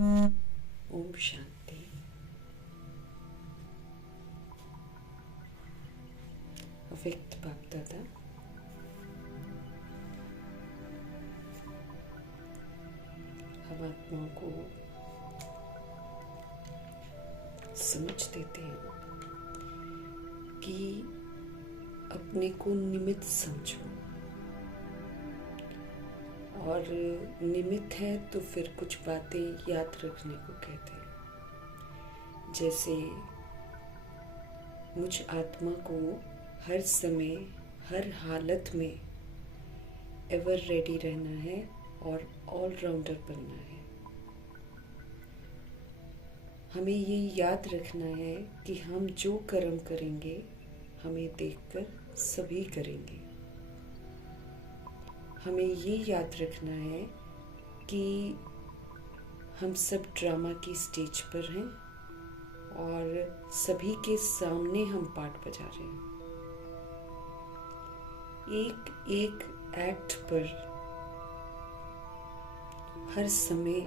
ओम शांति। अव्यक्त बाप दादा हम आत्माओं को समझ देते हैं कि अपने को निमित्त समझो, और निमित्त है तो फिर कुछ बातें याद रखने को कहते हैं। जैसे मुझ आत्मा को हर समय हर हालत में एवर रेडी रहना है और ऑलराउंडर बनना है। हमें ये याद रखना है कि हम जो कर्म करेंगे हमें देखकर सभी करेंगे। हमें ये याद रखना है कि हम सब ड्रामा की स्टेज पर हैं और सभी के सामने हम पार्ट बजा रहे हैं। एक एक एक्ट पर हर समय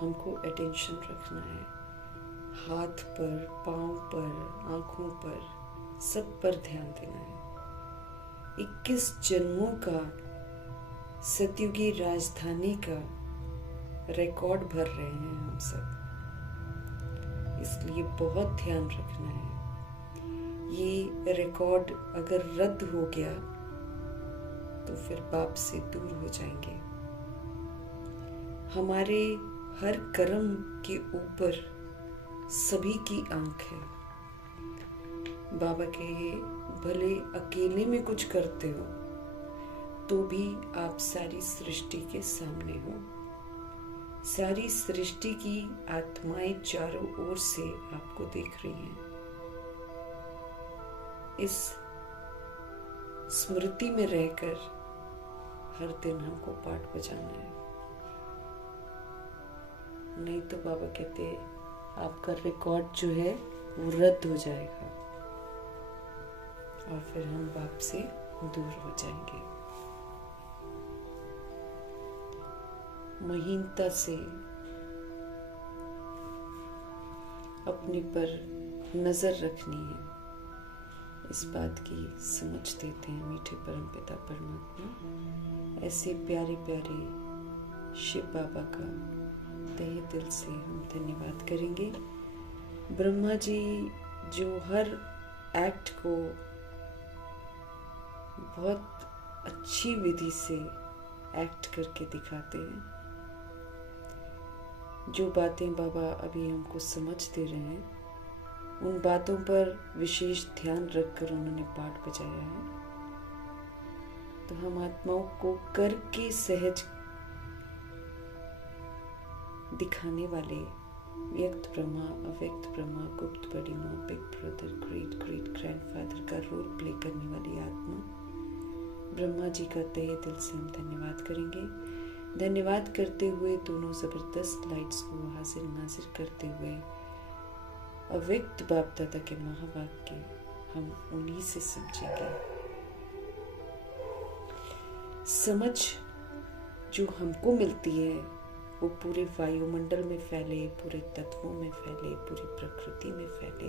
हमको अटेंशन रखना है। हाथ पर, पाँव पर, आँखों पर, सब पर ध्यान देना है। 21 जन्मों का सतयुगी राजधानी का रिकॉर्ड भर रहे हैं हम सब, इसलिए बहुत ध्यान रखना है। ये रिकॉर्ड अगर रद्द हो गया तो फिर बाप से दूर हो जाएंगे। हमारे हर कर्म के ऊपर सभी की आंख है। बाबा कहे भले अकेले में कुछ करते हो तो भी आप सारी सृष्टि के सामने हो। सारी सृष्टि की आत्माएं चारों ओर से आपको देख रही हैं। इस स्मृति में रहकर हर दिन हमको पाठ बजाना है, नहीं तो बाबा कहते आपका रिकॉर्ड जो है वो रद्द हो जाएगा और फिर हम बाप से दूर हो जाएंगे। महीनता से अपने पर नजर रखनी है, इस बात की समझ देते हैं मीठे परमपिता परमात्मा। ऐसे प्यारे प्यारे शिव बाबा का तहे दिल से हम धन्यवाद करेंगे। ब्रह्मा जी जो हर एक्ट को बहुत अच्छी विधि से एक्ट करके दिखाते हैं। जो बातें बाबा अभी हमको समझ दे रहे हैं उन बातों पर विशेष ध्यान रखकर उन्होंने पाठ बजाया है। तो हम आत्माओं को करके सहज दिखाने वाले व्यक्त ब्रह्मा, अव्यक्त ब्रह्मा, गुप्त बड़ी माँ, big brother, great great grandfather का रोल प्ले करने वाली आत्मा ब्रह्मा जी का तहे दिल से हम धन्यवाद करेंगे। धन्यवाद करते हुए दोनों जबरदस्त लाइट्स को हाजिर नाजिर करते हुए अव्यक्त बाप दादा के महावाक्य हम उन्हीं से समझेंगे। समझ जो हमको मिलती है वो पूरे वायुमंडल में फैले, पूरे तत्वों में फैले, पूरी प्रकृति में फैले,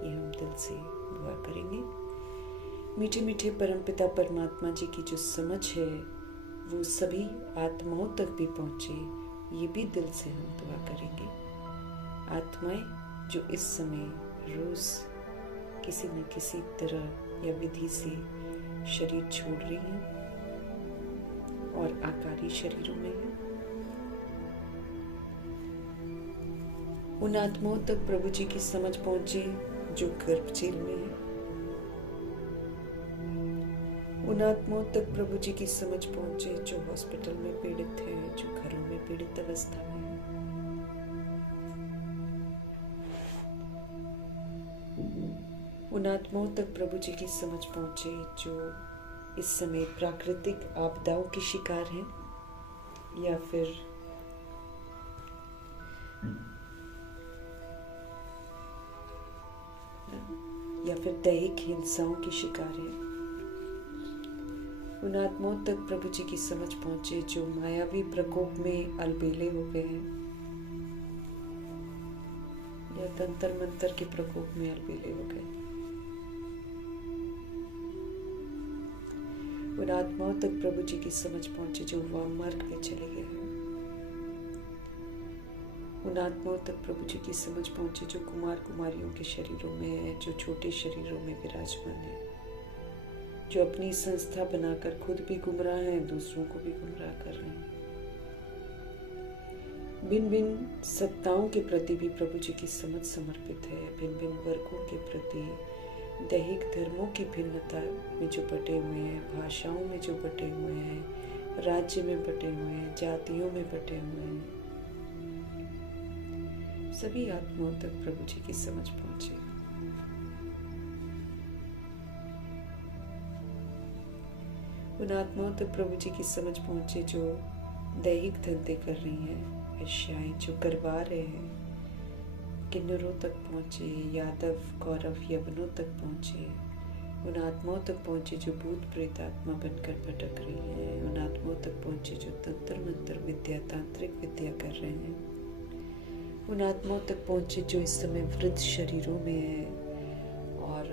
ये हम दिल से दुआ करेंगे। मीठे मीठे परमपिता परमात्मा जी की जो समझ है वो सभी आत्माओं तक भी पहुँचे, ये भी दिल से हम दुआ करेंगे। आत्माएं जो इस समय रोज किसी न किसी तरह या विधि से शरीर छोड़ रही हैं और आकारी शरीरों में हैं, उन आत्माओं तक प्रभु जी की समझ पहुँचे जो गर्भ जेल में है। उन आत्माओं तक प्रभु जी की समझ पहुँचे जो हॉस्पिटल में पीड़ित हैं, जो घरों में पीड़ित अवस्था में हैं। उन आत्माओं तक प्रभु जी की समझ पहुँचे जो इस समय प्राकृतिक आपदाओं के शिकार हैं या फिर दैहिक हिंसाओं के शिकार हैं। उन आत्माओं तक प्रभु जी की समझ पहुँचे जो मायावी प्रकोप में अलबेले हो गए हैं। या तंत्र मंत्र के प्रकोप में अलबेले हो गए। उन आत्माओं तक प्रभु जी की समझ पहुंचे जो वाम मार्ग पे चले गए हैं। उन आत्माओं तक प्रभु जी की समझ पहुंचे जो कुमार कुमारियों के शरीरों में है, जो छोटे शरीरों में विराजमान है, जो अपनी संस्था बनाकर खुद भी गुमराह हैं, दूसरों को भी गुमराह कर रहे हैं। भिन्न भिन्न सत्ताओं के प्रति भी प्रभु जी की समझ समर्पित है। भिन्न भिन्न वर्गों के प्रति, दैहिक धर्मों की भिन्नता में जो बटे हुए हैं, भाषाओं में जो बटे हुए हैं, राज्य में बटे हुए हैं, जातियों में बटे हुए हैं, सभी आत्माओं तक प्रभु जी की समझ पहुंचे। उन आत्माओं तक प्रभु जी की समझ पहुंचे जो दैहिक धंधे कर रही हैं, वेश्याएं जो करवा रहे हैं, किन्नरों तक पहुंचे, यादव कौरव यवनों तक पहुंचे। उन आत्माओं तक पहुंचे जो भूत प्रेत आत्मा बनकर भटक रही हैं। उन आत्माओं तक पहुंचे जो तंत्र मंत्र विद्या, तांत्रिक विद्या कर रहे हैं। उन आत्माओं तक पहुंचे जो इस समय वृद्ध शरीरों में है और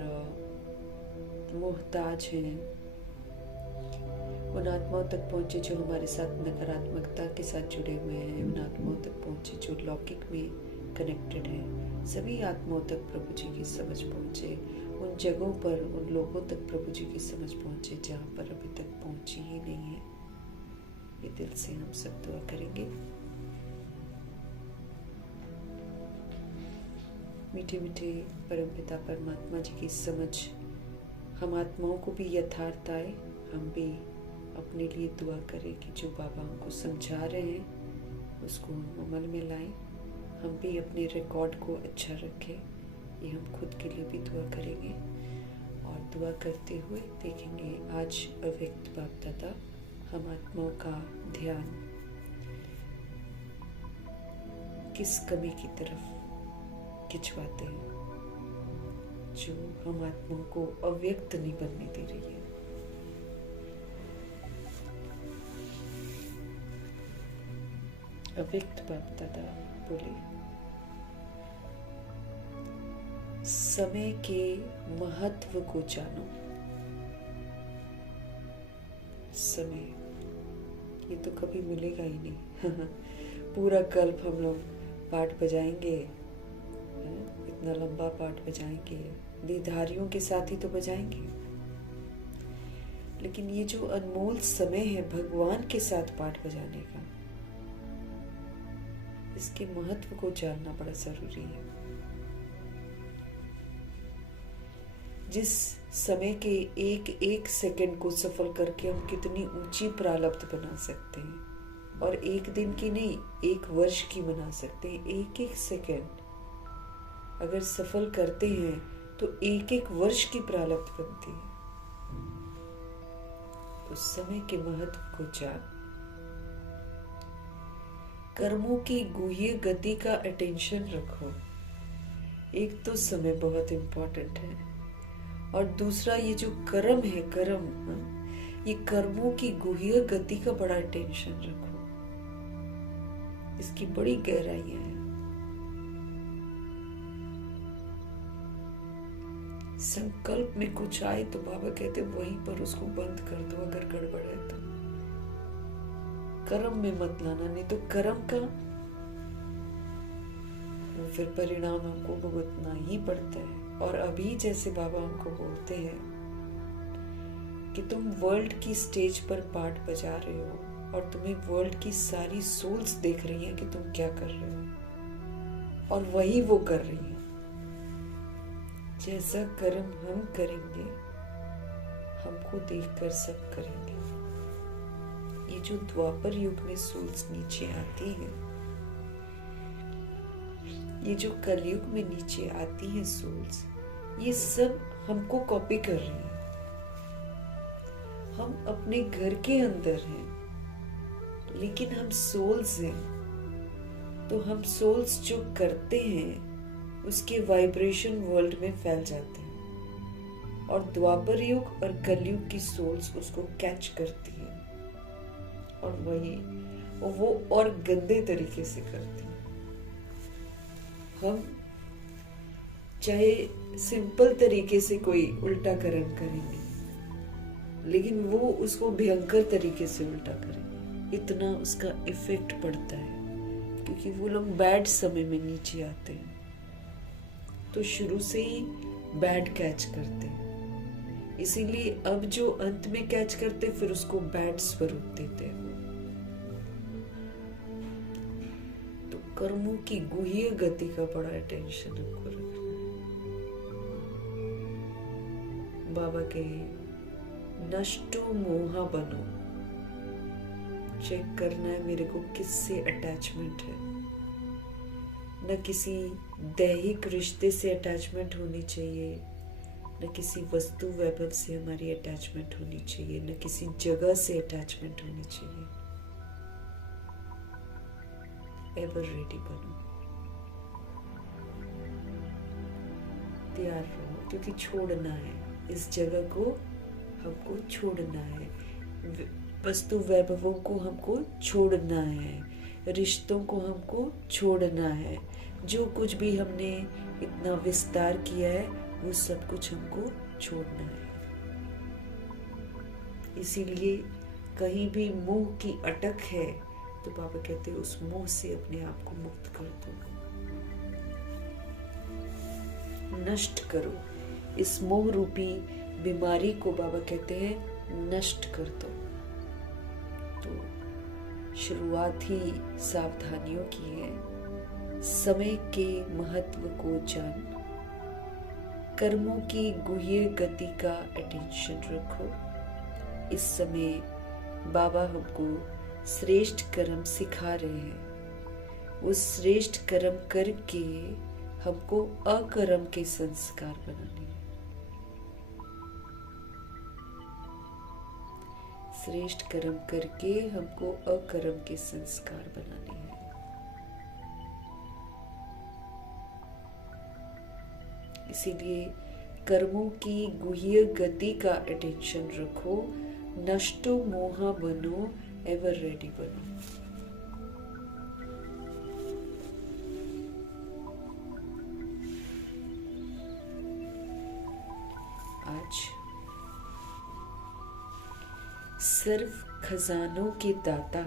मोहताज हैं। उन आत्माओं तक पहुंचे जो हमारे साथ नकारात्मकता के साथ जुड़े हुए हैं। उन आत्माओं तक पहुंचे जो लौकिक में कनेक्टेड है। सभी आत्माओं तक प्रभु जी की समझ पहुंचे। उन जगहों पर, उन लोगों तक प्रभु जी की समझ पहुंचे जहाँ पर अभी तक पहुंची ही नहीं है। ये दिल से हम सब दुआ करेंगे। मीठे मीठे परमपिता परमात्मा जी की समझ हम आत्माओं को भी यथार्थ आए। हम भी अपने लिए दुआ करें कि जो बाबा हमको समझा रहे हैं उसको हम अमल में लाएं। हम भी अपने रिकॉर्ड को अच्छा रखें। ये हम खुद के लिए भी दुआ करेंगे और दुआ करते हुए देखेंगे आज अव्यक्त बाप दादा हम आत्माओं का ध्यान किस कमी की तरफ खिंचवाते हैं जो हम आत्माओं को अव्यक्त नहीं बनने दे रही है। अव्यक्त बाप दादा बोले, समय के महत्व को जानो। समय ये तो कभी मिलेगा ही नहीं। पूरा कल्प हम लोग पाठ बजाएंगे, इतना लंबा पाठ बजाएंगे, देहधारियों के साथ ही तो बजाएंगे, लेकिन ये जो अनमोल समय है भगवान के साथ पाठ बजाने का, इसके महत्व को जानना बड़ा जरूरी है। जिस समय के एक एक सेकंड को सफल करके हम कितनी ऊंची प्रारब्ध बना सकते हैं, और एक दिन की नहीं, एक वर्ष की बना सकते हैं। एक एक सेकंड अगर सफल करते हैं तो एक एक वर्ष की प्रारब्ध बनती है। तो समय के महत्व को जान, कर्मों की गुह्य गति का अटेंशन रखो। एक तो समय बहुत इंपॉर्टेंट है, और दूसरा ये जो कर्म है, कर्म, ये कर्मों की गुह्य गति का बड़ा अटेंशन रखो। इसकी बड़ी गहराइयां हैं। संकल्प में कुछ आए तो बाबा कहते वहीं पर उसको बंद कर दो, अगर गड़बड़ है तो। कर्म में मत लाना, नहीं तो कर्म का फिर परिणाम हमको भुगतना ही पड़ता है। और अभी जैसे बाबा हमको बोलते हैं कि तुम वर्ल्ड की स्टेज पर पार्ट बजा रहे हो और तुम्हें वर्ल्ड की सारी सोल्स देख रही हैं कि तुम क्या कर रहे हो, और वही वो कर रही हैं। जैसा कर्म हम करेंगे हमको देखकर सब करेंगे। ये जो द्वापर युग में सोल्स नीचे आती है, ये जो कलयुग में नीचे आती हैं सोल्स, ये सब हमको कॉपी कर रही हैं। हम अपने घर के अंदर हैं, लेकिन हम सोल्स हैं। तो हम सोल्स जो करते हैं उसके वाइब्रेशन वर्ल्ड में फैल जाते हैं, और द्वापर युग और कलयुग की सोल्स उसको कैच करती है, और वो और गंदे तरीके से करती है। हम चाहे सिंपल तरीके से कोई उल्टा कर्म करेंगे, लेकिन वो उसको भयंकर तरीके से उल्टा करेंगे, इतना उसका इफेक्ट पड़ता है, क्योंकि वो लोग बैड समय में नीचे आते हैं, तो शुरू से ही बैड कैच करते हैं। इसीलिए अब जो अंत में कैच करते फिर उसको बैड स्वरूप देते हैं। तो कर्मों की गुह्य गति का बड़ा अटेंशन हमको रखना है। बाबा कहे नष्टो मोहा बनो, चेक करना है मेरे को किससे अटैचमेंट है। न किसी दैहिक रिश्ते से अटैचमेंट होनी चाहिए, न किसी वस्तु वैभव से हमारी अटैचमेंट होनी चाहिए, न किसी जगह से अटैचमेंट होनी चाहिए। एवर रेडी बनो, तैयार रहो, क्योंकि छोड़ना है इस जगह को, हमको छोड़ना है, वस्तु वैभवों को हमको छोड़ना है, रिश्तों को हमको छोड़ना है, जो कुछ भी हमने इतना विस्तार किया है वो सब कुछ हमको छोड़ना है। इसीलिए कहीं भी मोह की अटक है तो बाबा कहते हैं उस मोह से अपने आप को मुक्त कर दो, नष्ट करो। इस मोह रूपी बीमारी को बाबा कहते हैं नष्ट कर दो। तो शुरुआत ही सावधानियों की है। समय के महत्व को जान, कर्मों की गुह्य गति का अटेंशन रखो। इस समय बाबा हमको श्रेष्ठ कर्म सिखा रहे हैं। वो श्रेष्ठ कर्म करके हमको अकर्म के संस्कार बनाने हैं। श्रेष्ठ कर्म करके हमको अकर्म के संस्कार बनाने हैं। इसीलिए कर्मों की गुह्य गति का अटेंशन रखो। नष्टो मोहा बनो, एवर रेडी बनो। आज सर्व खजानों के दाता,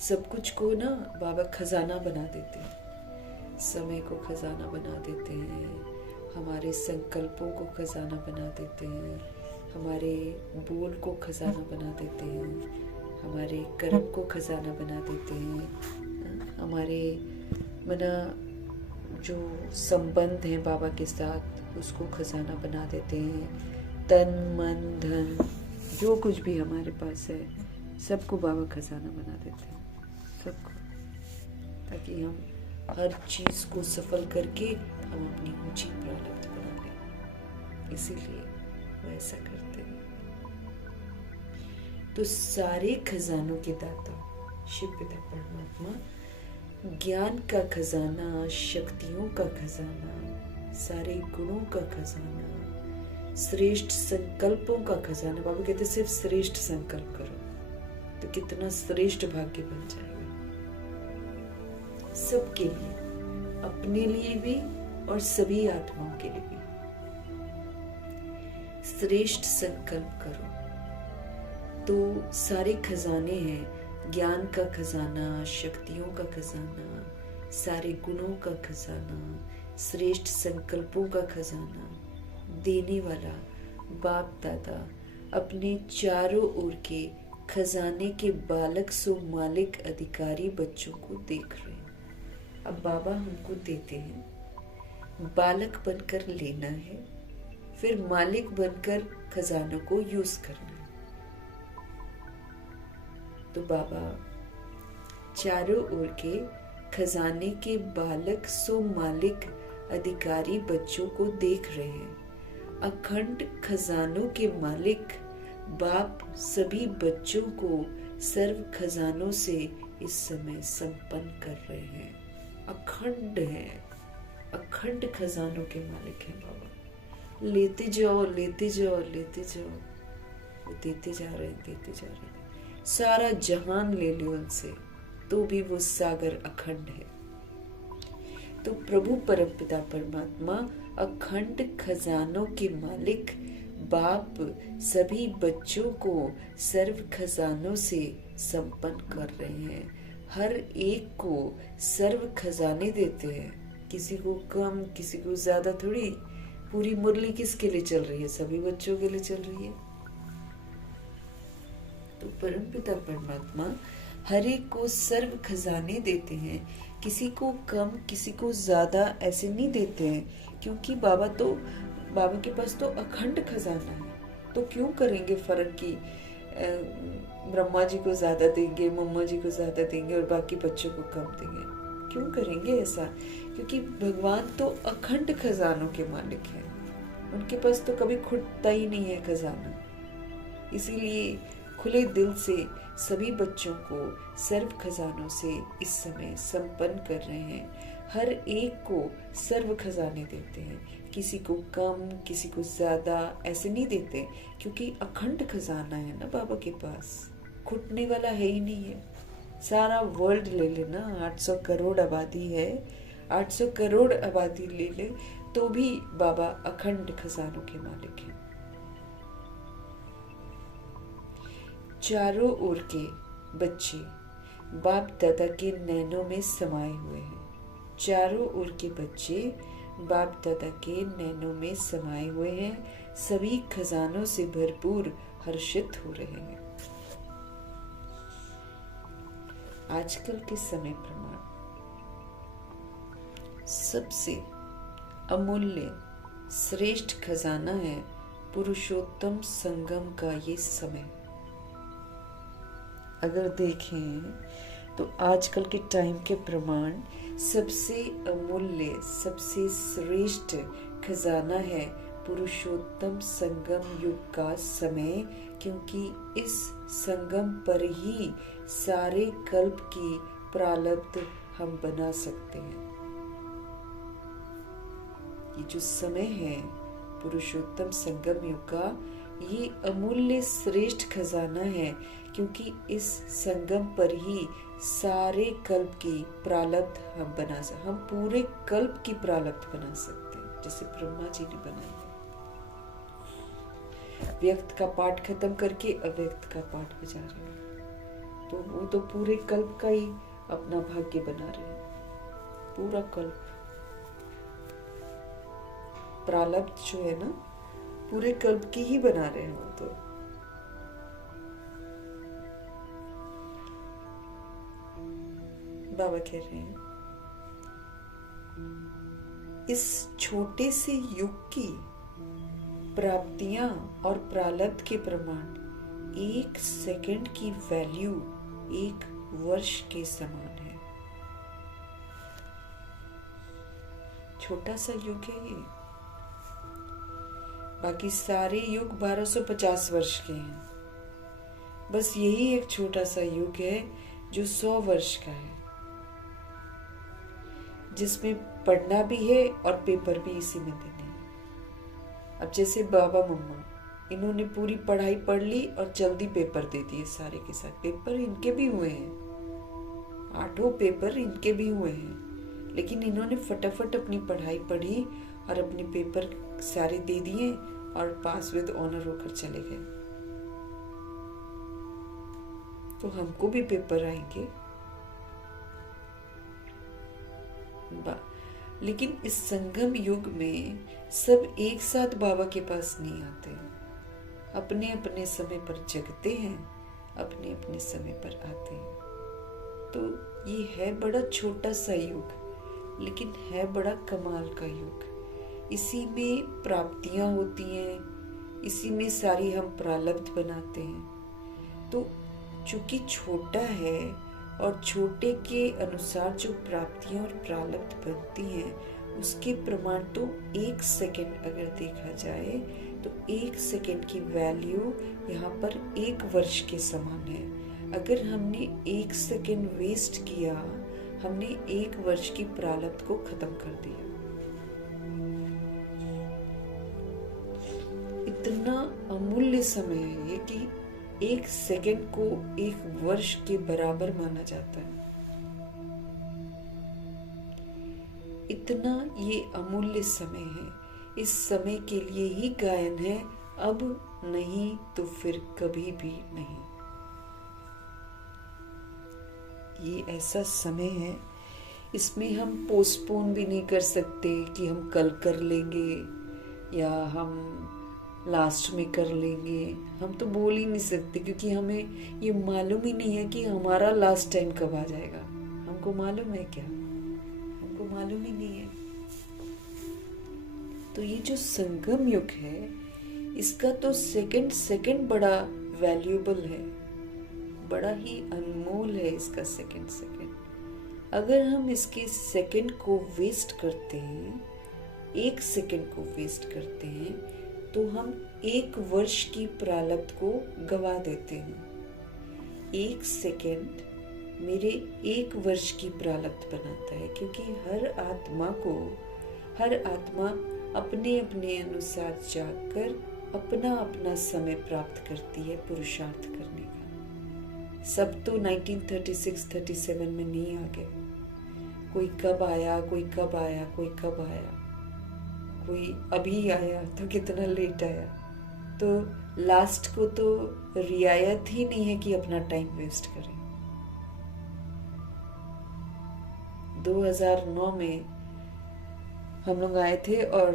सब कुछ को ना बाबा खजाना बना देते हैं। समय को खजाना बना देते हैं, हमारे संकल्पों को खजाना बना देते हैं, हमारे बोल को खजाना बना देते हैं, हमारे कर्म को खजाना बना देते हैं, हमारे मना जो संबंध है बाबा के साथ उसको खजाना बना देते हैं। तन मन धन जो कुछ भी हमारे पास है सबको बाबा खजाना बना देते हैं, सबको, ताकि हम हर चीज को सफल करके हम अपनी ऊंची प्रारब्ध बना लें। इसीलिए वो ऐसा करते हैं। तो सारे खजानों के दाता शिव पिता परमात्मा, ज्ञान का खजाना, शक्तियों का खजाना, सारे गुणों का खजाना, श्रेष्ठ संकल्पों का खजाना। बाबा कहते सिर्फ श्रेष्ठ संकल्प करो तो कितना श्रेष्ठ भाग्य बन जाएगा, सबके लिए, अपने लिए भी और सभी आत्माओं के लिए भी। श्रेष्ठ संकल्प करो तो सारे खजाने हैं, ज्ञान का खजाना, शक्तियों का खजाना, सारे गुणों का खजाना, श्रेष्ठ संकल्पों का खजाना देने वाला बाप दादा अपने चारों ओर के खजाने के बालक सो मालिक अधिकारी बच्चों को देख रहे हैं। अब बाबा हमको देते हैं, बालक बनकर लेना है, फिर मालिक बनकर खजानों को यूज करना है। तो बाबा चारों ओर के खजाने के बालक सो मालिक अधिकारी बच्चों को देख रहे हैं। अखंड खजानों के मालिक बाप सभी बच्चों को सर्व खजानों से इस समय संपन्न कर रहे हैं। अखंड है, अखंड खजानों के मालिक हैं बाबा। लेते जाओ लेते जाओ लेते जाओ, वो देते जा रहे हैं, देते जा रहे हैं। सारा जहान ले लो उनसे तो भी वो सागर अखंड है। तो प्रभु परमपिता परमात्मा अखंड खजानों के मालिक बाप सभी बच्चों को सर्व खजानों से संपन्न कर रहे हैं। हर एक को सर्व खजाने देते हैं, किसी को कम किसी को ज्यादा थोड़ी। पूरी मुरली किसके लिए चल रही है? सभी बच्चों के लिए चल रही है। तो परमपिता परमात्मा हर एक को सर्व खजाने देते हैं, किसी को कम किसी को ज्यादा ऐसे नहीं देते हैं, क्योंकि बाबा के पास तो अखंड खजाना है। तो क्यों करेंगे फर्क की ब्रह्मा जी को ज्यादा देंगे, मम्मा जी को ज्यादा देंगे और बाकी बच्चों को कम देंगे? क्यों करेंगे ऐसा? क्योंकि भगवान तो अखंड खजानों के मालिक हैं, उनके पास तो कभी खुटता ही नहीं है खजाना। इसीलिए खुले दिल से सभी बच्चों को सर्व खजानों से इस समय संपन्न कर रहे हैं। हर एक को सर्व खजाने देते हैं, किसी को कम किसी को ज्यादा ऐसे नहीं देते, क्योंकि अखंड खजाना है ना बाबा के पास, खुटने वाला है ही नहीं है। सारा वर्ल्ड ले लेना, 800 करोड़ आबादी है, 800 करोड़ आबादी ले ले तो भी बाबा अखंड खजानों के मालिक हैं। चारों ओर के बच्चे बाप दादा के नैनों में समाये हुए हैं। चारों ओर के बच्चे बाप दादा के नैनों में समाये हुए हैं, सभी खजानों से भरपूर हर्षित हो रहे हैं। आजकल के समय प्रमाण सबसे अमूल्य श्रेष्ठ खजाना है पुरुषोत्तम संगम का ये समय। अगर देखें तो आजकल के टाइम के प्रमाण सबसे अमूल्य सबसे श्रेष्ठ खजाना है पुरुषोत्तम संगम युग का समय, क्योंकि इस संगम पर ही सारे कल्प की प्रारब्ध हम बना सकते हैं। ये जो समय है पुरुषोत्तम संगम युग का, ये अमूल्य श्रेष्ठ खजाना है, क्योंकि इस संगम पर ही सारे कल्प की प्रारब्ध हम पूरे कल्प की प्रारब्ध बना सकते हैं, जैसे ब्रह्मा जी ने बनाई है। व्यक्त का पाठ खत्म करके अव्यक्त का पाठ बजा रहे हैं, तो वो तो पूरे कल्प का ही अपना भाग्य बना रहे हैं। पूरा कल्प प्रारब्ध जो है ना, पूरे कल्प की ही बना रहे हैं वो तो। बाबा कह रहे हैं इस छोटे से युग की प्राप्तियां और प्रारब्ध के प्रमाण 1 सेकंड की वैल्यू 1 वर्ष के समान है। छोटा सा युग है ये, बाकी सारे युग 1250 वर्ष के हैं। बस यही एक छोटा सा युग है जो 100 वर्ष का है, जिसमें पढ़ना भी है और पेपर भी इसी में देने हैं। अब जैसे बाबा मम्मा, इन्होंने पूरी पढ़ाई पढ़ ली और जल्दी पेपर दे दिए सारे के साथ। पेपर इनके भी हुए हैं, 8 पेपर इनके भी हुए हैं, लेकिन इन्होंने फटाफट अपनी पढ़ाई पढ़ी और अपने पेपर सारे दे दिए और पास विद ऑनर होकर चले गए। तो हमको भी पेपर आएंगे, लेकिन इस संगम युग में सब एक साथ बाबा के पास नहीं आते, अपने अपने समय पर जगते हैं, अपने अपने समय पर आते हैं। तो ये है बड़ा छोटा सा युग, लेकिन है बड़ा कमाल का युग। इसी में प्राप्तियां होती हैं, इसी में सारी हम प्रारब्ध बनाते हैं। तो चूंकि छोटा है और छोटे के अनुसार जो प्राप्तियां और प्रारब्ध बनती हैं, उसके प्रमाण तो 1 सेकंड अगर देखा जाए तो 1 सेकंड की वैल्यू यहाँ पर 1 वर्ष के समान है। अगर हमने 1 सेकंड वेस्ट किया, हमने 1 वर्ष की प्रारब्ध को खत्म कर दिया। इतना अमूल्य समय है ये कि 1 सेकंड को 1 वर्ष के बराबर माना जाता है। इतना ये अमूल्य समय है, इस समय के लिए ही गायन है, अब नहीं तो फिर कभी भी नहीं। ये ऐसा समय है, इसमें हम पोस्टपोन भी नहीं कर सकते कि हम कल कर लेंगे या हम लास्ट में कर लेंगे। हम तो बोल ही नहीं सकते, क्योंकि हमें ये मालूम ही नहीं है कि हमारा लास्ट टाइम कब आ जाएगा। हमको मालूम है क्या? हमको मालूम ही नहीं है। तो ये जो संगम युग है, इसका तो सेकंड सेकंड बड़ा वैल्यूएबल है, बड़ा ही अनमोल है इसका सेकंड सेकंड। अगर हम इसके सेकंड को वेस्ट करते हैं, एक सेकंड को वेस्ट करते हैं, तो हम एक वर्ष की प्रारब्ध को गवा देते हैं। एक सेकंड मेरे एक वर्ष की प्रारब्ध बनाता है, क्योंकि हर आत्मा अपने अपने अनुसार जाकर अपना अपना समय प्राप्त करती है पुरुषार्थ करने का। सब तो 1936-37 में नहीं आ गए। कोई कब आया, कोई कब आया, कोई कब आया, कोई अभी आया तो कितना लेट आया। तो लास्ट को तो रियायत ही नहीं है कि अपना टाइम वेस्ट करें। 2009 में हम लोग आए थे और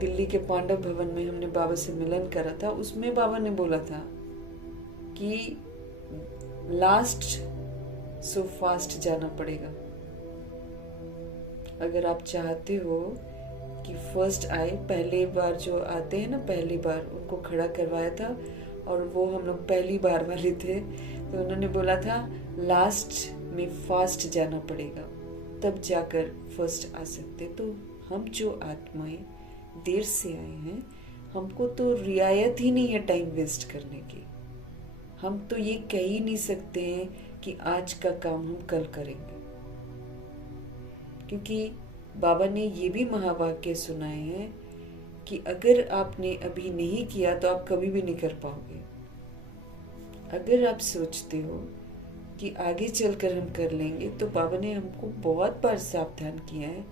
दिल्ली के पांडव भवन में हमने बाबा से मिलन करा था। उसमें बाबा ने बोला था कि लास्ट सो फास्ट जाना पड़ेगा। अगर आप चाहते हो कि फर्स्ट आए, पहले बार जो आते हैं ना, पहली बार उनको खड़ा करवाया था और वो हम लोग पहली बार वाले थे, तो उन्होंने बोला था लास्ट में फास्ट जाना पड़ेगा, तब जाकर फर्स्ट आ सकते। तो हम जो आत्माएं देर से आए हैं, हमको तो रियायत ही नहीं है टाइम वेस्ट करने की। हम तो ये कह ही नहीं सकते हैं कि आज का काम हम कल करेंगे, क्योंकि बाबा ने ये भी महावाक्य सुनाए हैं कि अगर आपने अभी नहीं किया तो आप कभी भी नहीं कर पाओगे। अगर आप सोचते हो कि आगे चलकर हम कर लेंगे, तो बाबा ने हमको बहुत बार सावधान किया है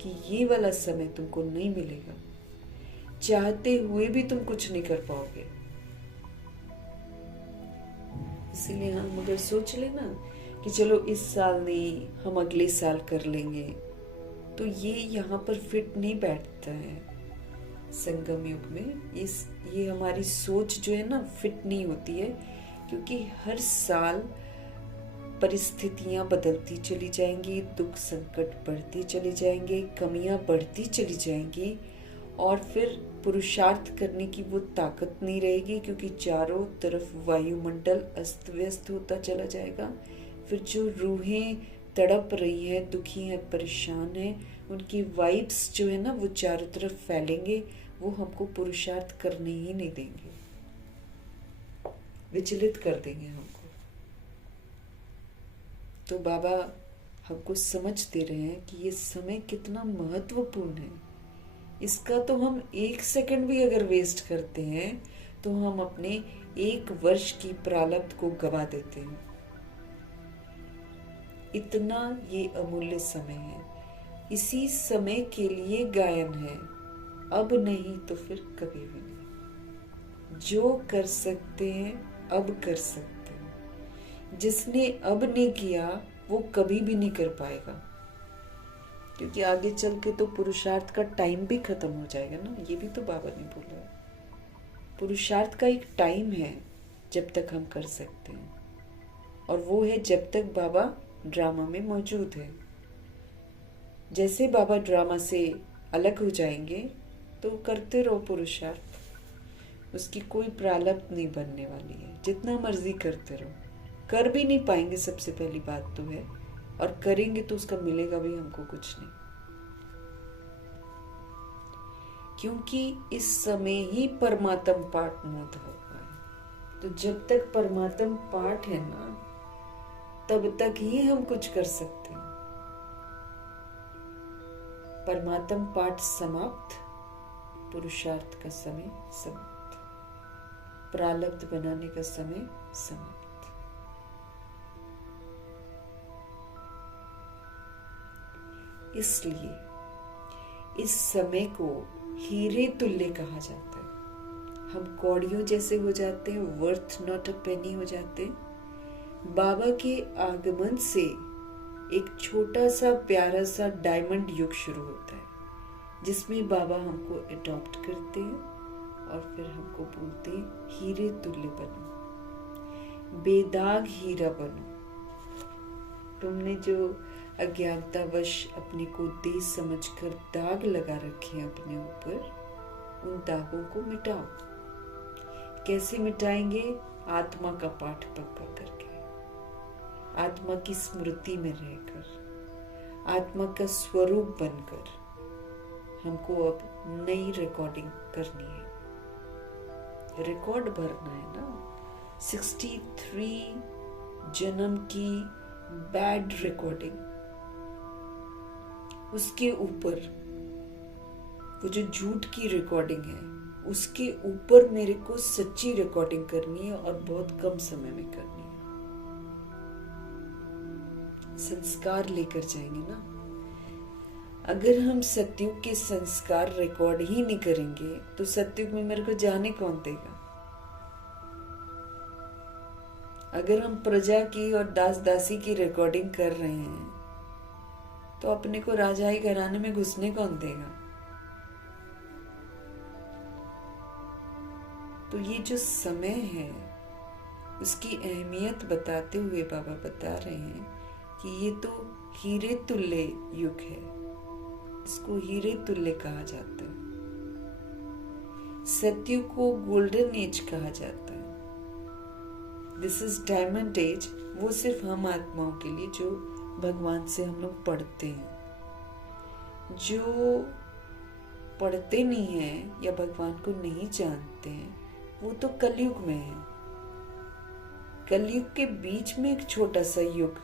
कि ये वाला समय तुमको नहीं मिलेगा, चाहते हुए भी तुम कुछ नहीं कर पाओगे। इसीलिए हम अगर सोच लेना कि चलो इस साल नहीं, हम अगले साल कर लेंगे, तो ये यहाँ पर फिट नहीं बैठता है। संगम युग में ये हमारी सोच जो है ना, फिट नहीं होती है, क्योंकि हर साल परिस्थितियां बदलती चली जाएंगी, दुख संकट बढ़ती चली जाएंगे, कमियां बढ़ती चली जाएंगी, और फिर पुरुषार्थ करने की वो ताकत नहीं रहेगी, क्योंकि चारों तरफ वायुमंडल अस्त व्यस्त होता चला जाएगा। फिर जो रूहें तड़प रही है, दुखी है, परेशान है, उनकी वाइब्स जो है ना, वो चारों तरफ फैलेंगे, वो हमको पुरुषार्थ करने ही नहीं देंगे, विचलित कर देंगे हमको। तो बाबा हमको समझ दे रहे हैं कि ये समय कितना महत्वपूर्ण है। इसका तो हम एक सेकंड भी अगर वेस्ट करते हैं, तो हम अपने एक वर्ष की प्रारब्ध को गवा देते हैं। इतना ये अमूल्य समय है, इसी समय के लिए गायन है, अब नहीं तो फिर कभी भी नहीं। जो कर सकते हैं अब कर सकते हैं, जिसने अब नहीं किया वो कभी भी नहीं कर पाएगा, क्योंकि आगे चल के तो पुरुषार्थ का टाइम भी खत्म हो जाएगा ना। ये भी तो बाबा ने बोला है, पुरुषार्थ का एक टाइम है जब तक हम कर सकते हैं, और वो है जब तक बाबा ड्रामा में मौजूद है। जैसे बाबा ड्रामा से अलग हो जाएंगे तो करते रहो पुरुषार्थ, उसकी कोई प्रारब्ध नहीं बनने वाली है। जितना मर्जी करते रहो, कर भी नहीं पाएंगे, सबसे पहली बात तो है, और करेंगे तो उसका मिलेगा भी हमको कुछ नहीं, क्योंकि इस समय ही परमात्म पाठ मूर्त होगा है। तो जब तक परमात्म पाठ है ना, तब तक ही हम कुछ कर सकते हैं। परमात्म पाठ समाप्त, पुरुषार्थ का समय समाप्त, प्रारब्ध बनाने का समय समाप्त। इसलिए इस समय को हीरे तुल्य कहा जाता है। हम कौड़ियों जैसे हो जाते हैं, वर्थ नॉट अ पेनी हो जाते हैं। बाबा के आगमन से एक छोटा सा प्यारा सा डायमंड युग शुरू होता है, जिसमें बाबा हमको अडॉप्ट करते हैं और फिर हमको बोलते हैं हीरे तुल्य बनो, बेदाग हीरा बनो। तुमने जो अज्ञानतावश अपने को देश समझकर दाग लगा रखे हैं अपने ऊपर, उन दागों को मिटाओ। कैसे मिटाएंगे? आत्मा का पाठ पक्का करके, आत्मा की स्मृति में रहकर, आत्मा का स्वरूप बनकर। हमको अब नई रिकॉर्डिंग करनी है, रिकॉर्ड भरना है ना। 63 जन्म की बैड रिकॉर्डिंग, उसके ऊपर वो जो झूठ की रिकॉर्डिंग है, उसके ऊपर मेरे को सच्ची रिकॉर्डिंग करनी है और बहुत कम समय में करनी है। संस्कार लेकर जाएंगे ना। अगर हम सतयुग के संस्कार रिकॉर्ड ही नहीं करेंगे तो सतयुग में मेरे को जाने कौन देगा? अगर हम प्रजा की और दास दासी की रिकॉर्डिंग कर रहे हैं तो अपने को राजाई घराने में घुसने कौन देगा? तो ये जो समय है उसकी अहमियत बताते हुए बाबा बता रहे हैं कि ये तो हीरे तुल्य युग है, इसको हीरे तुल्य कहा जाता है। सतयुग को गोल्डन एज कहा जाता है। This is diamond age. वो सिर्फ हम आत्माओं के लिए जो भगवान से हम लोग पढ़ते हैं। जो पढ़ते नहीं हैं या भगवान को नहीं जानते हैं, वो तो कलयुग में है। कलयुग के बीच में एक छोटा सा युग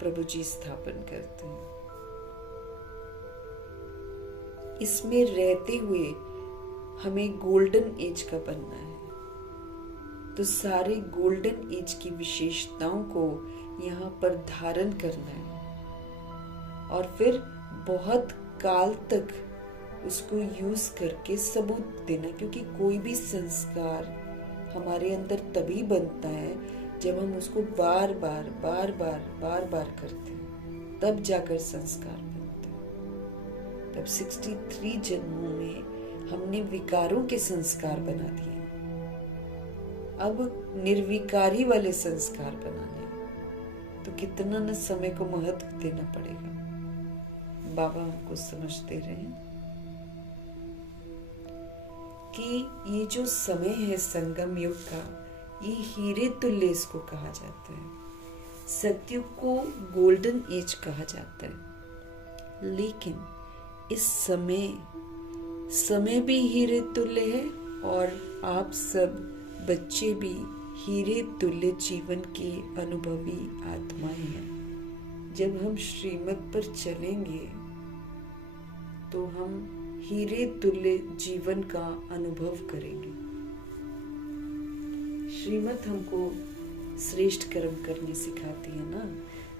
प्रभु जी स्थापन करते हैं। इसमें रहते हुए हमें गोल्डन एज का बनना है। तो सारे गोल्डन एज की विशेषताओं को यहाँ पर धारण करना है और फिर बहुत काल तक उसको यूज करके सबूत देना। क्योंकि कोई भी संस्कार हमारे अंदर तभी बनता है जब हम उसको बार बार करते हैं, तब जाकर संस्कार बनता है। तब 63 जन्मों में हमने विकारों के संस्कार बना दिए, अब निर्विकारी वाले संस्कार बनाने हैं। तो कितना न समय को महत्व देना पड़ेगा। बाबा हमको समझ दे रहे हैं कि ये जो समय है संगम युग का, ये हीरे तुल्य इसको कहा जाता है। सतयुग को गोल्डन एज कहा जाता है। लेकिन इस समय भी हीरे तुल्य है और आप सब बच्चे भी हीरे तुल्य जीवन के अनुभवी आत्माएं हैं। जब हम श्रीमत पर चलेंगे तो हम हीरे तुल्य जीवन का अनुभव करेंगे। श्रीमत हमको श्रेष्ठ कर्म करने सिखाती है ना।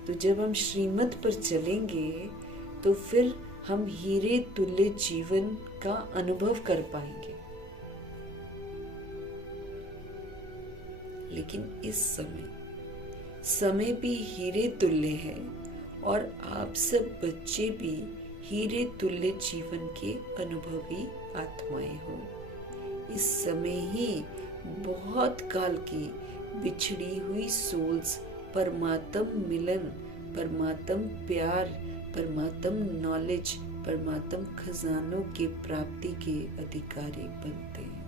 तो जब हम श्रीमत पर चलेंगे तो फिर हम हीरे तुल्य जीवन का अनुभव कर पाएंगे। लेकिन इस समय भी हीरे तुल्य है और आप सब बच्चे भी हीरे तुल्य जीवन के अनुभवी आत्माएं हो। इस समय ही बहुत काल की बिछड़ी हुई सोल्स परमात्म मिलन, परमात्म प्यार, परमात्म नॉलेज, परमात्म खजानों के प्राप्ति के अधिकारी बनते हैं।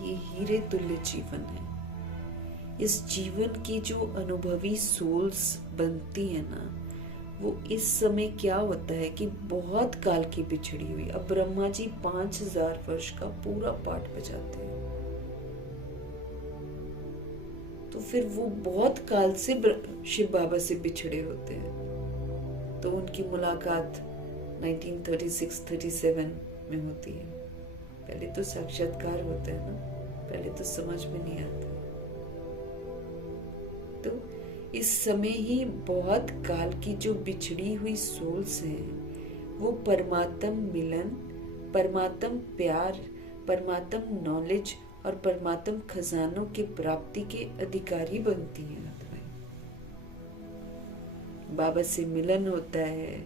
ये हीरे तुल्य जीवन है। इस जीवन की जो अनुभवी सोल्स बनती है ना, वो इस समय क्या होता है कि बहुत काल की बिछड़ी हुई, अब ब्रह्मा जी 5000 वर्ष का पूरा पाठ बजाते हैं। तो फिर वो बहुत काल से शिव बाबा से बिछड़े होते हैं। तो उनकी मुलाकात 1936-37 में होती है। पहले तो साक्षात्कार होता है ना, पहले तो समझ में नहीं आता। तो इस समय ही बहुत काल की जो बिछड़ी हुई सोल्स हैं वो परमात्म मिलन, परमात्म प्यार, परमात्म नॉलेज और परमात्म खजानों के प्राप्ति के अधिकारी बनती हैं आत्माएं। बाबा से मिलन होता है,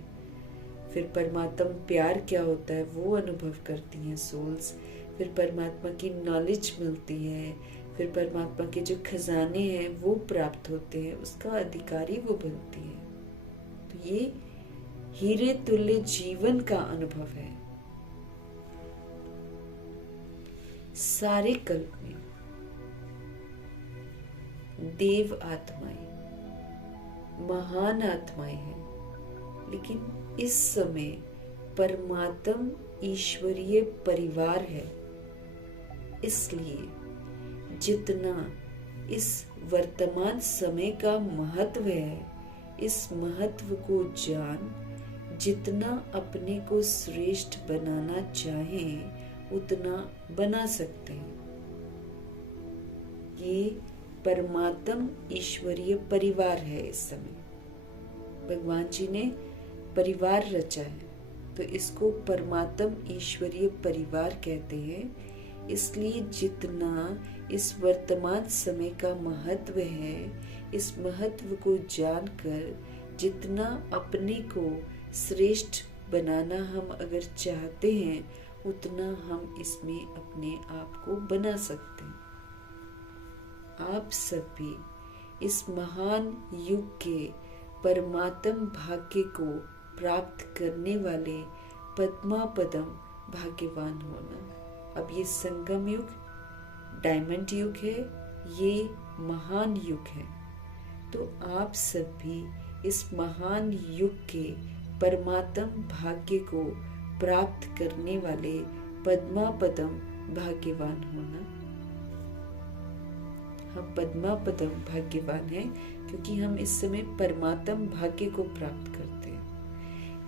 फिर परमात्म प्यार क्या होता है वो अनुभव करती हैं सोल्स, फिर परमात्मा की नॉलेज मिलती है, फिर परमात्मा के जो खजाने हैं वो प्राप्त होते हैं, उसका अधिकारी वो बनती है। तो ये हीरे तुल्य जीवन का अनुभव है। सारे कल्प में देव आत्माएं, महान आत्माएं हैं, लेकिन इस समय परमात्म ईश्वरीय परिवार है। इसलिए जितना इस वर्तमान समय का महत्व है, इस महत्व को जान जितना अपने को श्रेष्ठ बनाना चाहें उतना बना सकते हैं। ये परमात्म ईश्वरीय परिवार है। इस समय भगवान जी ने परिवार रचा है, तो इसको परमात्म ईश्वरीय परिवार कहते हैं। इसलिए जितना इस वर्तमान समय का महत्व है, इस महत्व को जानकर जितना अपने को श्रेष्ठ बनाना हम अगर चाहते हैं उतना हम इसमें अपने आप को बना सकते हैं। आप सब भी इस महान युग के परमात्म भाग्य को प्राप्त करने वाले पद्मापदम भाग्यवान होना। अब ये संगम युग, डायमंड युग है, ये महान युग है। तो आप सब भी इस महान युग के परमात्म भाग्य को प्राप्त करने वाले पद्मापदम भाग्यवान होना। हम पद्मापदम भाग्यवान हैं क्योंकि हम इस समय परमात्म भाग्य को प्राप्त करते हैं।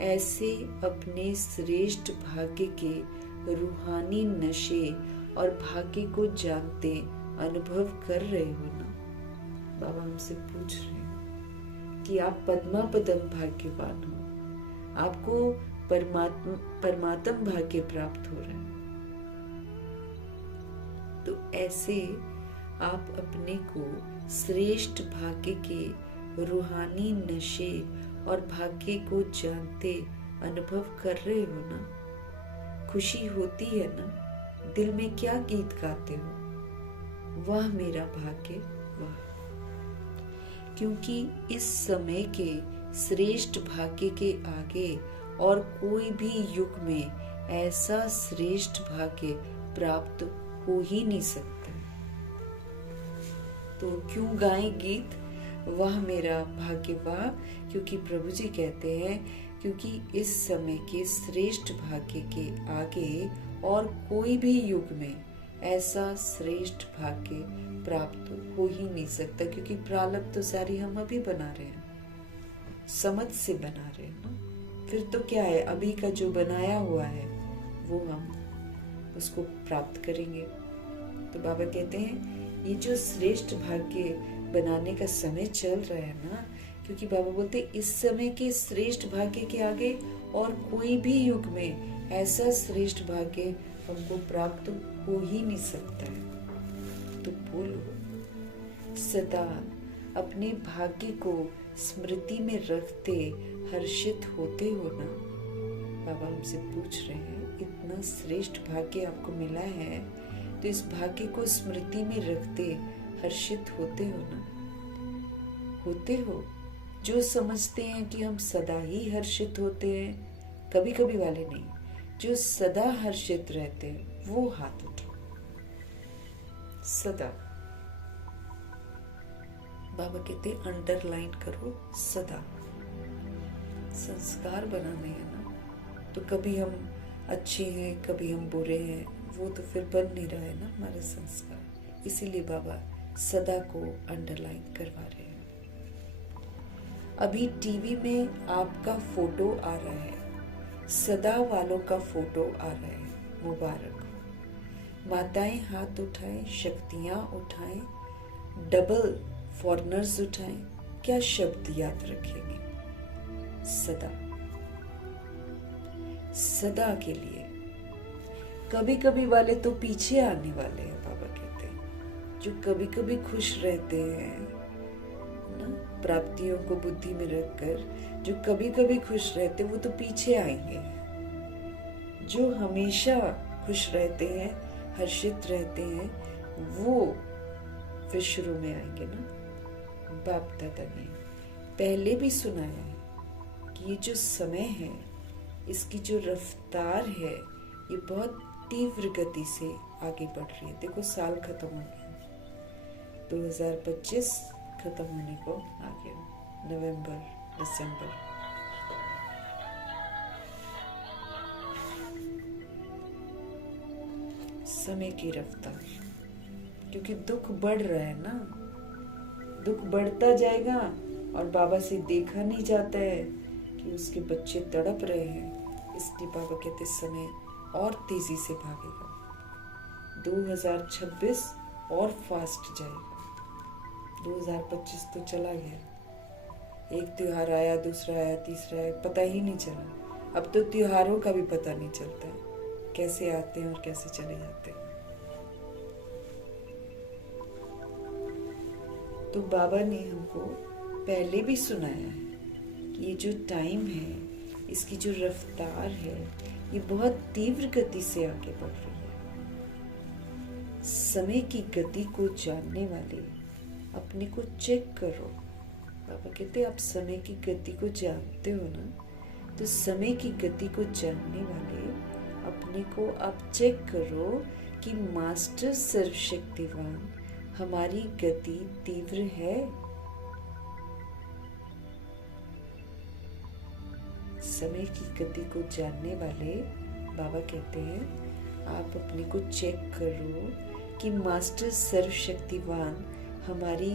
ऐसे अपने श्रेष्ठ भाग्य के रूहानी नशे और भाग्य को जानते अनुभव कर रहे हो ना। बाबा हमसे पूछ रहे हैं कि आप पद्मापदम भाग्यवान हो, आपको परमात्म भाग्य प्राप्त हो रहा है। तो ऐसे आप अपने को श्रेष्ठ भाग्य के रूहानी नशे और भाग्य को जानते अनुभव कर रहे हो ना। खुशी होती है ना, दिल में क्या गीत गाते हो, वाह मेरा भाग्य वाह। क्योंकि इस समय के श्रेष्ठ भाग्य के आगे और कोई भी युग में ऐसा श्रेष्ठ भाग्य प्राप्त हो ही नहीं सकता। तो क्यों गाएं गीत वाह मेरा भाग्य वाह? क्योंकि प्रभु जी कहते हैं क्योंकि इस समय के श्रेष्ठ भाग्य के आगे और कोई भी युग में ऐसा श्रेष्ठ भाग्य प्राप्त हो ही नहीं सकता। क्योंकि प्रारब्ध तो सारी हम अभी बना रहे हैं, समझ से बना रहे हैं ना। फिर तो क्या है, अभी का जो बनाया हुआ है वो हम उसको प्राप्त करेंगे। तो बाबा कहते हैं ये जो श्रेष्ठ भाग्य बनाने का समय चल रहा है ना, क्योंकि बाबा बोलते इस समय के श्रेष्ठ भाग्य के आगे और कोई भी युग में ऐसा श्रेष्ठ भाग्य हमको प्राप्त हो ही नहीं सकता है। तो बोलो सदा अपने भाग्य को स्मृति में रखते हर्षित होते हो ना। बाबा हमसे पूछ रहे हैं इतना श्रेष्ठ भाग्य आपको मिला है, तो इस भाग्य को स्मृति में रखते हर्षित होते हो ना। होते हो जो समझते हैं कि हम सदा ही हर्षित होते हैं, कभी कभी वाले नहीं, जो सदा हर्षित रहते हैं वो हाथ उठाओ। सदा बाबा कहते अंडरलाइन करो, सदा संस्कार बनाने हैं ना। तो कभी हम अच्छे हैं, कभी हम बुरे हैं, वो तो फिर बन नहीं रहा है ना हमारे संस्कार। इसीलिए बाबा सदा को अंडरलाइन करवा रहे हैं। अभी टीवी में आपका फोटो आ रहा है, सदा वालों का फोटो आ रहा है, मुबारक हो। माताएं हाथ उठाएं, शक्तियां उठाएं, डबल फॉरनर्स उठाएं, क्या शब्द याद रखेंगे? सदा। सदा के लिए। कभी कभी वाले तो पीछे आने वाले हैं, बाबा कहते हैं। जो कभी कभी खुश रहते हैं ना, प्राप्तियों को बुद्धि में रखकर जो कभी कभी खुश रहते हैं वो तो पीछे आएंगे। जो हमेशा खुश रहते हैं, हर्षित रहते हैं, वो फिर शुरू में आएंगे ना। बाप दादा ने पहले भी सुनाया है कि ये जो समय है, इसकी जो रफ्तार है, ये बहुत तीव्र गति से आगे बढ़ रही है। देखो साल खत्म हो गया, 2025 खत्म होने को आ गया, नवंबर, दिसंबर। समय की रफ्तार, क्योंकि दुख बढ़ रहा है ना, दुख बढ़ता जाएगा और बाबा से देखा नहीं जाता है कि उसके बच्चे तड़प रहे हैं, इसलिए बाबा कहते समय और तेजी से भागेगा। 2026 और फास्ट जाएगा। 2025 तो चला गया, एक त्योहार आया, दूसरा आया, तीसरा आया, पता ही नहीं चला। अब तो त्योहारों का भी पता नहीं चलता है, कैसे आते हैं और कैसे चले जाते हैं। तो बाबा ने हमको पहले भी सुनाया है कि ये जो टाइम है, इसकी जो रफ्तार है, ये बहुत तीव्र गति से आगे बढ़ रही है। समय की गति को जानने वाले अपने को चेक करो। बाबा कहते आप समय की गति को जानते हो ना, तो समय की गति को जानने वाले अपने को आप चेक करो कि मास्टर सर्वशक्तिवान हमारी गति तीव्र है। समय की गति को जानने वाले बाबा कहते हैं आप अपने को चेक करो कि मास्टर सर्वशक्तिवान हमारी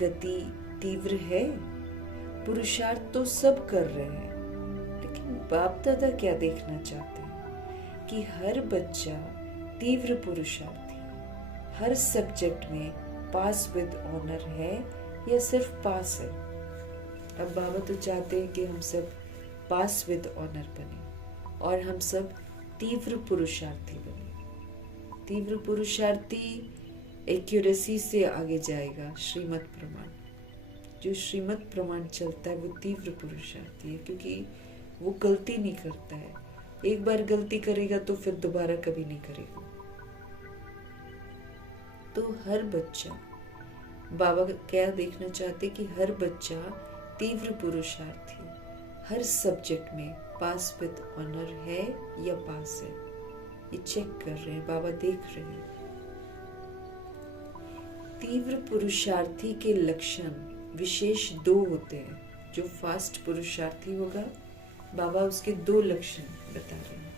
गति तीव्र है। पुरुषार्थ तो सब कर रहे हैं, लेकिन बाप दादा क्या देखना चाहते हैं कि हर बच्चा तीव्र पुरुषार्थी हर सब्जेक्ट में पास विद ऑनर है या सिर्फ पास है। अब बाबा तो चाहते हैं कि हम सब पास विद ऑनर बने और हम सब तीव्र पुरुषार्थी बने। तीव्र पुरुषार्थी एक्यूरेसी से आगे जाएगा श्रीमत प्रमाण। जो श्रीमत प्रमाण चलता है वो तीव्र पुरुषार्थी है, क्योंकि वो गलती नहीं करता है। एक बार गलती करेगा तो फिर दोबारा कभी नहीं करेगा। तो हर बच्चा, बाबा क्या देखना चाहते कि हर बच्चा तीव्र पुरुषार्थी हर सब्जेक्ट में पास विद ऑनर है या पास है, ये चेक कर रहे हैं, बाबा देख रहे हैं। तीव्र पुरुषार्थी के लक्षण विशेष 2 होते हैं। जो फास्ट पुरुषार्थी होगा, बाबा उसके 2 लक्षण बता रहे हैं।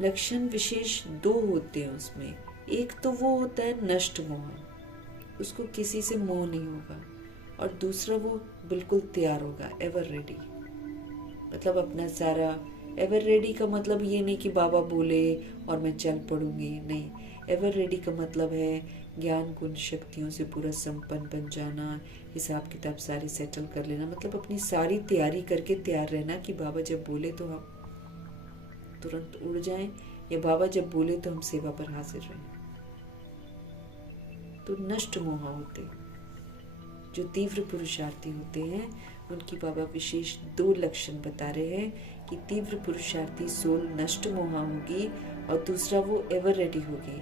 लक्षण विशेष 2 होते हैं उसमें। एक तो वो होता है नष्ट मोह, उसको किसी से मोह नहीं होगा, और दूसरा वो बिल्कुल तैयार होगा, एवर रेडी। मतलब अपना सारा, एवर रेडी का मतलब ये नहीं कि बाबा बोले और मैं चल पड़ूंगी, नहीं। एवर रेडी का मतलब है ज्ञान गुण शक्तियों से पूरा संपन्न बन जाना, हिसाब किताब सारी सेटल कर लेना। मतलब अपनी सारी तैयारी करके तैयार रहना कि बाबा जब बोले तो हम तुरंत उड़ जाएं, या बाबा जब बोले तो हम सेवा पर हाजिर रहें। तो नष्ट मोह होते, जो तीव्र पुरुषार्थी होते हैं, उनकी बाबा विशेष 2 लक्षण बता रहे हैं कि तीव्र पुरुषार्थी सोल नष्ट मोह होगी और दूसरा वो एवर रेडी होगी।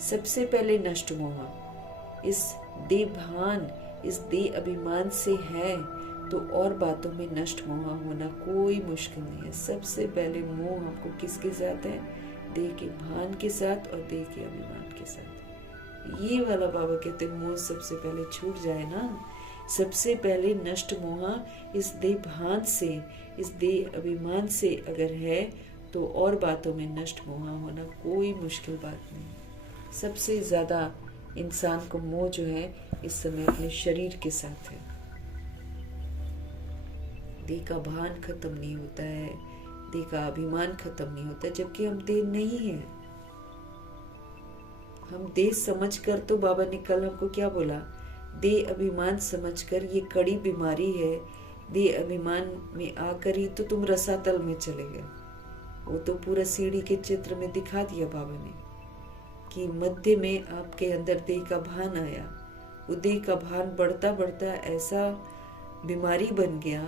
सबसे पहले नष्ट मोह इस देह भान, इस देह अभिमान से है, तो और बातों में नष्ट मोह होना कोई मुश्किल नहीं है। सबसे पहले मोह हमको किसके साथ है? देह के भान के साथ और देह के अभिमान के साथ। ये वाला बाबा कहते हैं मोह सबसे पहले छूट जाए ना। सबसे पहले नष्ट मोह इस देह भान से, इस देह अभिमान से अगर है, तो और बातों में नष्ट मोह होना कोई मुश्किल बात नहीं। सबसे ज्यादा इंसान को मोह जो है इस समय अपने शरीर के साथ है। देह का भान खत्म नहीं होता है, देह का अभिमान खत्म नहीं होता, जबकि हम देह नहीं है। हम देह समझ कर, तो बाबा ने कल हमको क्या बोला, देह अभिमान समझकर ये कड़ी बीमारी है, देह अभिमान में आकर ही तो तुम रसातल में चले गए। वो तो पूरा सीढ़ी के चित्र में दिखा दिया बाबा ने कि मध्य में आपके अंदर देह का भान आया। वो देह का भान बढ़ता बढ़ता ऐसा बीमारी बन गया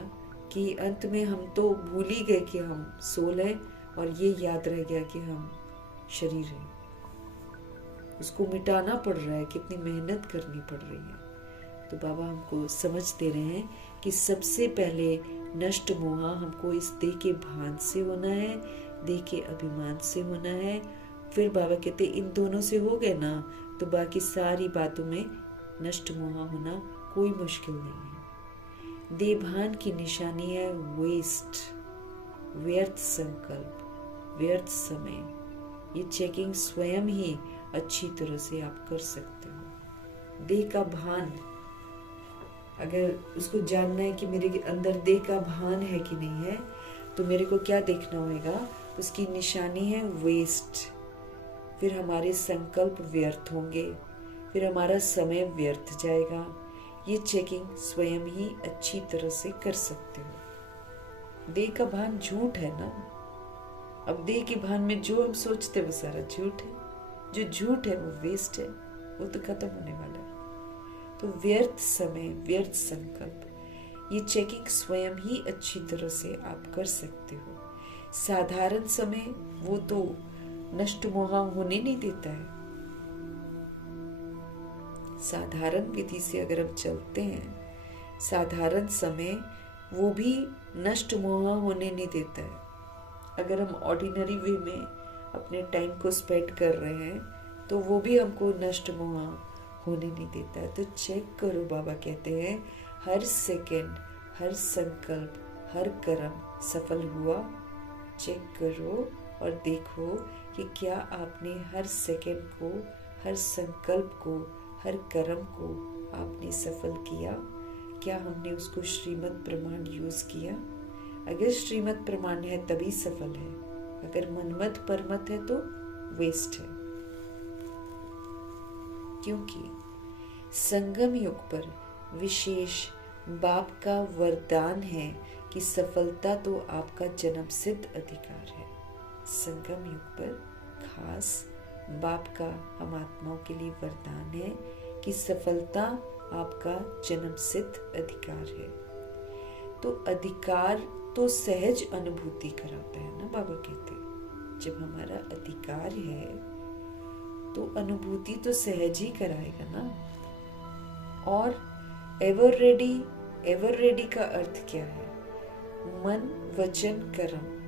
कि अंत में हम तो भूल ही गए कि हम सोल हैं और ये याद रह गया कि हम शरीर हैं। उसको मिटाना पड़ रहा है, कितनी मेहनत करनी पड़ रही है। तो बाबा हमको समझ दे रहे हैं कि सबसे पहले नष्ट मोह हमको इस देह के भान से होना है, देह के अभिमान से होना है। फिर बाबा कहते इन दोनों से हो गए ना तो बाकी सारी बातों में नष्ट मोह होना कोई मुश्किल नहीं है। देह भान की निशानी है वेस्ट, व्यर्थ संकल्प, व्यर्थ समय। ये चेकिंग स्वयं ही अच्छी तरह से आप कर सकते हो। देह का भान, अगर उसको जानना है कि मेरे अंदर देह का भान है कि नहीं है, तो मेरे को क्या देखना होगा, उसकी निशानी है वेस्ट। फिर हमारे संकल्प व्यर्थ होंगे, फिर हमारा समय व्यर्थ जाएगा। ये चेकिंग स्वयं ही अच्छी तरह से कर सकते हो। देह का भान झूठ है ना। अब देह के भान में जो हम सोचते वो सारा झूठ है। जो झूठ है वो वेस्ट है, वो तो खत्म होने वाला है। तो व्यर्थ समय, व्यर्थ संकल्प, ये चेकिंग स्वयं ही अच्छी तरह से आप कर सकते हो। साधारण समय वो तो नष्ट मोह होने नहीं देता है। साधारण विधि से अगर हम चलते हैं, साधारण समय वो भी नष्ट मोह होने नहीं देता है। अगर हम ऑर्डिनरी वे में अपने टाइम को स्पेंड कर रहे हैं तो वो भी हमको नष्ट मोह होने नहीं देता है। तो चेक करो, बाबा कहते हैं हर सेकंड, हर संकल्प, हर कर्म सफल हुआ। चेक करो और देखो कि क्या आपने हर सेकंड को, हर संकल्प को, हर कर्म को आपने सफल किया। क्या हमने उसको श्रीमद् प्रमाण यूज किया? अगर श्रीमद् प्रमाण है तभी सफल है, अगर मनमत परमत है तो वेस्ट है। क्योंकि संगम युग पर विशेष बाप का वरदान है कि सफलता तो आपका जन्म सिद्ध अधिकार है। संगम युग पर खास बाप का हम आत्माओं के लिए वरदान है कि सफलता आपका जन्म सिद्ध अधिकार है। तो अधिकार तो सहज अनुभूति कराता है ना, बाबा कहते हैं जब हमारा अधिकार है तो अनुभूति तो सहज ही कराएगा ना। और एवर रेडी का अर्थ क्या है? मन, वचन, कर्म।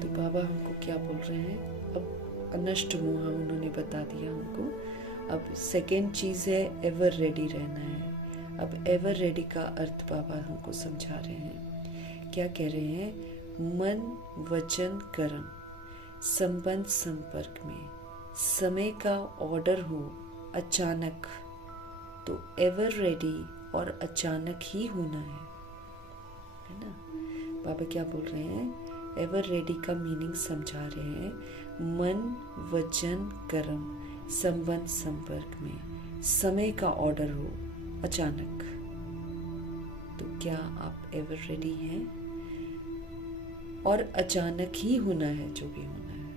तो बाबा हमको क्या बोल रहे हैं? अब अनष्ट मोह उन्होंने बता दिया हमको। अब सेकेंड चीज है एवर रेडी रहना है। अब एवर रेडी का अर्थ बाबा हमको समझा रहे हैं। क्या कह रहे हैं? मन, वचन, कर्म संबंध संपर्क में समय का ऑर्डर हो अचानक, तो एवर रेडी और अचानक ही होना है ना। बाबा क्या बोल रहे हैं? एवर रेडी का मीनिंग समझा रहे हैं। मन, वचन, कर्म संबंध संपर्क में समय का ऑर्डर हो अचानक, तो क्या आप एवर रेडी हैं? और अचानक ही होना है जो भी होना है।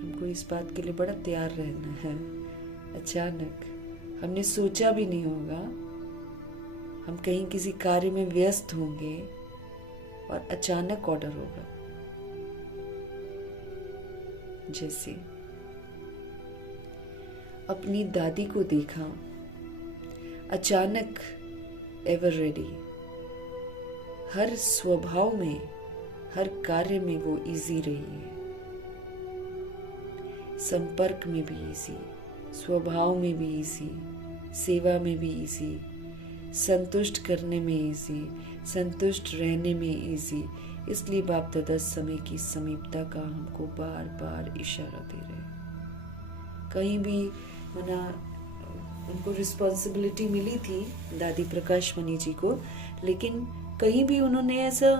हमको इस बात के लिए बड़ा तैयार रहना है। अचानक हमने सोचा भी नहीं होगा, हम कहीं किसी कार्य में व्यस्त होंगे और अचानक ऑर्डर होगा। जैसे अपनी दादी को देखा, अचानक एवर रेडी। हर स्वभाव में, हर कार्य में वो इजी रही है। संपर्क में भी इजी, स्वभाव में भी इजी, सेवा में भी इजी, संतुष्ट करने में इजी, संतुष्ट रहने में इजी। इसलिए बाप दादा समय की समीपता का हमको बार बार इशारा दे रहे हैं। कहीं भी मना उनको रिस्पॉन्सिबिलिटी मिली थी दादी प्रकाश मणि जी को, लेकिन कहीं भी उन्होंने ऐसा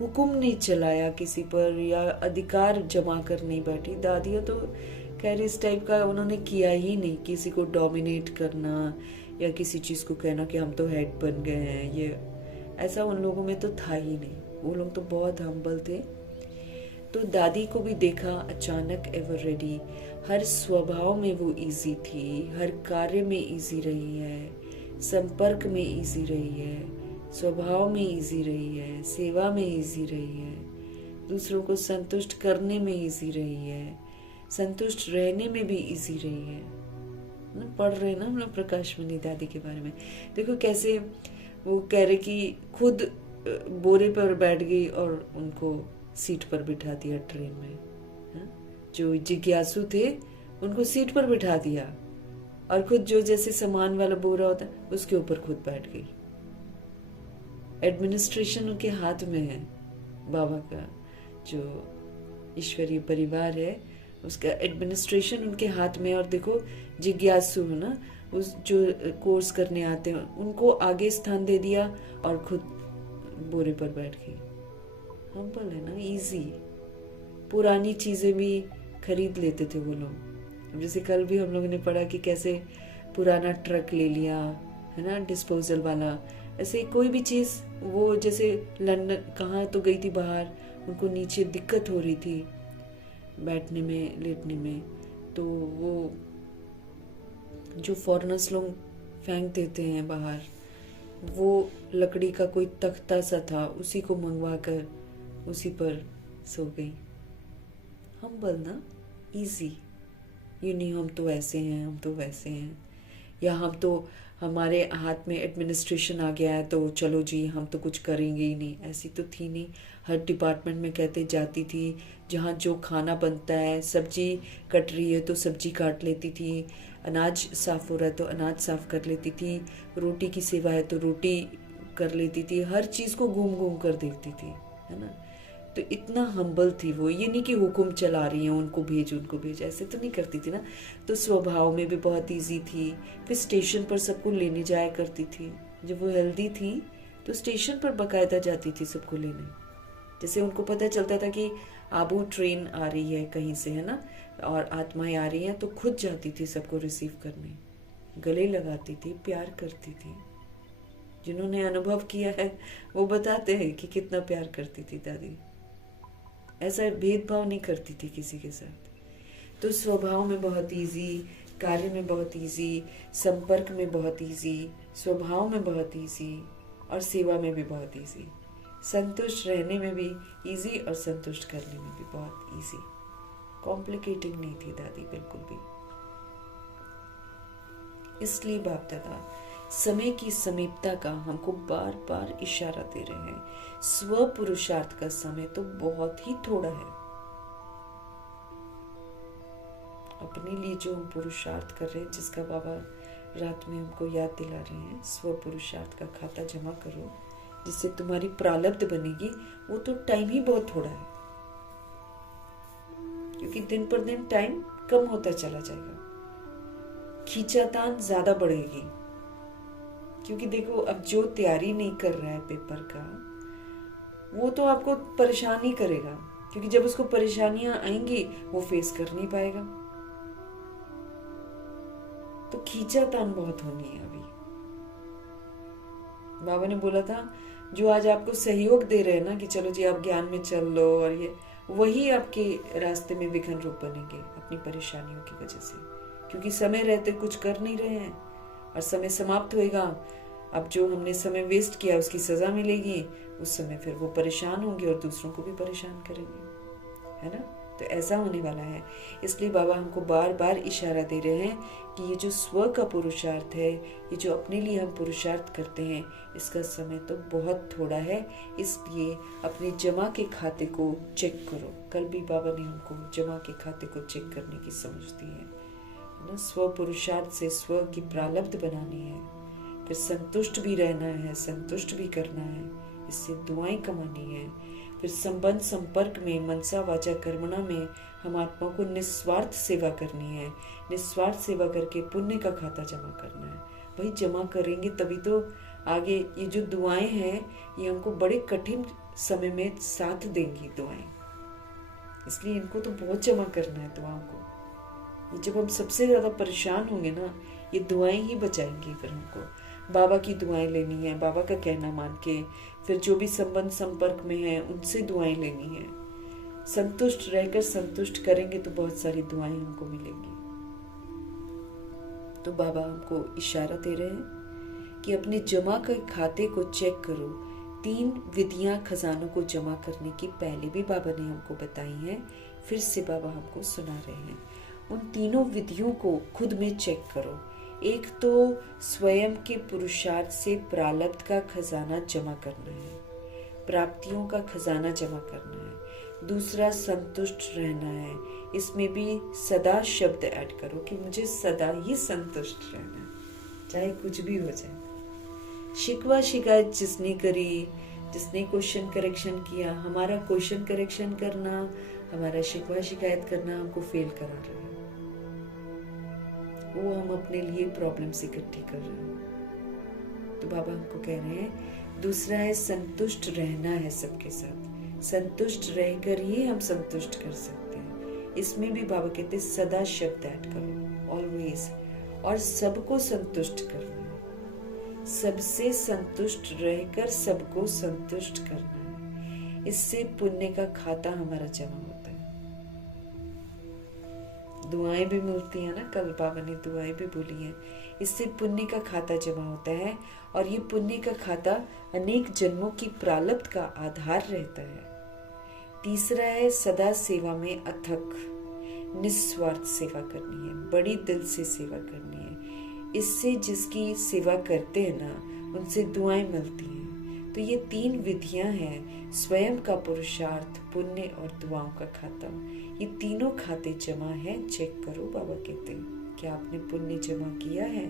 हुक्म नहीं चलाया किसी पर या अधिकार जमा कर नहीं बैठी। दादियाँ तो खैर इस टाइप का उन्होंने किया ही नहीं, किसी को डोमिनेट करना या किसी चीज़ को कहना कि हम तो हेड बन गए हैं, ये ऐसा उन लोगों में तो था ही नहीं। वो लोग तो बहुत हम्बल थे। तो दादी को भी देखा अचानक एवर रेडी, हर स्वभाव में वो इजी थी, हर कार्य में इजी रही है, संपर्क में इजी रही है, स्वभाव में इजी रही है, सेवा में इजी रही है, दूसरों को संतुष्ट करने में इजी रही है, संतुष्ट रहने में भी इजी रही है। पढ़ रहे ना हम लोग प्रकाश मणि दादी के बारे में, देखो कैसे वो कह रहे कि खुद बोरे पर बैठ गई और उनको सीट पर बिठा दिया ट्रेन में। हा? जो जिज्ञासु थे उनको सीट पर बिठा दिया और खुद जो जैसे सामान वाला बोरा होता है उसके ऊपर खुद बैठ गई। एडमिनिस्ट्रेशन उनके हाथ में है, बाबा का जो ईश्वरीय परिवार है उसका एडमिनिस्ट्रेशन उनके हाथ में। और देखो जिज्ञासु है ना, उस जो कोर्स करने आते हैं उनको आगे स्थान दे दिया और खुद बोरे पर बैठ गई। हम्बल है ना, इजी। पुरानी चीजें भी खरीद लेते थे वो लोग। जैसे कल भी हम लोगों ने पढ़ा कि कैसे पुराना ट्रक ले लिया है ना, डिस्पोजल वाला। ऐसे कोई भी चीज, वो जैसे लंदन कहाँ तो गई थी बाहर, उनको नीचे दिक्कत हो रही थी बैठने में लेटने में, तो वो जो फॉरेनर्स लोग फेंक देते हैं बाहर, वो लकड़ी का कोई तख्ता सा था, उसी को मंगवा कर उसी पर सो गई। हम्बल ना, इजी। ये नहीं हम तो ऐसे हैं, हम तो वैसे हैं, या हम तो हमारे हाथ में एडमिनिस्ट्रेशन आ गया है तो चलो जी हम तो कुछ करेंगे ही नहीं। ऐसी तो थी नहीं। हर डिपार्टमेंट में कहते जाती थी, जहाँ जो खाना बनता है, सब्जी कट रही है तो सब्जी काट लेती थी, अनाज साफ हो रहा है तो अनाज साफ कर लेती थी, रोटी की सेवा है तो रोटी कर लेती थी, हर चीज़ को घूम घूम कर देखती थी, है ना। तो इतना हम्बल थी वो। ये नहीं कि हुक्म चला रही है उनको भेज, ऐसे तो नहीं करती थी ना। तो स्वभाव में भी बहुत इजी थी। फिर स्टेशन पर सबको लेने जाया करती थी। जब वो हेल्दी थी तो स्टेशन पर बाकायदा जाती थी सबको लेने। जैसे उनको पता चलता था कि आबू ट्रेन आ रही है कहीं से, है ना, और आत्माएं आ रही हैं, तो खुद जाती थी सबको रिसीव करने, गले लगाती थी, प्यार करती थी। जिन्होंने अनुभव किया है वो बताते हैं कि कितना प्यार करती थी दादी। ऐसा भेदभाव नहीं करती थी किसी के साथ। तो स्वभाव में बहुत इजी, कार्य में बहुत इजी, संपर्क में बहुत इजी, स्वभाव में बहुत इजी और सेवा में भी बहुत इजी। संतुष्ट रहने में भी इजी और संतुष्ट करने में भी बहुत इजी। कॉम्प्लिकेटेड नहीं थी दादी बिल्कुल भी। इसलिए बाप दादा समय की समीपता का हमको बार बार इशारा दे रहे हैं। स्व पुरुषार्थ का समय तो बहुत ही थोड़ा है। अपने लिए जो हम पुरुषार्थ कर रहे हैं, जिसका बाबा रात में हमको याद दिला रहे हैं, स्व पुरुषार्थ का खाता जमा करो जिससे तुम्हारी प्रारब्ध बनेगी, वो तो टाइम ही बहुत थोड़ा है। क्योंकि दिन पर दिन टाइम कम होता चला जाएगा, खींचातान ज्यादा बढ़ेगी। क्योंकि देखो अब जो तैयारी नहीं कर रहा है पेपर का, वो तो आपको परेशान ही करेगा, क्योंकि जब उसको परेशानियां आएंगी वो फेस कर नहीं पाएगा। तो खींचातान बहुत होनी है अभी। बाबा ने बोला था जो आज आपको सहयोग दे रहे हैं ना कि चलो जी आप ज्ञान में चल लो, और ये वही आपके रास्ते में विघ्न रूप बनेंगे अपनी परेशानियों की वजह से। क्योंकि समय रहते कुछ कर नहीं रहे हैं और समय समाप्त होएगा। अब जो हमने समय वेस्ट किया उसकी सजा मिलेगी। उस समय फिर वो परेशान होंगे और दूसरों को भी परेशान करेंगे, है ना। तो ऐसा होने वाला है। इसलिए बाबा हमको बार बार इशारा दे रहे हैं कि ये जो स्व का पुरुषार्थ है, ये जो अपने लिए हम पुरुषार्थ करते हैं, इसका समय तो बहुत थोड़ा है। इसलिए अपने जमा के खाते को चेक करो। कल भी बाबा ने हमको जमा के खाते को चेक करने की समझ दी है ना। स्व पुरुषार्थ से स्व की प्रारब्ध बनानी है, फिर संतुष्ट भी रहना है, संतुष्ट भी करना है, इससे दुआएं कमानी है। फिर संबंध संपर्क में, मनसा वाचा कर्मणा में हम आत्मा को निस्वार्थ सेवा करनी है। निस्वार्थ सेवा करके पुण्य का खाता जमा करना है। भाई जमा करेंगे तभी तो आगे ये जो दुआएं हैं ये हमको बड़े कठिन समय में साथ देंगी दुआएं, इसलिए इनको तो बहुत जमा करना है दुआओं को। जब हम सबसे ज्यादा परेशान होंगे ना, ये दुआएं ही बचाएंगी। फिर हमको बाबा की दुआएं लेनी है, बाबा का कहना मान के, फिर जो भी संबंध संपर्क में है उनसे दुआएं लेनी है। संतुष्ट रहकर संतुष्ट करेंगे तो बहुत सारी दुआएं हमको मिलेंगी। तो बाबा हमको इशारा दे रहे हैं कि अपने जमा के खाते को चेक करो। 3 विधियां खजानों को जमा करने की पहले भी बाबा ने हमको बताई हैं, फिर से बाबा हमको सुना रहे हैं। उन तीनों विधियों को खुद में चेक करो। एक तो स्वयं के पुरुषार्थ से प्रारब्ध का खजाना जमा करना है, प्राप्तियों का खजाना जमा करना है। दूसरा संतुष्ट रहना है, इसमें भी सदा शब्द ऐड करो कि मुझे सदा ही संतुष्ट रहना है, चाहे कुछ भी हो जाए। शिकवा शिकायत जिसने करी, जिसने क्वेश्चन करेक्शन किया, हमारा क्वेश्चन करेक्शन करना, हमारा शिकवा शिकायत करना हमको फेल करा रहा है, वो हम अपने लिए प्रॉब्लम्स इकट्ठी कर रहे हैं। तो बाबा हमको कह रहे हैं दूसरा है संतुष्ट रहना है सबके साथ। संतुष्ट रहकर ही हम संतुष्ट कर सकते हैं। इसमें भी बाबा कहते हैं सदा शब्द ऐड करो, ऑलवेज, और सबको संतुष्ट करना है। सबसे संतुष्ट रहकर सबको संतुष्ट करना है। इससे पुण्य का खाता हमारा जमा होता है। दुआएं भी मिलती है ना, कल बाबा ने दुआएं भी बोली हैं। इससे पुण्य का खाता जमा होता है और ये पुण्य का खाता अनेक जन्मों की प्रारब्ध का आधार रहता है। तीसरा है सदा सेवा में अथक निस्वार्थ सेवा करनी है, बड़ी दिल से सेवा करनी है। इससे जिसकी सेवा करते हैं ना, उनसे दुआएं मिलती हैं। तो ये 3 विधियां हैं, स्वयं का पुरुषार्थ, पुण्य और दुआओं का खाता। ये तीनों खाते जमा है, चेक करो। बाबा कहते हैं क्या आपने पुण्य जमा किया है,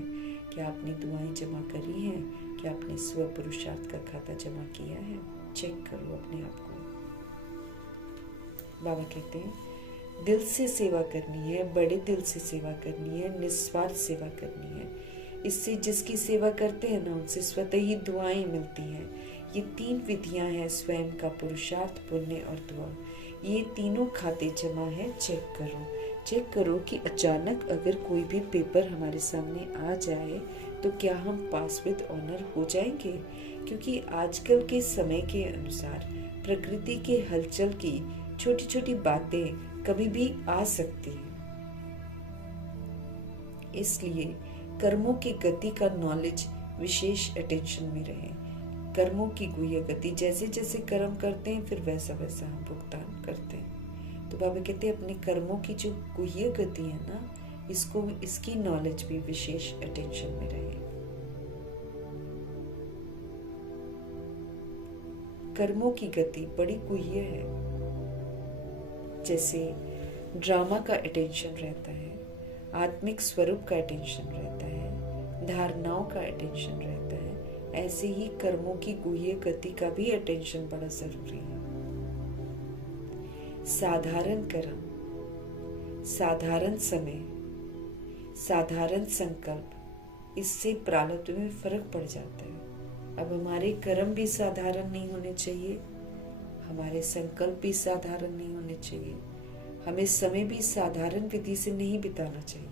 क्या आपने दुआएं जमा करी हैं, क्या आपने स्व पुरुषार्थ का खाता जमा किया है, चेक करो अपने आप को। बाबा कहते हैं दिल से सेवा करनी है, बड़े दिल से सेवा करनी है, निस्वार्थ सेवा करनी है। इससे जिसकी सेवा करते हैं ना, उनसे स्वतः ही दुआएं मिलती हैं। ये 3 विधियां हैं, स्वयं का पुरुषार्थ, पुण्य और दुआ। ये तीनों खाते जमा है, चेक करो। चेक करो कि अचानक अगर कोई भी पेपर हमारे सामने आ जाए तो क्या हम पास विद ऑनर हो जाएंगे? क्योंकि आजकल के समय के अनुसार प्रकृति के हलचल की छोटी छोटी बातें कभी भी आ सकती हैं। इसलिए कर्मों की गति का नॉलेज विशेष अटेंशन में रहे। कर्मों की गुह्य गति, जैसे जैसे कर्म करते हैं फिर वैसा वैसा हम भुगतान करते हैं। तो बाबा कहते हैं अपने कर्मों की जो गुह्य गति है ना, इसकी नॉलेज भी विशेष अटेंशन में रहे। कर्मों की गति बड़ी गुह्य है। जैसे ड्रामा का अटेंशन रहता है, आत्मिक स्वरूप का अटेंशन रहता है, धारणाओं का अटेंशन रहता है, ऐसे ही कर्मों की गुह्य गति का भी अटेंशन बड़ा जरूरी है। साधारण कर्म, साधारण समय, साधारण संकल्प, इससे प्रारब्ध में फर्क पड़ जाता है। अब हमारे कर्म भी साधारण नहीं होने चाहिए, हमारे संकल्प भी साधारण नहीं होने चाहिए, हमें समय भी साधारण विधि से नहीं बिताना चाहिए।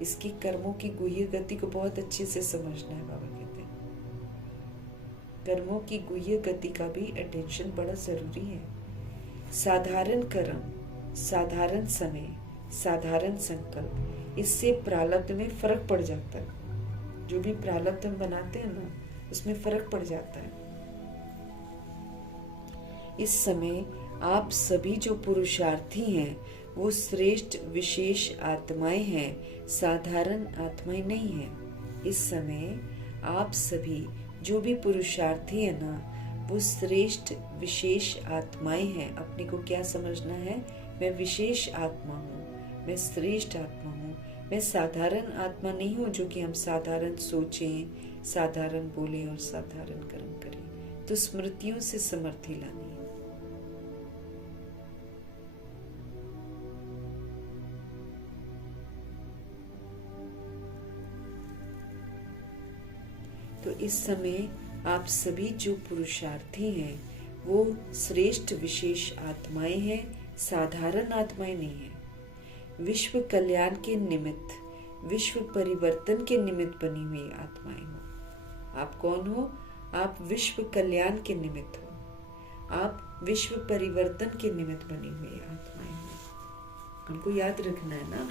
इसकी कर्मों की गुह्य गति को बहुत अच्छे से समझना है। बाबा कहते हैं कर्मों की गुह्य गति का भी अटेंशन बड़ा जरूरी है। साधारण कर्म, साधारण समय, साधारण संकल्प, इससे प्रारब्ध में फर्क पड़ जाता है। जो भी प्रारब्ध हम बनाते हैं ना, उसमें फर्क पड़ जाता है। इस समय आप सभी जो पुरुषार्थी हैं वो श्रेष्ठ विशेष आत्माएं हैं, साधारण आत्माएं नहीं हैं। इस समय आप सभी जो भी पुरुषार्थी हैं ना, वो श्रेष्ठ विशेष आत्माएं हैं। अपने को क्या समझना है? मैं विशेष आत्मा हूँ, मैं श्रेष्ठ आत्मा हूँ, मैं साधारण आत्मा नहीं हूँ जो कि हम साधारण सोचें, साधारण बोलें और साधारण कर्म करें। तो स्मृतियों से समर्थी लानी है। तो इस समय आप सभी जो पुरुषार्थी हैं वो श्रेष्ठ विशेष आत्माएं हैं, साधारण आत्माएं नहीं हैं। विश्व कल्याण के निमित्त, विश्व परिवर्तन के निमित्त बनी हुई आत्माएं हो। आप कौन हो? आप विश्व कल्याण के निमित्त हो। आप विश्व परिवर्तन के निमित्त बनी हुई आत्माएं हो। हमको याद रखना है ना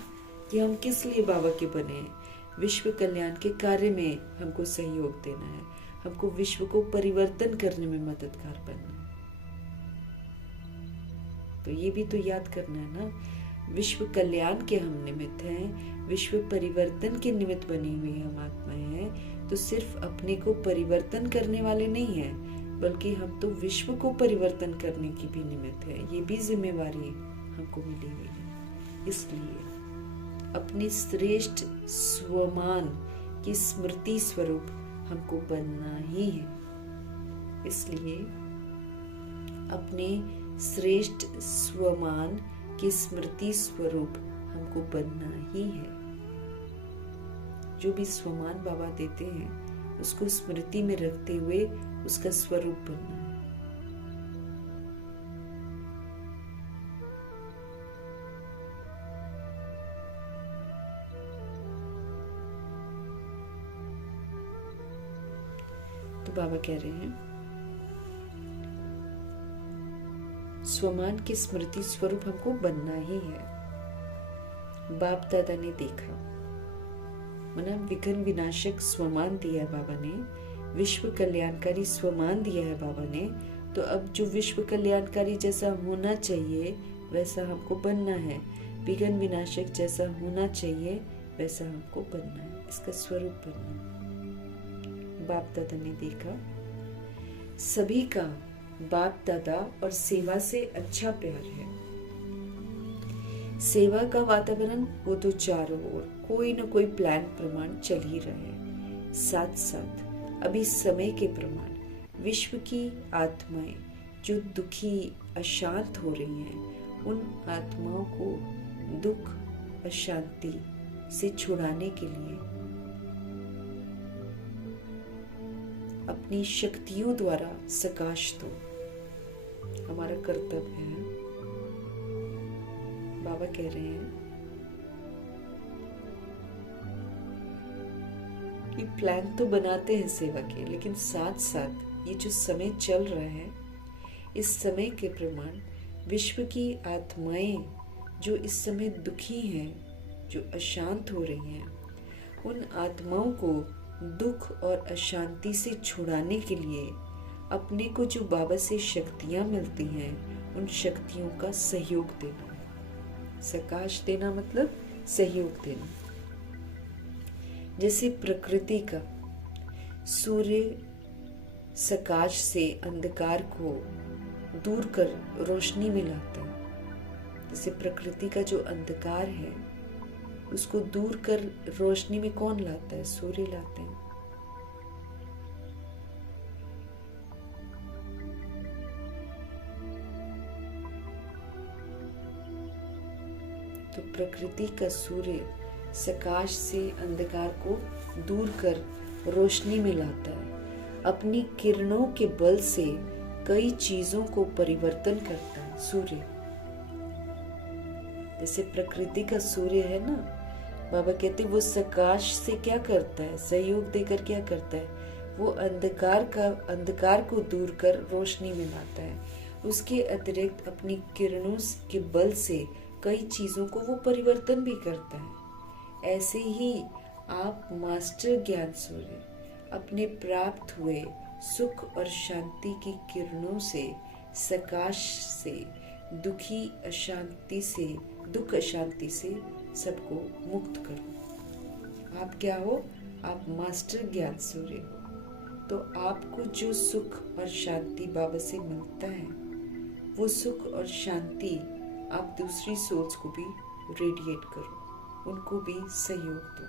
कि हम किस लिए बाबा के बने हैं। विश्व कल्याण के कार्य में हमको सहयोग देना है, हमको विश्व को परिवर्तन करने में मददगार बनना है। तो ये भी तो याद करना है ना, विश्व कल्याण के हम निमित्त हैं, विश्व परिवर्तन के निमित्त बनी हुई हम आत्माएं हैं। तो सिर्फ अपने को परिवर्तन करने वाले नहीं हैं, बल्कि हम तो विश्व को परिवर्तन करने की भी निमित्त है। ये भी जिम्मेवारी हमको मिली हुई है। इसलिए अपने श्रेष्ठ स्वमान की स्मृति स्वरूप हमको बनना ही है। इसलिए अपने श्रेष्ठ स्वमान की स्मृति स्वरूप हमको बनना ही है। जो भी स्वमान बाबा देते हैं उसको स्मृति में रखते हुए उसका स्वरूप बनना है। तो बाबा कह रहे हैं स्वमान की स्मृति स्वरूप हमको बनना ही है। बाप दादा ने देखा, मना विघ्न विनाशक स्वमान दिया है बाबा ने, विश्व कल्याणकारी स्वमान दिया है बाबा ने। तो अब जो विश्व कल्याणकारी जैसा होना चाहिए वैसा हमको बनना है। विघ्न विनाशक जैसा होना चाहिए वैसा हमको बनना है, इसका स्वरूप बनना है। बाप दादा ने देखा सभी का बाप दादा और सेवा से अच्छा प्यार है। सेवा का वातावरण वो तो चारों ओर कोई न कोई प्लान प्रमाण चल ही रहा है। साथ साथ अभी समय के प्रमाण विश्व की आत्माएं जो दुखी अशांत हो रही हैं, उन आत्माओं को दुख अशांति से छुड़ाने के लिए अपनी शक्तियों द्वारा सकाश दो, हमारा कर्तव्य है। बाबा कह रहे हैं कि प्लान तो बनाते हैं सेवा के, लेकिन साथ साथ ये जो समय चल रहा है, इस समय के प्रमाण विश्व की आत्माएं जो इस समय दुखी हैं, जो अशांत हो रही हैं, उन आत्माओं को दुख और अशांति से छुड़ाने के लिए अपने को जो बाबा से शक्तियां मिलती हैं, उन शक्तियों का सहयोग देना है। सकाश देना मतलब सहयोग देना। जैसे प्रकृति का सूर्य सकाश से अंधकार को दूर कर रोशनी में लाता है, जैसे प्रकृति का जो अंधकार है उसको दूर कर रोशनी में कौन लाता है? सूर्य लाते हैं। तो प्रकृति का सूर्य सकाश से अंधकार को दूर कर रोशनी में लाता है। अपनी किरणों के बल से कई चीजों को परिवर्तन करता है सूर्य। जैसे प्रकृति का सूर्य है ना, बाबा कहते वो सकाश से क्या करता है? सहयोग देकर क्या करता है? वो अंधकार को दूर कर रोशनी में लाता है। उसके अतिरिक्त अपनी किरणों के बल से कई चीजों को वो परिवर्तन भी करता है। ऐसे ही आप मास्टर ज्ञान सूर्य अपने प्राप्त हुए सुख और शांति की किरणों से, सकाश से दुख अशांति से सबको मुक्त करो। आप क्या हो? आप मास्टर ज्ञान सूर्य हो। तो आपको जो सुख और शांति बाबा से मिलता है, वो सुख और शांति आप दूसरी सोल्स को भी रेडिएट करो, उनको भी सहयोग दो।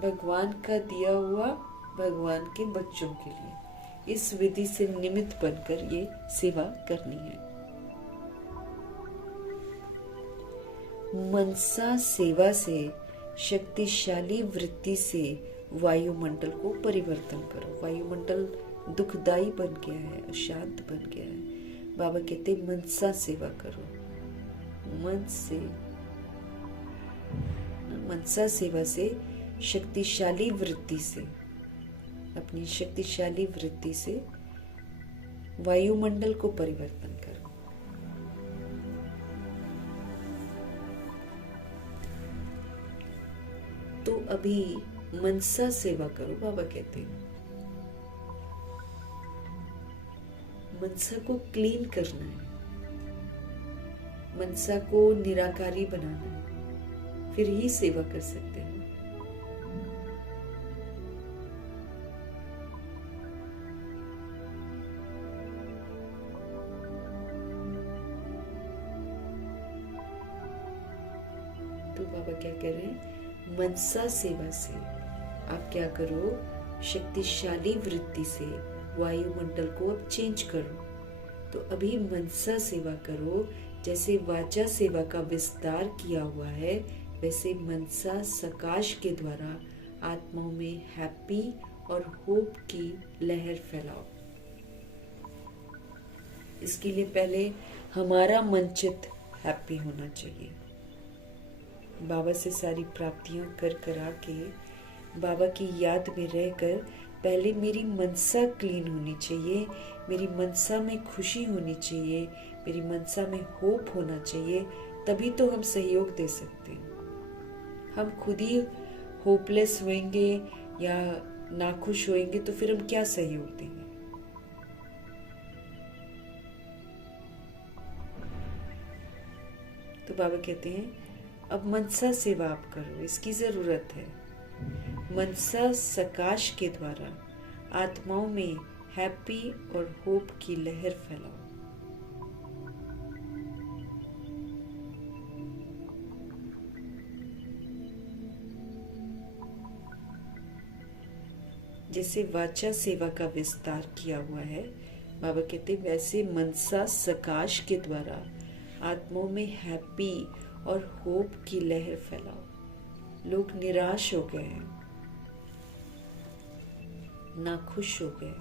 भगवान का दिया हुआ भगवान के बच्चों के लिए, इस विधि से निमित्त बनकर ये सेवा करनी है। मनसा सेवा से शक्तिशाली वृत्ति से वायुमंडल को परिवर्तन करो। वायुमंडल दुखदाई बन गया है, अशांत बन गया है। बाबा कहते मनसा सेवा करो। मनसा सेवा से शक्तिशाली वृत्ति से, अपनी शक्तिशाली वृत्ति से वायुमंडल को परिवर्तन करो। तो अभी मनसा सेवा करो। बाबा कहते हैं मनसा को क्लीन करना है, मनसा को निराकारी बनाना है, फिर ही सेवा कर सकते हैं। तो बाबा क्या कह रहे हैं, मनसा सेवा से आप क्या करो, शक्तिशाली वृत्ति से वायुमंडल को अब चेंज करो। तो अभी मनसा सेवा करो। जैसे वाचा सेवा का विस्तार किया हुआ है, वैसे मनसा सकाश के द्वारा आत्माओं में हैप्पी और होप की लहर फैलाओ। इसके लिए पहले हमारा मन चित हैप्पी होना चाहिए। बाबा से सारी प्राप्तियां कर करा के बाबा की याद में रहकर पहले मेरी मनसा क्लीन होनी चाहिए, मेरी मनसा में खुशी होनी चाहिए, मेरी मनसा में होप होना चाहिए, तभी तो हम सहयोग दे सकते हैं। हम खुद ही होपलेस होएंगे या नाखुश होएंगे तो फिर हम क्या सहयोग देंगे। तो बाबा कहते हैं अब मनसा सेवा आप करो, इसकी जरूरत है। मनसा सकाश के द्वारा आत्माओं में हैप्पी और होप की लहर फैलाओ। जैसे वाचा सेवा का विस्तार किया हुआ है, बाबा कहते वैसे मनसा सकाश के द्वारा आत्माओं में हैप्पी और होप की लहर फैलाओ। लोग निराश हो गए हैं, नाखुश हो गए,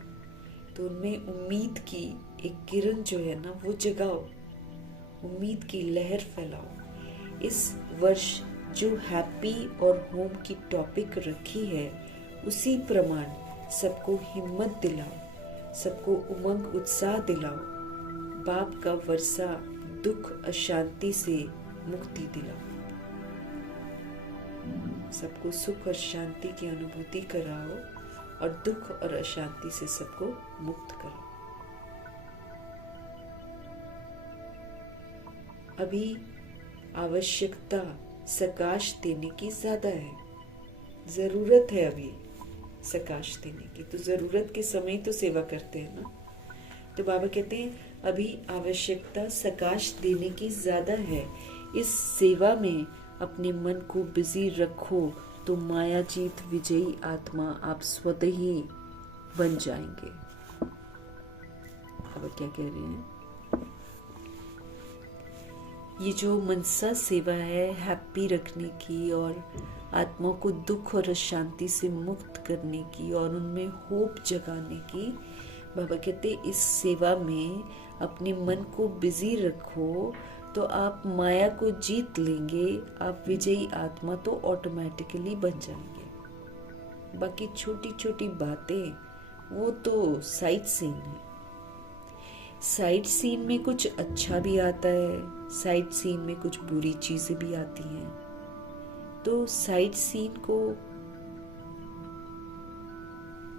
तो उनमें उम्मीद की एक किरण जो है ना वो जगाओ, उम्मीद की लहर फैलाओ। इस वर्ष जो हैप्पी और होम की टॉपिक रखी है, उसी प्रमाण सबको हिम्मत दिलाओ, सबको उमंग उत्साह दिलाओ। बाप का वर्षा दुख अशांति से मुक्ति दिलाओ, सबको सुख और शांति की अनुभूति कराओ और दुख और अशांति से सबको मुक्त करो। अभी आवश्यकता सकाश देने की ज्यादा है, जरूरत है अभी सकाश देने की। तो जरूरत के समय तो सेवा करते हैं ना। तो बाबा कहते हैं अभी आवश्यकता सकाश देने की ज्यादा है। इस सेवा में अपने मन को बिजी रखो तो माया जीत विजयी आत्मा आप स्वतः ही बन जाएंगे। अब क्या कह रहे हैं, ये जो मनसा सेवा है हैप्पी रखने की और आत्मा को दुख और अशांति से मुक्त करने की और उनमें होप जगाने की, बाबा कहते इस सेवा में अपने मन को बिजी रखो तो आप माया को जीत लेंगे, आप विजयी आत्मा तो ऑटोमेटिकली बन जाएंगे। बाकी छोटी छोटी बातें वो तो साइड सीन है। साइड सीन में कुछ अच्छा भी आता है, साइड सीन में कुछ बुरी चीजें भी आती हैं। तो साइड सीन को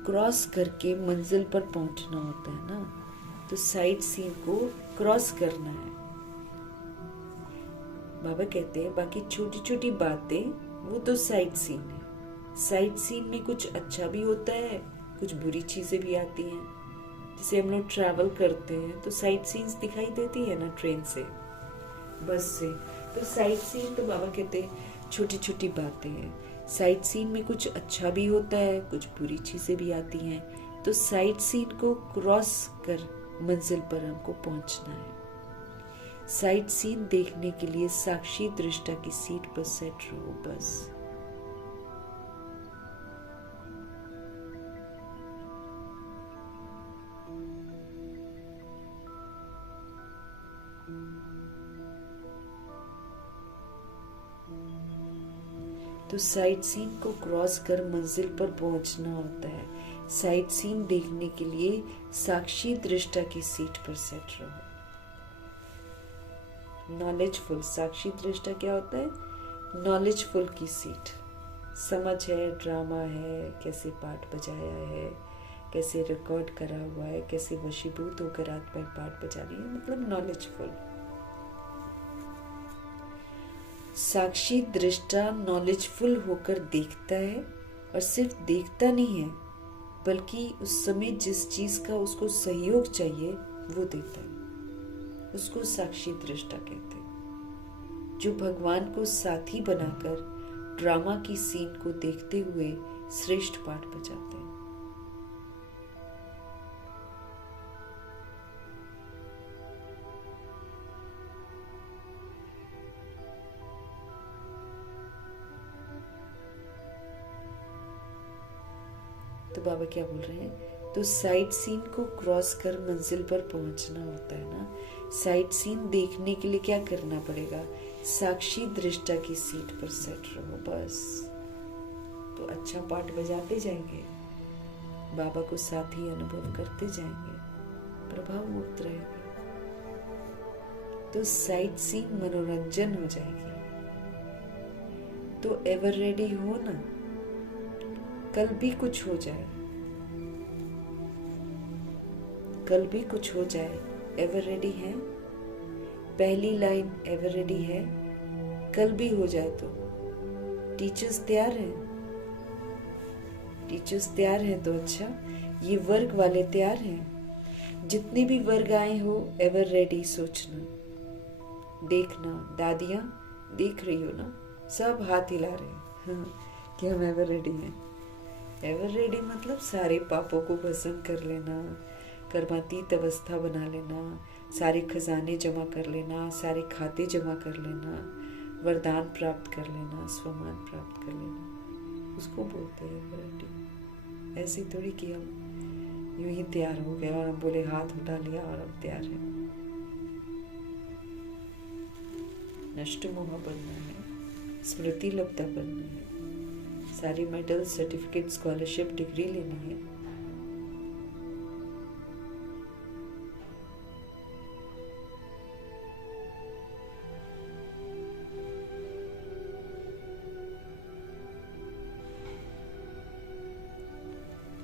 क्रॉस करके मंजिल पर पहुंचना होता है ना, तो साइड सीन को क्रॉस करना है। बाबा कहते हैं बाकी छोटी छोटी बातें वो तो साइड सीन है। साइड सीन में कुछ अच्छा भी होता है, कुछ बुरी चीजें भी आती हैं। जैसे हम लोग ट्रैवल करते हैं तो साइड सीन्स दिखाई देती है ना, ट्रेन से, बस से। तो साइड सीन तो बाबा कहते हैं छोटी छोटी बातें हैं। साइड सीन में कुछ अच्छा भी होता है, कुछ बुरी चीजें भी आती हैं। तो साइट सीन को क्रॉस कर मंजिल पर हमको पहुंचना है। साइट सीन देखने के लिए साक्षी दृष्टा की सीट पर सेट रहो बस। तो साइट सीन को क्रॉस कर मंजिल पर पहुंचना होता है। साइट सीन देखने के लिए साक्षी दृष्टा की सीट पर सेट रहो। नॉलेजफुल, साक्षी दृष्टा क्या होता है? नॉलेजफुल की सीट। समझ है, ड्रामा है, कैसे पाठ बजाया है, कैसे रिकॉर्ड करा हुआ है, कैसे वशीभूत होकर आत्माएं पाठ बजा रही है, मतलब नॉलेजफुल। साक्षी दृष्टा नॉलेजफुल होकर देखता है, और सिर्फ देखता नहीं है बल्कि उस समय जिस चीज का उसको सहयोग चाहिए वो देता है। उसको साक्षी दृष्टा कहते हैं, जो भगवान को साथी बनाकर ड्रामा की सीन को देखते हुए श्रेष्ठ पाठ बजाते हैं। तो बाबा क्या बोल रहे हैं? तो साइट सीन को क्रॉस कर मंजिल पर पहुंचना होता है ना। साइट सीन देखने के लिए क्या करना पड़ेगा? साक्षी दृष्टा की सीट पर सेट रहो बस। तो अच्छा पाठ बजाते जाएंगे, बाबा को साथ ही अनुभव करते जाएंगे, प्रभाव मुक्त रहेंगे। तो साइट सीन मनोरंजन हो जाएगी। तो एवर रेडी हो ना, कल भी कुछ हो जाए, कल भी कुछ हो जाए, एवर रेडी है। पहली लाइन एवर रेडी है, कल भी हो जाए तो टीचर्स तैयार हैं। टीचर्स तैयार हैं तो अच्छा, ये वर्ग वाले तैयार हैं। जितने भी वर्ग आए हो एवर रेडी सोचना, देखना। दादियां देख रही हो ना, सब हाथ हिला रहे हैं कि हम एवर रेडी हैं। एवर रेडी मतलब सारे पापों को भस्म कर लेना, कर्मातीत अवस्था बना लेना, सारे खजाने जमा कर लेना, सारे खाते जमा कर लेना, वरदान प्राप्त कर लेना, स्वमान प्राप्त कर लेना, उसको बोलते हैं एवर रेडी। ऐसे थोड़ी कि हम यूं ही तैयार हो गए और हम बोले हाथ उठा लिया और हम तैयार हैं। नष्ट मोह बनना है, स्मृति लब्धा बनना है, सारी मेडल, सर्टिफिकेट, स्कॉलरशिप, डिग्री लेनी है।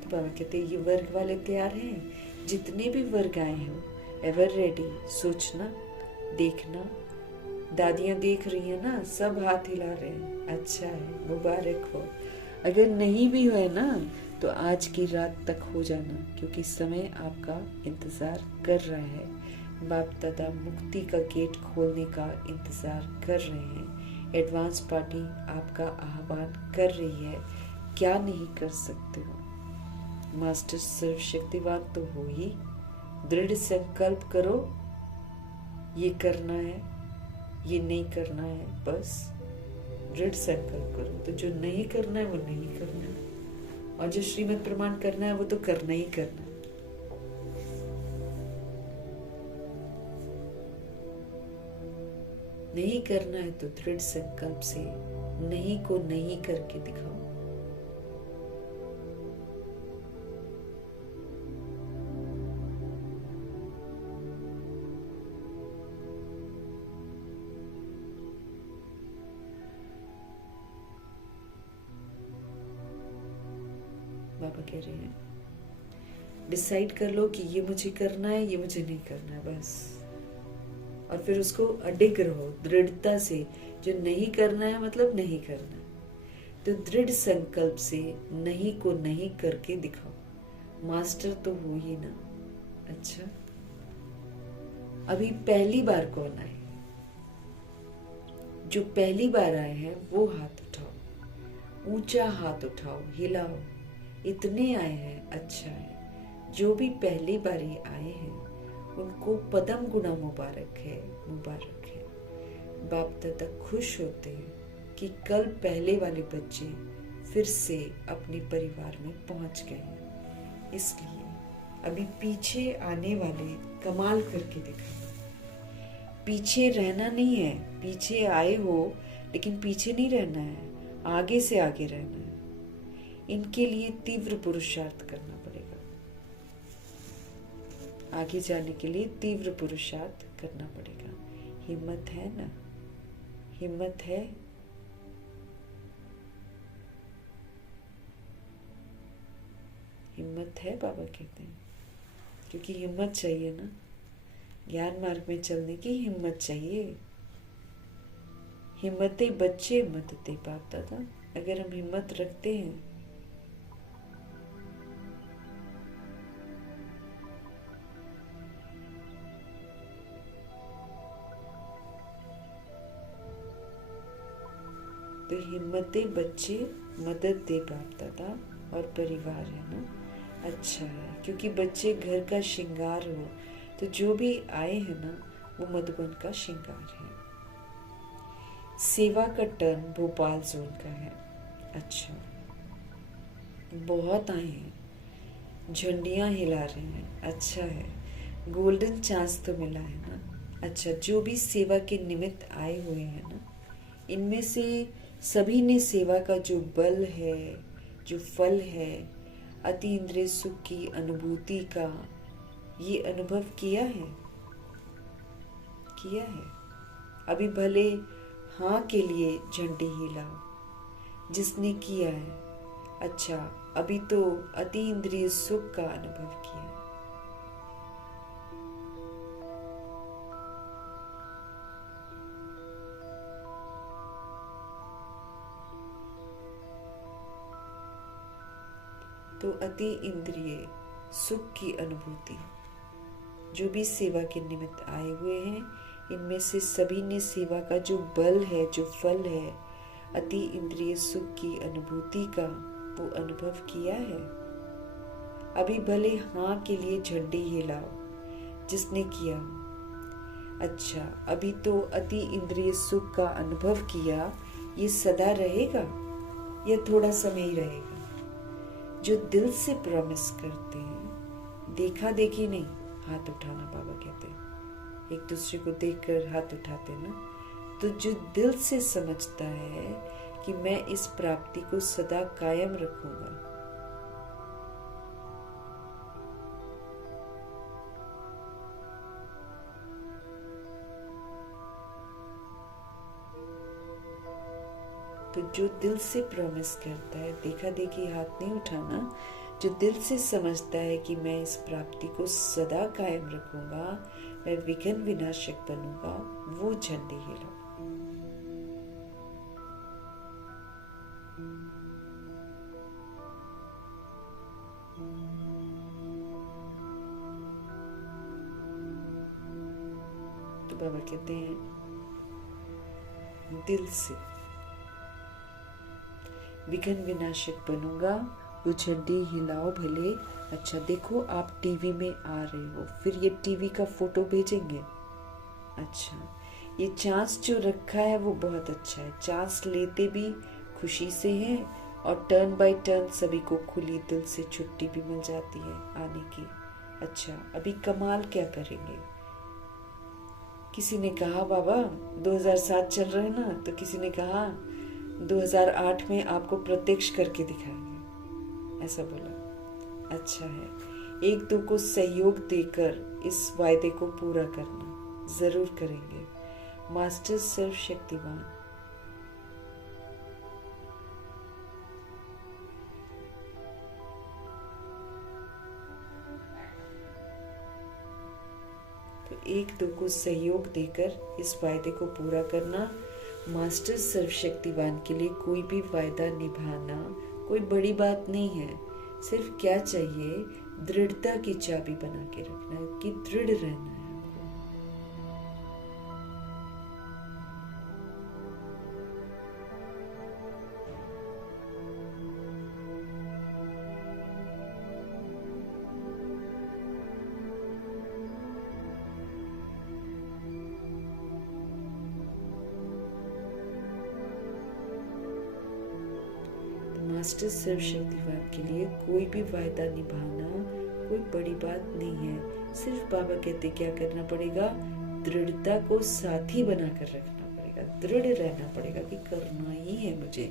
तो बाबा कहते ये वर्ग वाले तैयार हैं। जितने भी वर्ग आए हो एवर रेडी, सोचना, देखना। दादियां देख रही हैं ना, सब हाथ हिला रहे हैं, अच्छा है, मुबारक हो। अगर नहीं भी है ना तो आज की रात तक हो जाना, क्योंकि समय आपका इंतजार कर रहा है। बाप दादा मुक्ति का गेट खोलने का इंतजार कर रहे हैं। एडवांस पार्टी आपका आह्वान कर रही है, क्या नहीं कर सकते हो। मास्टर सर्वशक्तिवान तो हो ही। दृढ़ संकल्प करो, ये करना है, ये नहीं करना है, बस दृढ़ संकल्प करो। तो जो नहीं करना है वो नहीं करना है, और जो श्रीमद् प्रमाण करना है वो तो करना ही करना है। नहीं करना है तो दृढ़ संकल्प से नहीं को नहीं करके दिखाओ। बाबा कह रहे हैं डिसाइड कर लो कि ये मुझे करना है, ये मुझे नहीं करना है, बस। और फिर उसको अडिग रहो दृढ़ता से। जो नहीं करना है मतलब नहीं करना है, तो दृढ़ संकल्प से नहीं को नहीं करके दिखाओ। मास्टर तो हो ही ना। अच्छा, अभी पहली बार कौन आए? जो पहली बार आए हैं वो हाथ उठाओ, ऊंचा हाथ उठाओ, हिलाओ। इतने आए हैं, अच्छा है। जो भी पहली बारी आए हैं उनको पदम गुना मुबारक है, मुबारक है। बाप दादा खुश होते हैं कि कल पहले वाले बच्चे फिर से अपने परिवार में पहुंच गए हैं। इसलिए अभी पीछे आने वाले कमाल करके दिखाएं। पीछे रहना नहीं है, पीछे आए हो लेकिन पीछे नहीं रहना है, आगे से आगे रहना है। इनके लिए तीव्र पुरुषार्थ करना पड़ेगा। आगे जाने के लिए तीव्र पुरुषार्थ करना पड़ेगा। हिम्मत है ना? हिम्मत है? हिम्मत है बाबा कहते हैं, क्योंकि हिम्मत चाहिए ना, ज्ञान मार्ग में चलने की हिम्मत चाहिए। हिम्मते बच्चे मदते बाप दादा। अगर हम हिम्मत रखते हैं तो हिम्मते बच्चे मदद दे बाप दादा और परिवार है ना, अच्छा है। क्योंकि बच्चे घर का श्रृंगार हो, तो जो भी आए हैं ना वो मधुबन का श्रृंगार है। सेवा का टर्न भोपाल जोन का है। अच्छा, बहुत आए हैं, झंडियाँ हिला रहे हैं, अच्छा है। गोल्डन चांस तो मिला है ना। अच्छा, जो भी सेवा के निमित्त आए हुए हैं ना, इनमें से सभी ने सेवा का जो बल है, जो फल है, अति इंद्रिय सुख की अनुभूति का, ये अनुभव किया है, किया है। अभी भले हाँ के लिए झंडे हिलाओ जिसने किया है। अच्छा, अभी तो अति इंद्रिय सुख का अनुभव किया। तो अति इंद्रिय सुख की अनुभूति, जो भी सेवा के निमित्त आए हुए हैं, इनमें से सभी ने सेवा का जो बल है, जो फल है, अति इंद्रिय सुख की अनुभूति का, वो अनुभव किया है। अभी भले हाँ के लिए झंडे हिलाओ जिसने किया। अच्छा, अभी तो अति इंद्रिय सुख का अनुभव किया, ये सदा रहेगा या थोड़ा समय ही रहेगा? जो दिल से प्रॉमिस करते हैं, देखा देखी नहीं, हाथ उठाना बाबा कहते हैं, एक दूसरे को देखकर हाथ उठाते ना, तो जो दिल से समझता है कि मैं इस प्राप्ति को सदा कायम रखूंगा, तो जो दिल से प्रॉमिस करता है, देखा देखी हाथ नहीं उठाना, जो दिल से समझता है कि मैं इस प्राप्ति को सदा कायम रखूंगा, मैं विघ्न विनाशक बनूंगा, वो झंडे हिलाओ। तो बाबा कहते हैं दिल से विघ्न विनाशक बनूंगा, वो झंडे हिलाओ भले। अच्छा, देखो आप टीवी में आ रहे हो, फिर ये टीवी का फोटो भेजेंगे। अच्छा, ये चांस जो रखा है वो बहुत अच्छा है। चांस लेते भी खुशी से हैं और टर्न बाय टर्न सभी को खुली दिल से छुट्टी भी मिल जाती है आने की। अच्छा, अभी कमाल क्या करेंगे? किसी ने कहा बाबा 2007 चल रहे हैं ना, तो किसी ने कहा 2008 में आपको प्रत्यक्ष करके दिखाएंगे, ऐसा बोला। अच्छा है, एक दो को सहयोग देकर इस वायदे को पूरा करना जरूर करेंगे। मास्टर सर्वशक्तिवान, तो एक दो को सहयोग देकर इस वायदे को पूरा करना। मास्टर सर्वशक्तिवान के लिए कोई भी वायदा निभाना कोई बड़ी बात नहीं है। सिर्फ क्या चाहिए, दृढ़ता की चाबी बना के रखना है कि दृढ़ रहना है। मास्टर सर्वशक्तिवान के लिए कोई भी वायदा निभाना कोई बड़ी बात नहीं है। सिर्फ बाबा कहते क्या करना पड़ेगा, दृढ़ता को साथी बनाकर रखना पड़ेगा, दृढ़ रहना पड़ेगा कि करना ही है मुझे।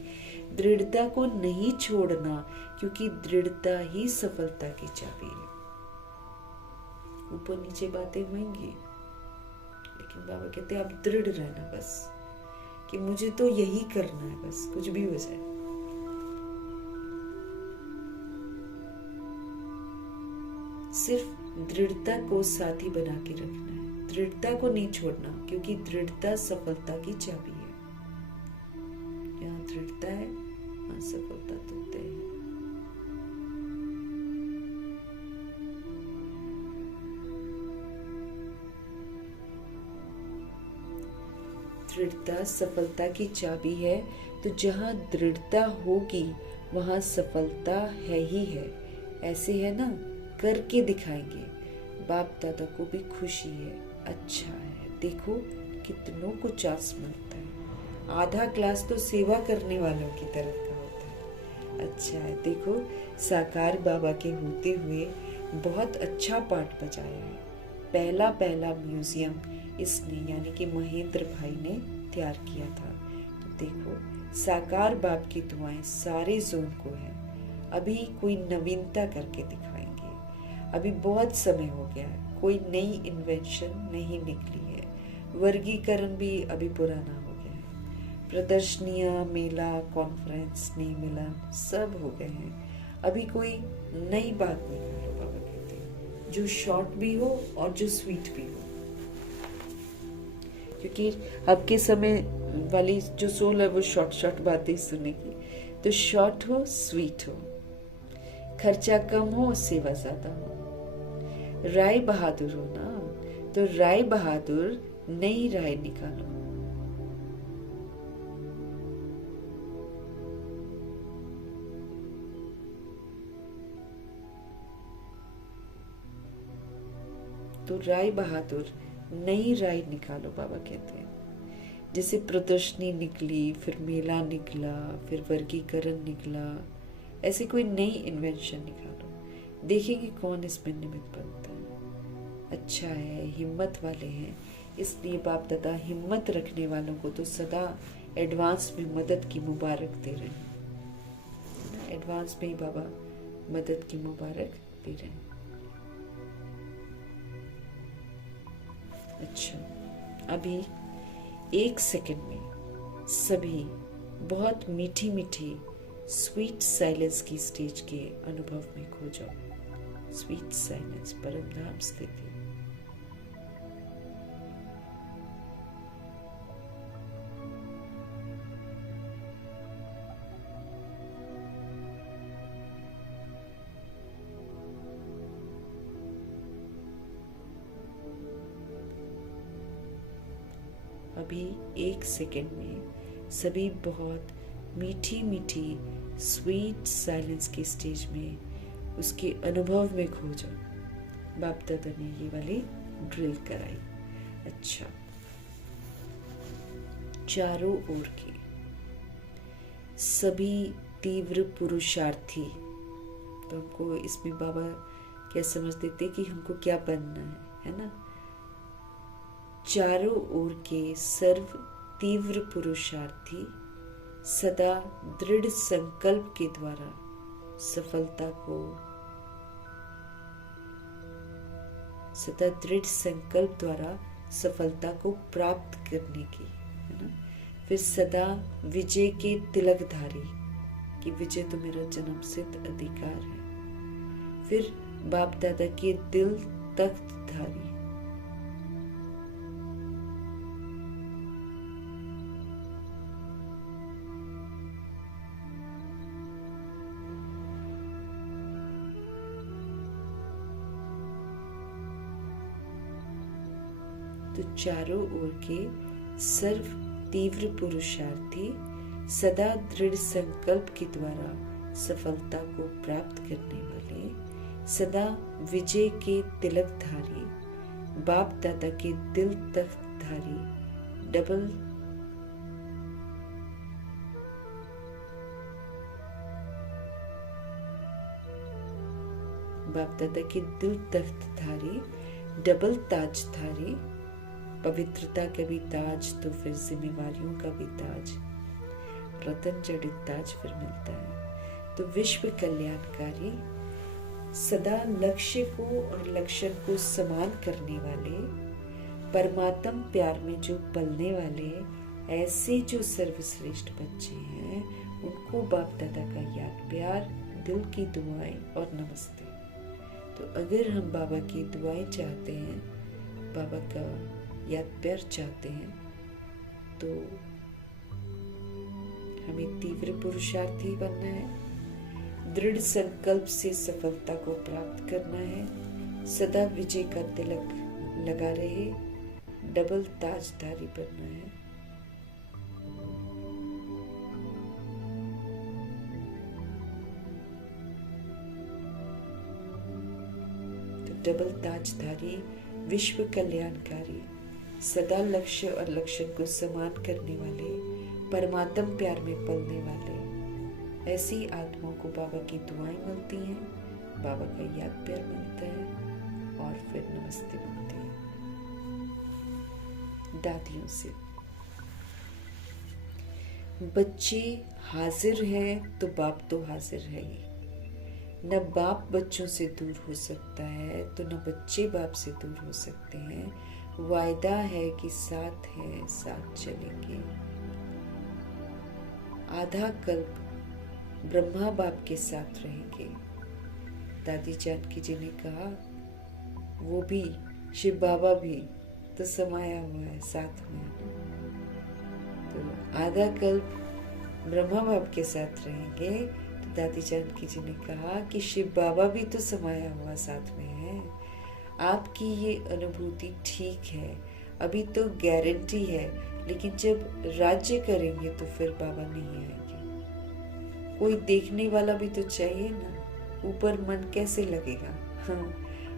दृढ़ता को नहीं छोड़ना, क्योंकि दृढ़ता ही सफलता की चाबी है। ऊपर नीचे बातें होंगी, लेकिन बाबा कहते आप दृढ़ रहना बस, कि मुझे तो यही करना है, बस कुछ भी हो जाए। सिर्फ दृढ़ता को साथी बना के रखना है, दृढ़ता को नहीं छोड़ना, क्योंकि दृढ़ता सफलता की चाबी है। यहाँ दृढ़ता है, वहाँ सफलता तो तय है। दृढ़ता सफलता की चाबी है, तो जहाँ दृढ़ता होगी वहाँ सफलता है ही है। ऐसे है ना, करके दिखाएंगे। बाप दादा को भी खुशी है, अच्छा है, देखो कितनों को चांस मिलता है। आधा क्लास तो सेवा करने वालों की तरफ का होता है। अच्छा है, देखो साकार बाबा के होते हुए बहुत अच्छा पाठ बजाया है। पहला म्यूजियम इसने यानी कि महेंद्र भाई ने तैयार किया था। तो देखो साकार बाप की दुआएं सारे जोन को है। अभी कोई नवीनता करके दिखाएंगे। अभी बहुत समय हो गया है, कोई नई इन्वेंशन नहीं निकली है। वर्गीकरण भी अभी पुराना हो गया है। प्रदर्शनियां, मेला, कॉन्फ्रेंस, नई मिलन सब हो गए हैं। अभी कोई नई बात नहीं कर रहा। बाबा कहते हैं जो शॉर्ट भी हो और जो स्वीट भी हो, क्योंकि अब के समय वाली जो सोल है वो शॉर्ट बातें सुनेगी। तो शॉर्ट हो, स्वीट हो, खर्चा कम हो, सेवा ज्यादा हो। राय बहादुर हो ना, तो राय बहादुर नई राय निकालो। तो राय बहादुर नई राय निकालो, बाबा कहते हैं। जैसे प्रदर्शनी निकली, फिर मेला निकला, फिर वर्गीकरण निकला, ऐसे कोई नई इन्वेंशन निकालो। देखेंगे कौन इसमें निमित्त बनता है। अच्छा है, हिम्मत वाले हैं, इसलिए बाप दादा हिम्मत रखने वालों को तो सदा एडवांस में मदद की मुबारक दे रहे हैं। एडवांस में ही बाबा मदद की मुबारक दे रहे हैं। अच्छा, अभी 1 सेकंड में सभी बहुत मीठी मीठी स्वीट साइलेंस की स्टेज के अनुभव में खो जाओ। स्वीट साइलेंस परम धाम स्थिति। अभी 1 सेकंड में सभी बहुत मीठी मीठी स्वीट साइलेंस की स्टेज में उसके अनुभव में खो जाओ। बाप दादा ने ये वाली ड्रिल कराई। अच्छा, चारों ओर के सभी तीव्र पुरुषार्थी, तो हमको इसमें बाबा क्या समझ देते कि हमको क्या बनना है ना। चारों ओर के सर्व तीव्र पुरुषार्थी सदा दृढ़ संकल्प के द्वारा सफलता को, सदा दृढ़ संकल्प द्वारा सफलता को प्राप्त करने की, है ना। फिर सदा विजय के तिलकधारी, कि विजय तो मेरा जन्म सिद्ध अधिकार है। फिर बाप दादा के दिल तख्तधारी, तो चारों ओर के सर्व तीव्र पुरुषार्थी सदा दृढ़ संकल्प के द्वारा सफलता को प्राप्त करने वाले, सदा विजय के तिलकधारी, बाप दादा के दिल तख्तधारी, डबल बाप दादा के दिल तख्तधारी, डबल ताजधारी, पवित्रता का भी ताज तो फिर जिम्मेवारियों का भी ताज, रतन जड़ित ताज फिर मिलता है। तो विश्व कल्याणकारी, सदा लक्ष्य को और लक्षण को समान करने वाले, परमात्म प्यार में जो पलने वाले, ऐसे जो सर्वश्रेष्ठ बच्चे हैं, उनको बाप दादा का याद प्यार, दिल की दुआएं और नमस्ते। तो अगर हम बाबा की दुआएं चाहते हैं, बाबा का याद प्यार चाहते हैं, तो हमें तीव्र पुरुषार्थी बनना है, दृढ़ संकल्प से सफलता को प्राप्त करना है, सदा विजय का तिलक लगा रहे, डबल ताजधारी बनना है। तो डबल ताजधारी, विश्व कल्याणकारी, सदा लक्ष्य और लक्षण को समान करने वाले, परमात्म प्यार में पलने वाले, ऐसी आत्माओं को बाबा की दुआएं मिलती हैं, बाबा का याद प्यार मिलता है और फिर नमस्ते मिलती है दादियों से। बच्चे हाजिर हैं तो बाप तो हाजिर है ही। न बाप बच्चों से दूर हो सकता है तो न बच्चे बाप से दूर हो सकते हैं। वायदा है कि साथ हैं, साथ चलेंगे। आधा कल्प ब्रह्मा बाप के साथ रहेंगे। दादी जानकी जी ने कहा, वो भी शिव बाबा भी तो समाया हुआ है साथ में। तो आधा कल्प ब्रह्मा बाप के साथ रहेंगे। तो दादी जानकी जी ने कहा कि शिव बाबा भी तो समाया हुआ साथ में है। आपकी ये अनुभूति ठीक है, अभी तो गारंटी है, लेकिन जब राज्य करेंगे तो फिर बाबा नहीं आएंगे। कोई देखने वाला भी तो चाहिए ना, ऊपर मन कैसे लगेगा। हाँ,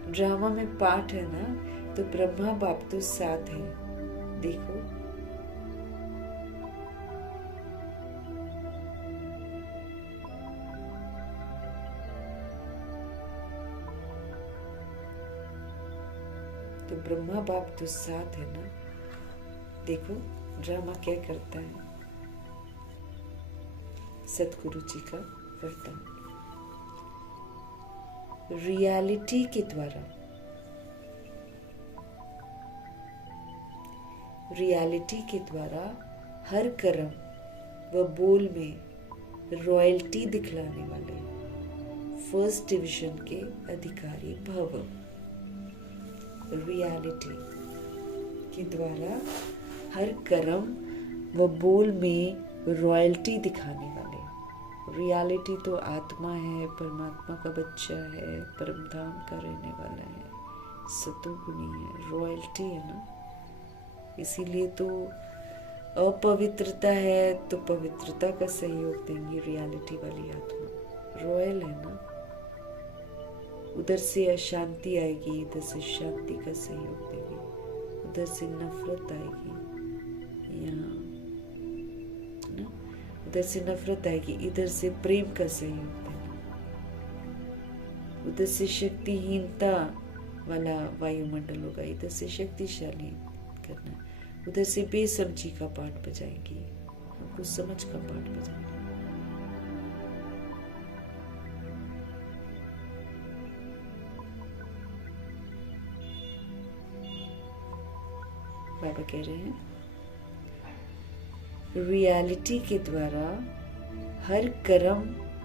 ड्रामा में पाठ है ना, तो ब्रह्मा बाप तो साथ है। देखो, तो ब्रह्मा बाप तो साथ है ना। देखो ड्रामा क्या करता है। सतगुरु जी का वरदान, रियलिटी के द्वारा, रियलिटी के द्वारा हर कर्म व बोल में रॉयल्टी दिखलाने वाले फर्स्ट डिवीजन के अधिकारी भव। रियलिटी के द्वारा हर कर्म व बोल में रॉयल्टी दिखाने वाले। रियलिटी तो आत्मा है, परमात्मा का बच्चा है, परम धाम का रहने वाला है, सतोगुणी है, रॉयल्टी है ना। इसीलिए तो अपवित्रता है तो पवित्रता का सहयोग देंगी रियलिटी वाली आत्मा। रॉयल है ना। उधर से अशांति आएगी, इधर से शांति का सहयोग देगी। उधर से नफरत आएगी, यहाँ ना, उधर से नफरत आएगी, इधर से प्रेम का सहयोग देना। उधर से शक्तिहीनता वाला वायुमंडल होगा, इधर से शक्तिशाली करना। उधर से बेसमझी का पाठ बजाएंगी, हमको समझ का पाठ बजाना। बाबा कह रहे हैं, रियलिटी के द्वारा हर कर्म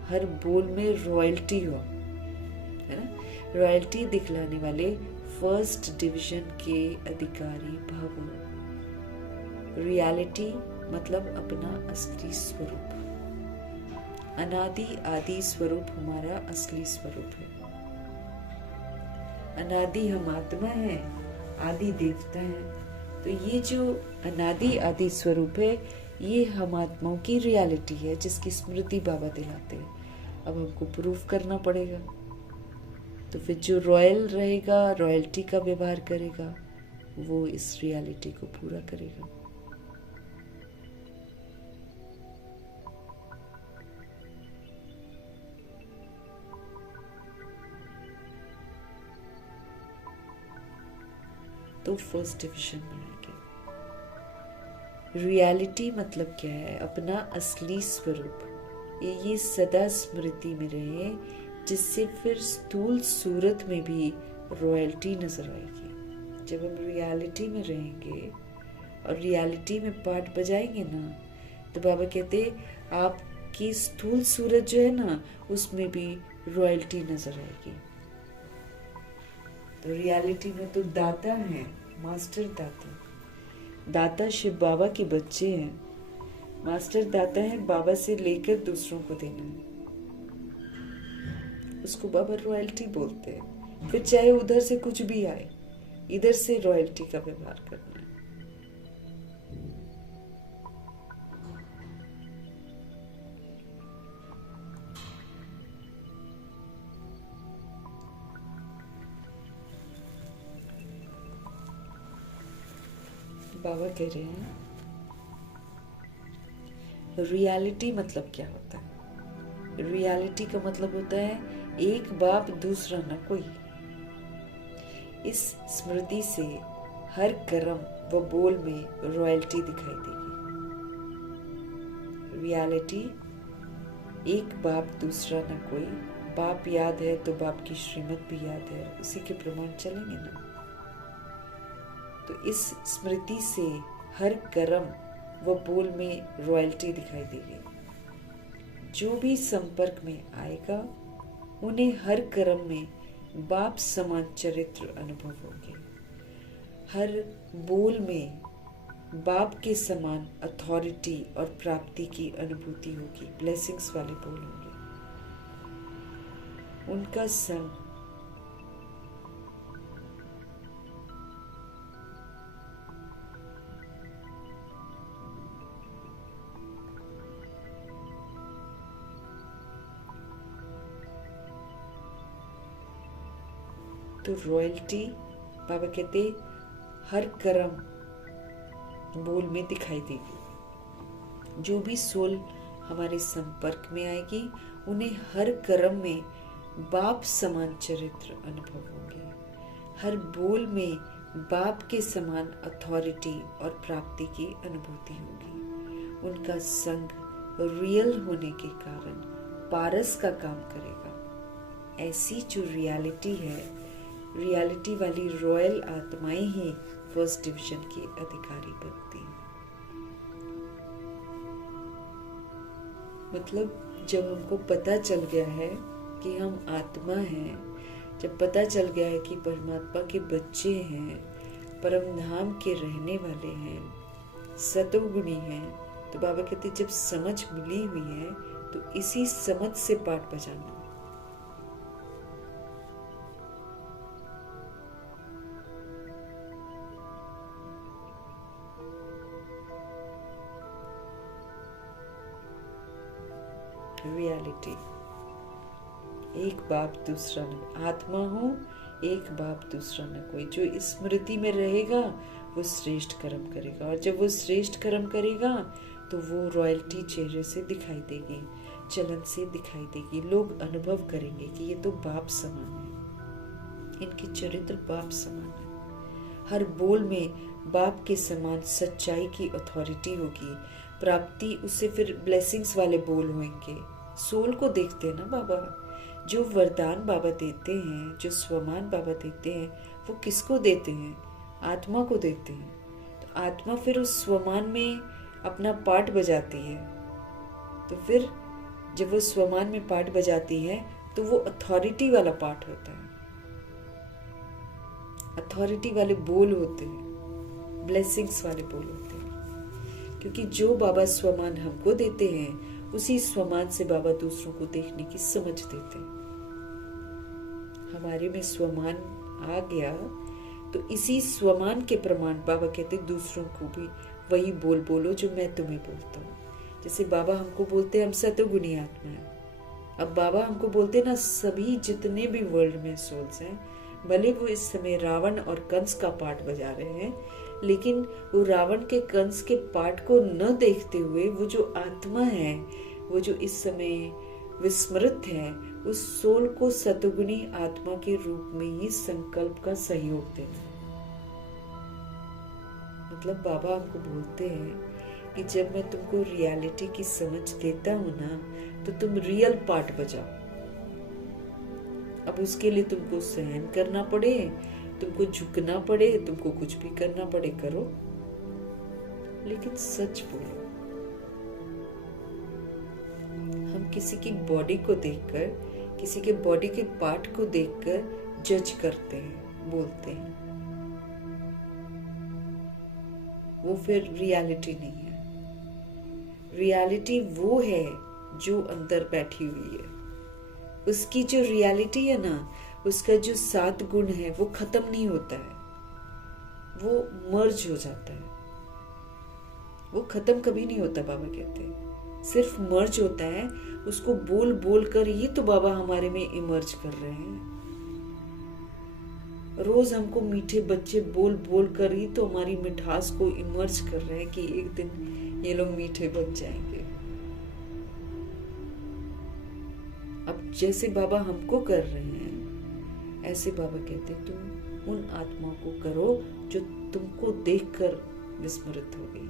हर बोल में रॉयल्टी हो, है ना। रॉयल्टी दिखलाने वाले फर्स्ट डिवीजन के अधिकारी भव। रियलिटी मतलब अपना असली स्वरूप, अनादि आदि स्वरूप हमारा असली स्वरूप है। अनादि हम आत्मा है, आदि देवता है। तो ये जो अनादि आदि स्वरूप है, ये हम आत्माओं की रियलिटी है, जिसकी स्मृति बाबा दिलाते हैं। अब हमको प्रूफ करना पड़ेगा। तो फिर जो रॉयल रहेगा, रॉयल्टी का व्यवहार करेगा, वो इस रियलिटी को पूरा करेगा। तो फर्स्ट डिवीजन में आएंगे। रियलिटी मतलब क्या है? अपना असली स्वरूप। ये सदा स्मृति में रहे, जिससे फिर स्थूल सूरत में भी रॉयल्टी नजर आएगी। जब हम रियलिटी में रहेंगे और रियलिटी में पार्ट बजाएंगे ना, तो बाबा कहते आपकी स्थूल सूरत जो है ना, उसमें भी रॉयल्टी नजर आएगी। तो रियलिटी में तो दाता है, मास्टर दाता। दाता शिव बाबा के बच्चे हैं। मास्टर दाता है, बाबा से लेकर दूसरों को देना है, उसको बाबा रॉयल्टी बोलते हैं। फिर चाहे उधर से कुछ भी आए, इधर से रॉयल्टी का व्यवहार करना है। बाबा कह रहे हैं रियलिटी मतलब क्या होता है? रियलिटी का मतलब होता है एक बाप दूसरा न कोई। इस स्मृति से हर कर्म व बोल में रॉयल्टी दिखाई देगी। रियलिटी एक बाप दूसरा न कोई। बाप याद है तो बाप की श्रीमत भी याद है, उसी के प्रमाण चलेंगे ना। तो इस स्मृति से हर कर्म व बोल में रॉयल्टी दिखाई देगी। जो भी संपर्क में आएगा, उन्हें हर कर्म में बाप समान चरित्र अनुभव होंगे। हर बोल में बाप के समान अथॉरिटी और प्राप्ति की अनुभूति होगी। ब्लेसिंग्स वाले बोल होंगे। उनका संग तो रॉयल्टी बाबा कहते हर कर्म बोल में दिखाई देगी। जो भी सोल हमारे संपर्क में आएगी, उन्हें हर कर्म में बाप समान चरित्र अनुभव होंगे। हर बोल में बाप के समान अथॉरिटी और प्राप्ति की अनुभूति होगी। उनका संग रियल होने के कारण पारस का काम करेगा। ऐसी जो रियलिटी है, रियलिटी वाली रॉयल आत्माएं ही फर्स्ट डिवीजन की अधिकारी बनती हैं। मतलब जब हमको पता चल गया है कि हम आत्मा हैं, जब पता चल गया है कि परमात्मा के बच्चे हैं, परम धाम के रहने वाले हैं, सतोगुणी हैं, तो बाबा कहते जब समझ मिली हुई है, तो इसी समझ से पाठ बजाना। रियलिटी एक बाप दूसरा न, आत्मा हो एक बाप दूसरा न कोई। जो स्मृति में रहेगा वो श्रेष्ठ कर्म करेगा, और जब वो श्रेष्ठ कर्म करेगा तो वो रॉयल्टी चेहरे से दिखाई देगी, चलन से दिखाई देगी। लोग अनुभव करेंगे कि ये तो बाप समान है, इनके चरित्र बाप समान है। हर बोल में बाप के समान सच्चाई की अथॉरिटी होगी। प्राप्ति उससे फिर ब्लेसिंग्स वाले बोल होंगे। सोल को देखते हैं ना बाबा, जो वरदान बाबा देते हैं, जो स्वमान बाबा देते हैं, वो किसको देते हैं? आत्मा को देते हैं। तो आत्मा फिर उस स्वमान में अपना पार्ट बजाती है। तो फिर जब वो स्वमान में पार्ट बजाती है, तो वो अथॉरिटी वाला पार्ट होता है, अथॉरिटी वाले बोल होते हैं, ब्लेसिंग्स वाले बोल होते हैं। क्योंकि जो बाबा स्वमान हमको देते हैं, उसी स्वमान से बाबा दूसरों को देखने की समझ देते हैं। हमारे में स्वमान आ गया, तो इसी स्वमान के प्रमाण बाबा कहते दूसरों को भी वही बोल बोलो जो मैं तुम्हें बोलता हूँ। जैसे बाबा हमको बोलते हैं हम सतोगुणी आत्मा है। अब बाबा हमको बोलते ना, सभी जितने भी वर्ल्ड में सोल्स हैं, भले वो इस समय रावण और कंस का पार्ट बजा रहे हैं, लेकिन वो रावण के कंस के पार्ट को न देखते हुए वो जो आत्मा है, वो जो इस समय विस्मृत है, उस सोल को सतुगुणी आत्मा के रूप में ही संकल्प का सहयोग देना। मतलब बाबा हमको बोलते हैं कि जब मैं तुमको रियलिटी की समझ देता हूँ ना, तो तुम रियल पार्ट बजाओ। अब उसके लिए तुमको सहन करना पड़े, तुमको झुकना पड़े, तुमको कुछ भी करना पड़े, करो, लेकिन सच बोलो। हम किसी की बॉडी को देखकर, किसी के बॉडी के पार्ट को देखकर जज करते हैं, बोलते हैं, वो फिर रियलिटी नहीं है। रियलिटी वो है जो अंदर बैठी हुई है। उसकी जो रियलिटी है ना, उसका जो 7 गुण है वो खत्म नहीं होता है, वो मर्ज हो जाता है। वो खत्म कभी नहीं होता, बाबा कहते हैं, सिर्फ मर्ज होता है। उसको बोल बोल कर ही तो बाबा हमारे में इमर्ज कर रहे हैं। रोज हमको मीठे बच्चे बोल बोल कर ही तो हमारी मिठास को इमर्ज कर रहे हैं कि एक दिन ये लोग मीठे बन जाएंगे। अब जैसे बाबा हमको कर रहे हैं, ऐसे बाबा कहते हैं तुम उन आत्माओं को करो जो तुमको देखकर विस्मृत हो गई।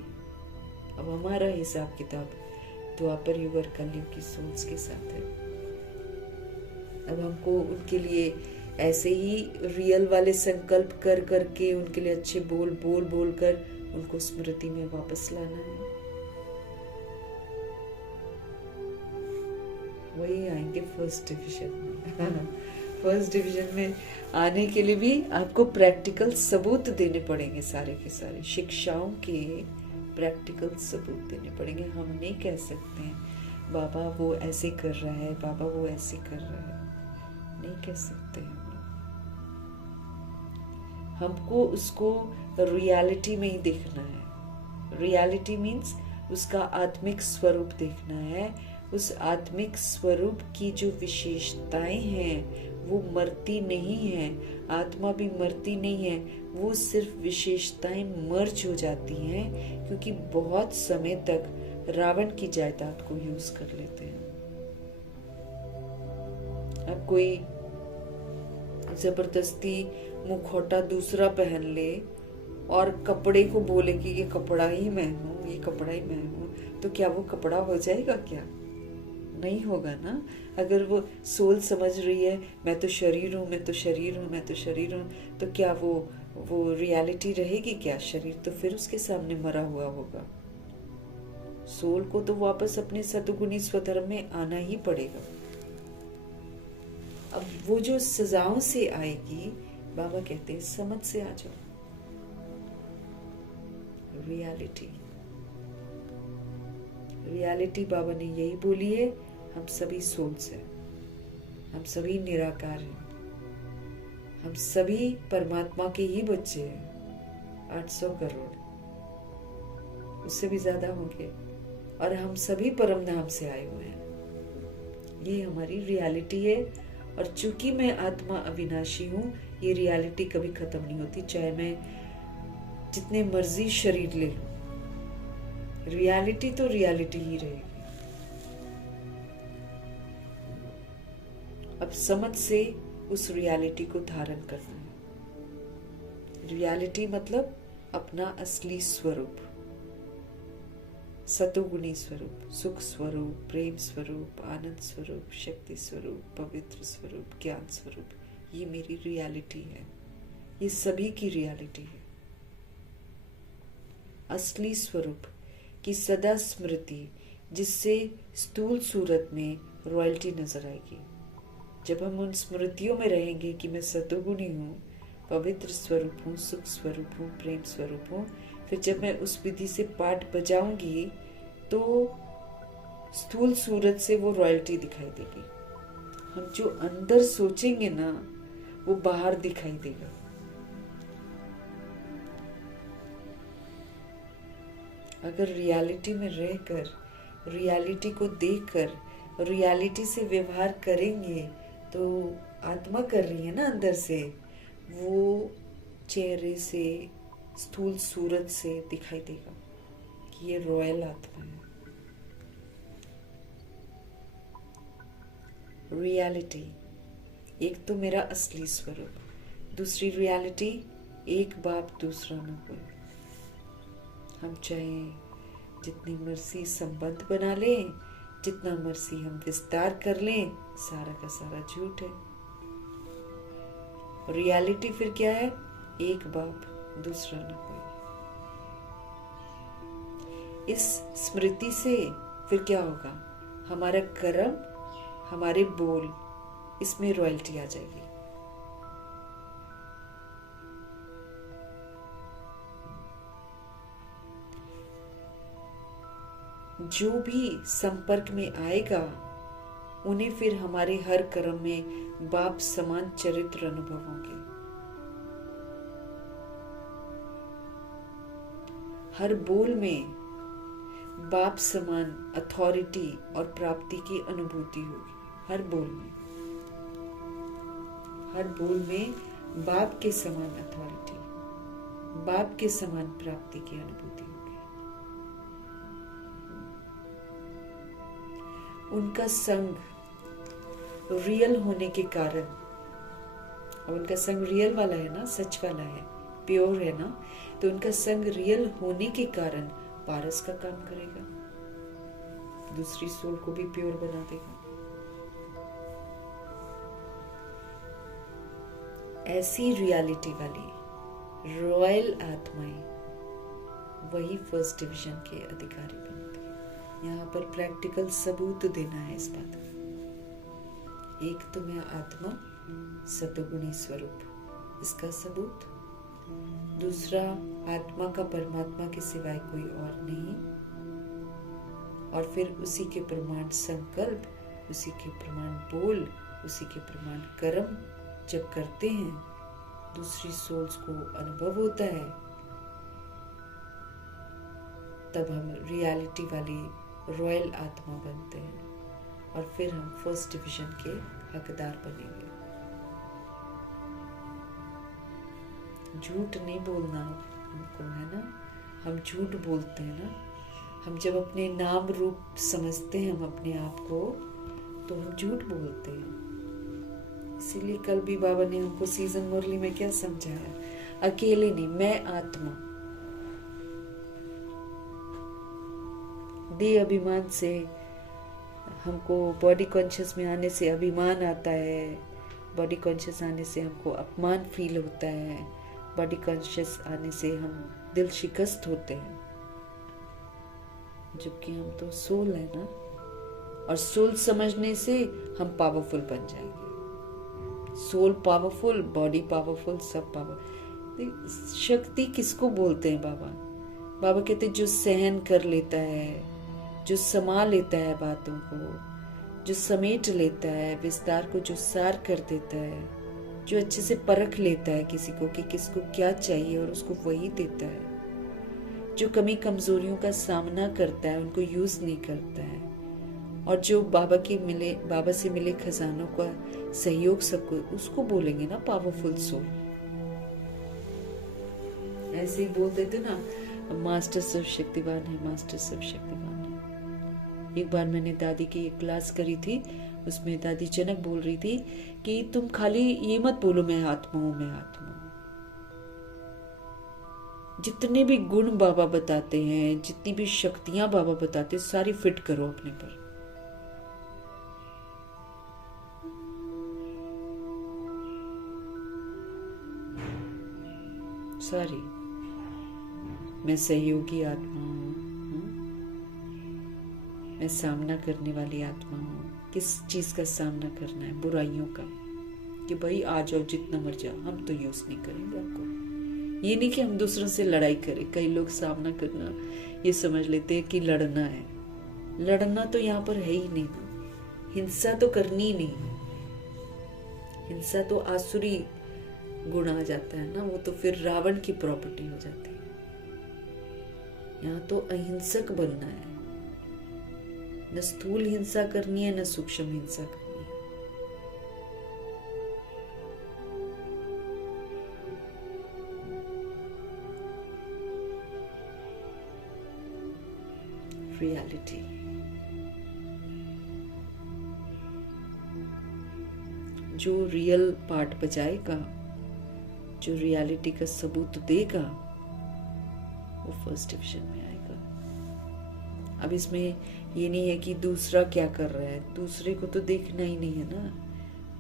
अब हमारा हिसाब किताब द्वापर युग और कलयुग की सोच के साथ है। अब हमको उनके लिए ऐसे ही रियल वाले संकल्प कर करके उनके लिए अच्छे बोल बोल बोल कर उनको स्मृति में वापस लाना है। वही आएंगे फर्स्ट डिवीजन में। फर्स्ट डिवीजन में आने के लिए भी आपको प्रैक्टिकल सबूत देने पड़ेंगे, सारे के सारे शिक्षाओं के प्रैक्टिकल सबूत देने पड़ेंगे। हम नहीं कह सकते हैं बाबा वो ऐसे कर रहा है, बाबा वो ऐसे कर रहा है, नहीं कह सकते हैं। हमको उसको रियलिटी में ही देखना है। रियलिटी मीन्स उसका आत्मिक स्वरूप देखना है। उस आत्मिक स्वरूप की जो विशेषताएं हैं वो मरती नहीं है, आत्मा भी मरती नहीं है, वो सिर्फ विशेषताएं मर्ज हो जाती हैं, क्योंकि बहुत समय तक रावण की जायदाद को यूज कर लेते हैं। अब कोई जबरदस्ती मुखौटा दूसरा पहन ले और कपड़े को बोले कि ये कपड़ा ही मैं हूँ, ये कपड़ा ही मैं हूँ, तो क्या वो कपड़ा हो जाएगा? क्या नहीं होगा ना। अगर वो सोल समझ रही है मैं तो शरीर हूँ, मैं तो शरीर हूँ, मैं तो शरीर हूँ, तो क्या वो रियलिटी रहेगी क्या? शरीर तो फिर उसके सामने मरा हुआ होगा। सोल को तो वापस अपने सतुगुणी स्वधर्म में आना ही पड़ेगा। अब वो जो सजाओं से आएगी, बाबा कहते हैं समझ से आ जाओ। रियलिटी बाबा ने यही बोली है, हम सभी सोल्स हैं, हम सभी निराकार हैं, हम सभी परमात्मा के ही बच्चे हैं। 800 करोड़, उससे भी ज्यादा होंगे, और हम सभी परम धाम से आए हुए हैं। ये हमारी रियलिटी है। और चूंकि मैं आत्मा अविनाशी हूँ, ये रियलिटी कभी खत्म नहीं होती, चाहे मैं जितने मर्जी शरीर ले लूं, रियलिटी तो रियलिटी ही रहेगी। अब समझ से उस रियलिटी को धारण करना है। रियलिटी मतलब अपना असली स्वरूप, सतोगुणी स्वरूप, सुख स्वरूप, प्रेम स्वरूप, आनंद स्वरूप, शक्ति स्वरूप, पवित्र स्वरूप, ज्ञान स्वरूप। ये मेरी रियलिटी है, ये सभी की रियलिटी है। असली स्वरूप की सदा स्मृति, जिससे स्थूल सूरत में रॉयल्टी नजर आएगी। जब हम उन स्मृतियों में रहेंगे कि मैं सतोगुणी हूँ, पवित्र स्वरूप हूँ, सुख स्वरूप हूँ, प्रेम स्वरूप हूँ, फिर जब मैं उस विधि से पाठ बजाऊंगी तो स्थूल सूरत से वो रॉयल्टी दिखाई देगी। हम जो अंदर सोचेंगे ना, वो बाहर दिखाई देगा। अगर रियलिटी में रहकर, रियलिटी को देखकर, रियलिटी से व्यवहार करेंगे, तो आत्मा कर रही है ना अंदर से, वो चेहरे से, स्थूल सूरत से दिखाई देगा कि ये रॉयल आत्मा है। रियलिटी एक तो मेरा असली स्वरूप, दूसरी रियलिटी एक बाप दूसरा न कोई। हम चाहे जितनी मर्जी संबंध बना लें, जितना मर्जी हम विस्तार कर लें, सारा का सारा झूठ है। रियलिटी फिर क्या है? एक बाप, दूसरा न कोई। इस स्मृति से फिर क्या होगा? हमारा कर्म, हमारे बोल, इसमें रॉयल्टी आ जाएगी। जो भी संपर्क में आएगा उन्हें फिर हमारे हर कर्म में बाप समान चरित्र अनुभव होंगे। हर बोल में बाप समान अथॉरिटी और प्राप्ति की अनुभूति होगी। हर बोल में बाप के समान अथॉरिटी, बाप के समान प्राप्ति की अनुभूति होगी। उनका संग रियल होने के कारण, और उनका संग रियल वाला है ना, सच वाला है, प्योर है ना, तो उनका संग रियल होने के कारण पारस का काम करेगा, दूसरी सोल को भी प्योर बना देगा। ऐसी रियलिटी वाली रॉयल आत्माएं वही फर्स्ट डिवीजन के अधिकारी बनते हैं। यहाँ पर प्रैक्टिकल सबूत देना है इस बात का। एक तो मैं आत्मा सतोगुणी स्वरूप, इसका सबूत। दूसरा, आत्मा का परमात्मा के सिवाय कोई और नहीं। और फिर उसी के प्रमाण संकल्प, उसी के प्रमाण बोल, उसी के प्रमाण कर्म जब करते हैं, दूसरी सोल्स को अनुभव होता है, तब हम रियलिटी वाली रॉयल आत्मा बनते हैं और फिर हम फर्स्ट डिवीजन के हकदार बनेंगे। झूठ नहीं बोलना हमको, है ना। हम झूठ बोलते हैं ना, हम जब अपने नाम रूप समझते हैं हम अपने आप को, तो हम झूठ बोलते हैं। इसीलिए कल भी बाबा ने हमको सीजन मुरली में क्या समझाया? अकेले नहीं, मैं आत्मा। देह अभिमान से हमको बॉडी कॉन्शियस में आने से अभिमान आता है, बॉडी कॉन्शियस आने से हमको अपमान फील होता है, बॉडी कॉन्शियस आने से हम दिल शिकस्त होते हैं, जबकि हम तो सोल है ना। और सोल समझने से हम पावरफुल बन जाएंगे। सोल पावरफुल, बॉडी पावरफुल, सब पावर। शक्ति किसको बोलते हैं बाबा? बाबा कहते जो सहन कर लेता है, जो समा लेता है बातों को, जो समेट लेता है, विस्तार को जो सार कर देता है, जो अच्छे से परख लेता है किसी को कि किसको क्या चाहिए और उसको वही देता है, जो कमी कमजोरियों का सामना करता है, उनको यूज नहीं करता है, और जो बाबा से मिले खजानों का सहयोग सबको, उसको बोलेंगे ना पावरफुल सोल। ऐसे ही बोल देते ना, मास्टर सर्व शक्तिवान है, मास्टर सर्व शक्तिवान है। एक बार मैंने दादी की एक क्लास करी थी, उसमें दादी जनक बोल रही थी कि तुम खाली ये मत बोलो मैं आत्मा हूं, मैं आत्मा हूं। जितने भी गुण बाबा बताते हैं, जितनी भी शक्तियां बाबा बताते हैं, सारी फिट करो अपने पर। सारी। मैं सहयोगी आत्मा हूं, मैं सामना करने वाली आत्मा हूं। किस चीज का सामना करना है? बुराइयों का, कि भाई आ जाओ जितना मर जाओ, हम तो यूज नहीं करेंगे आपको। ये नहीं कि हम दूसरों से लड़ाई करें। कई लोग सामना करना ये समझ लेते हैं कि लड़ना है। लड़ना तो यहाँ पर है ही नहीं ना। हिंसा तो करनी ही नहीं है। हिंसा तो आसुरी गुण आ जाता है ना, वो तो फिर रावण की प्रॉपर्टी हो जाती है। यहाँ तो अहिंसक बनना है। न स्थूल हिंसा करनी है, न सूक्ष्म हिंसा करनी है। रियलिटी। जो रियल पार्ट बजाएगा, जो रियलिटी का सबूत देगा, वो फर्स्ट डिवीजन में आएगा। अब इसमें ये नहीं है कि दूसरा क्या कर रहा है, दूसरे को तो देखना ही नहीं है ना।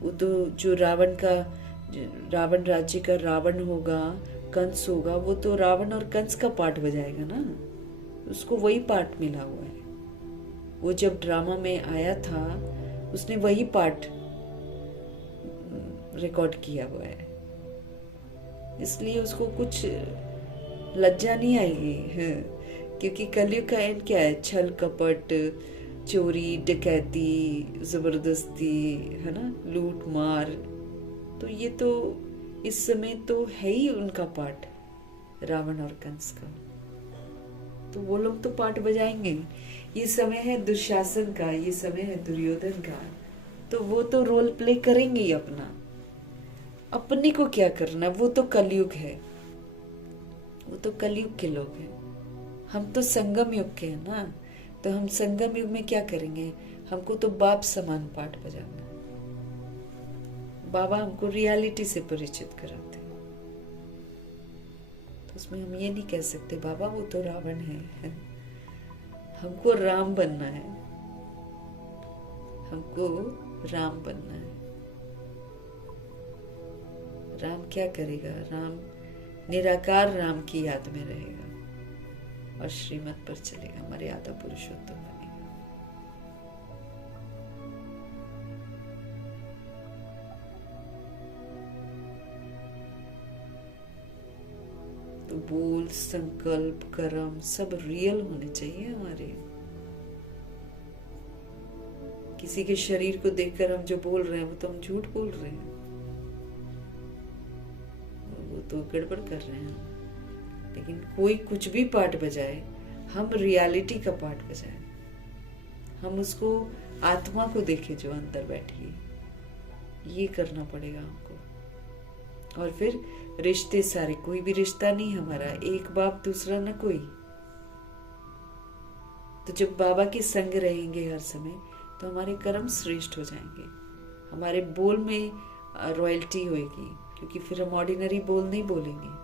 वो तो जो रावण राज्य का रावण होगा, कंस होगा, वो तो रावण और कंस का पार्ट बजाएगा ना, उसको वही पार्ट मिला हुआ है। वो जब ड्रामा में आया था उसने वही पार्ट रिकॉर्ड किया हुआ है, इसलिए उसको कुछ लज्जा नहीं आएगी है। क्योंकि कलयुग का एंड क्या है? छल कपट, चोरी डकैती, जबरदस्ती, है ना, लूट मार। तो ये तो इस समय तो है ही उनका पार्ट, रावण और कंस का। तो वो लोग तो पार्ट बजाएंगे। ये समय है दुशासन का, ये समय है दुर्योधन का, तो वो तो रोल प्ले करेंगे ही अपना। अपने को क्या करना, वो तो कलयुग है, वो तो कलयुग के लोग हैं। हम तो संगम युग के हैं ना, तो हम संगम युग में क्या करेंगे? हमको तो बाप समान पाठ बजाना है। बाबा हमको रियलिटी से परिचित कराते हैं, तो उसमें हम ये नहीं कह सकते बाबा वो तो रावण है। हमको राम बनना है, हमको राम बनना है। राम क्या करेगा? राम निराकार राम की याद में रहेगा और श्रीमत पर चलेगा, मर्यादा पुरुषोत्तम बनेगा। तो बोल, संकल्प, कर्म सब रियल होने चाहिए हमारे। किसी के शरीर को देखकर हम जो बोल रहे हैं वो तो हम झूठ बोल रहे हैं, वो तो गड़बड़ कर रहे हैं। लेकिन कोई कुछ भी पार्ट बजाए, हम रियलिटी का पार्ट बजाए, हम उसको आत्मा को देखें जो अंदर बैठी है, ये करना पड़ेगा हमको। और फिर रिश्ते सारे, कोई भी रिश्ता नहीं हमारा, एक बाप दूसरा न कोई। तो जब बाबा के संग रहेंगे हर समय, तो हमारे कर्म श्रेष्ठ हो जाएंगे, हमारे बोल में रॉयल्टी होएगी, क्योंकि फिर हम ऑर्डिनरी बोल नहीं बोलेंगे।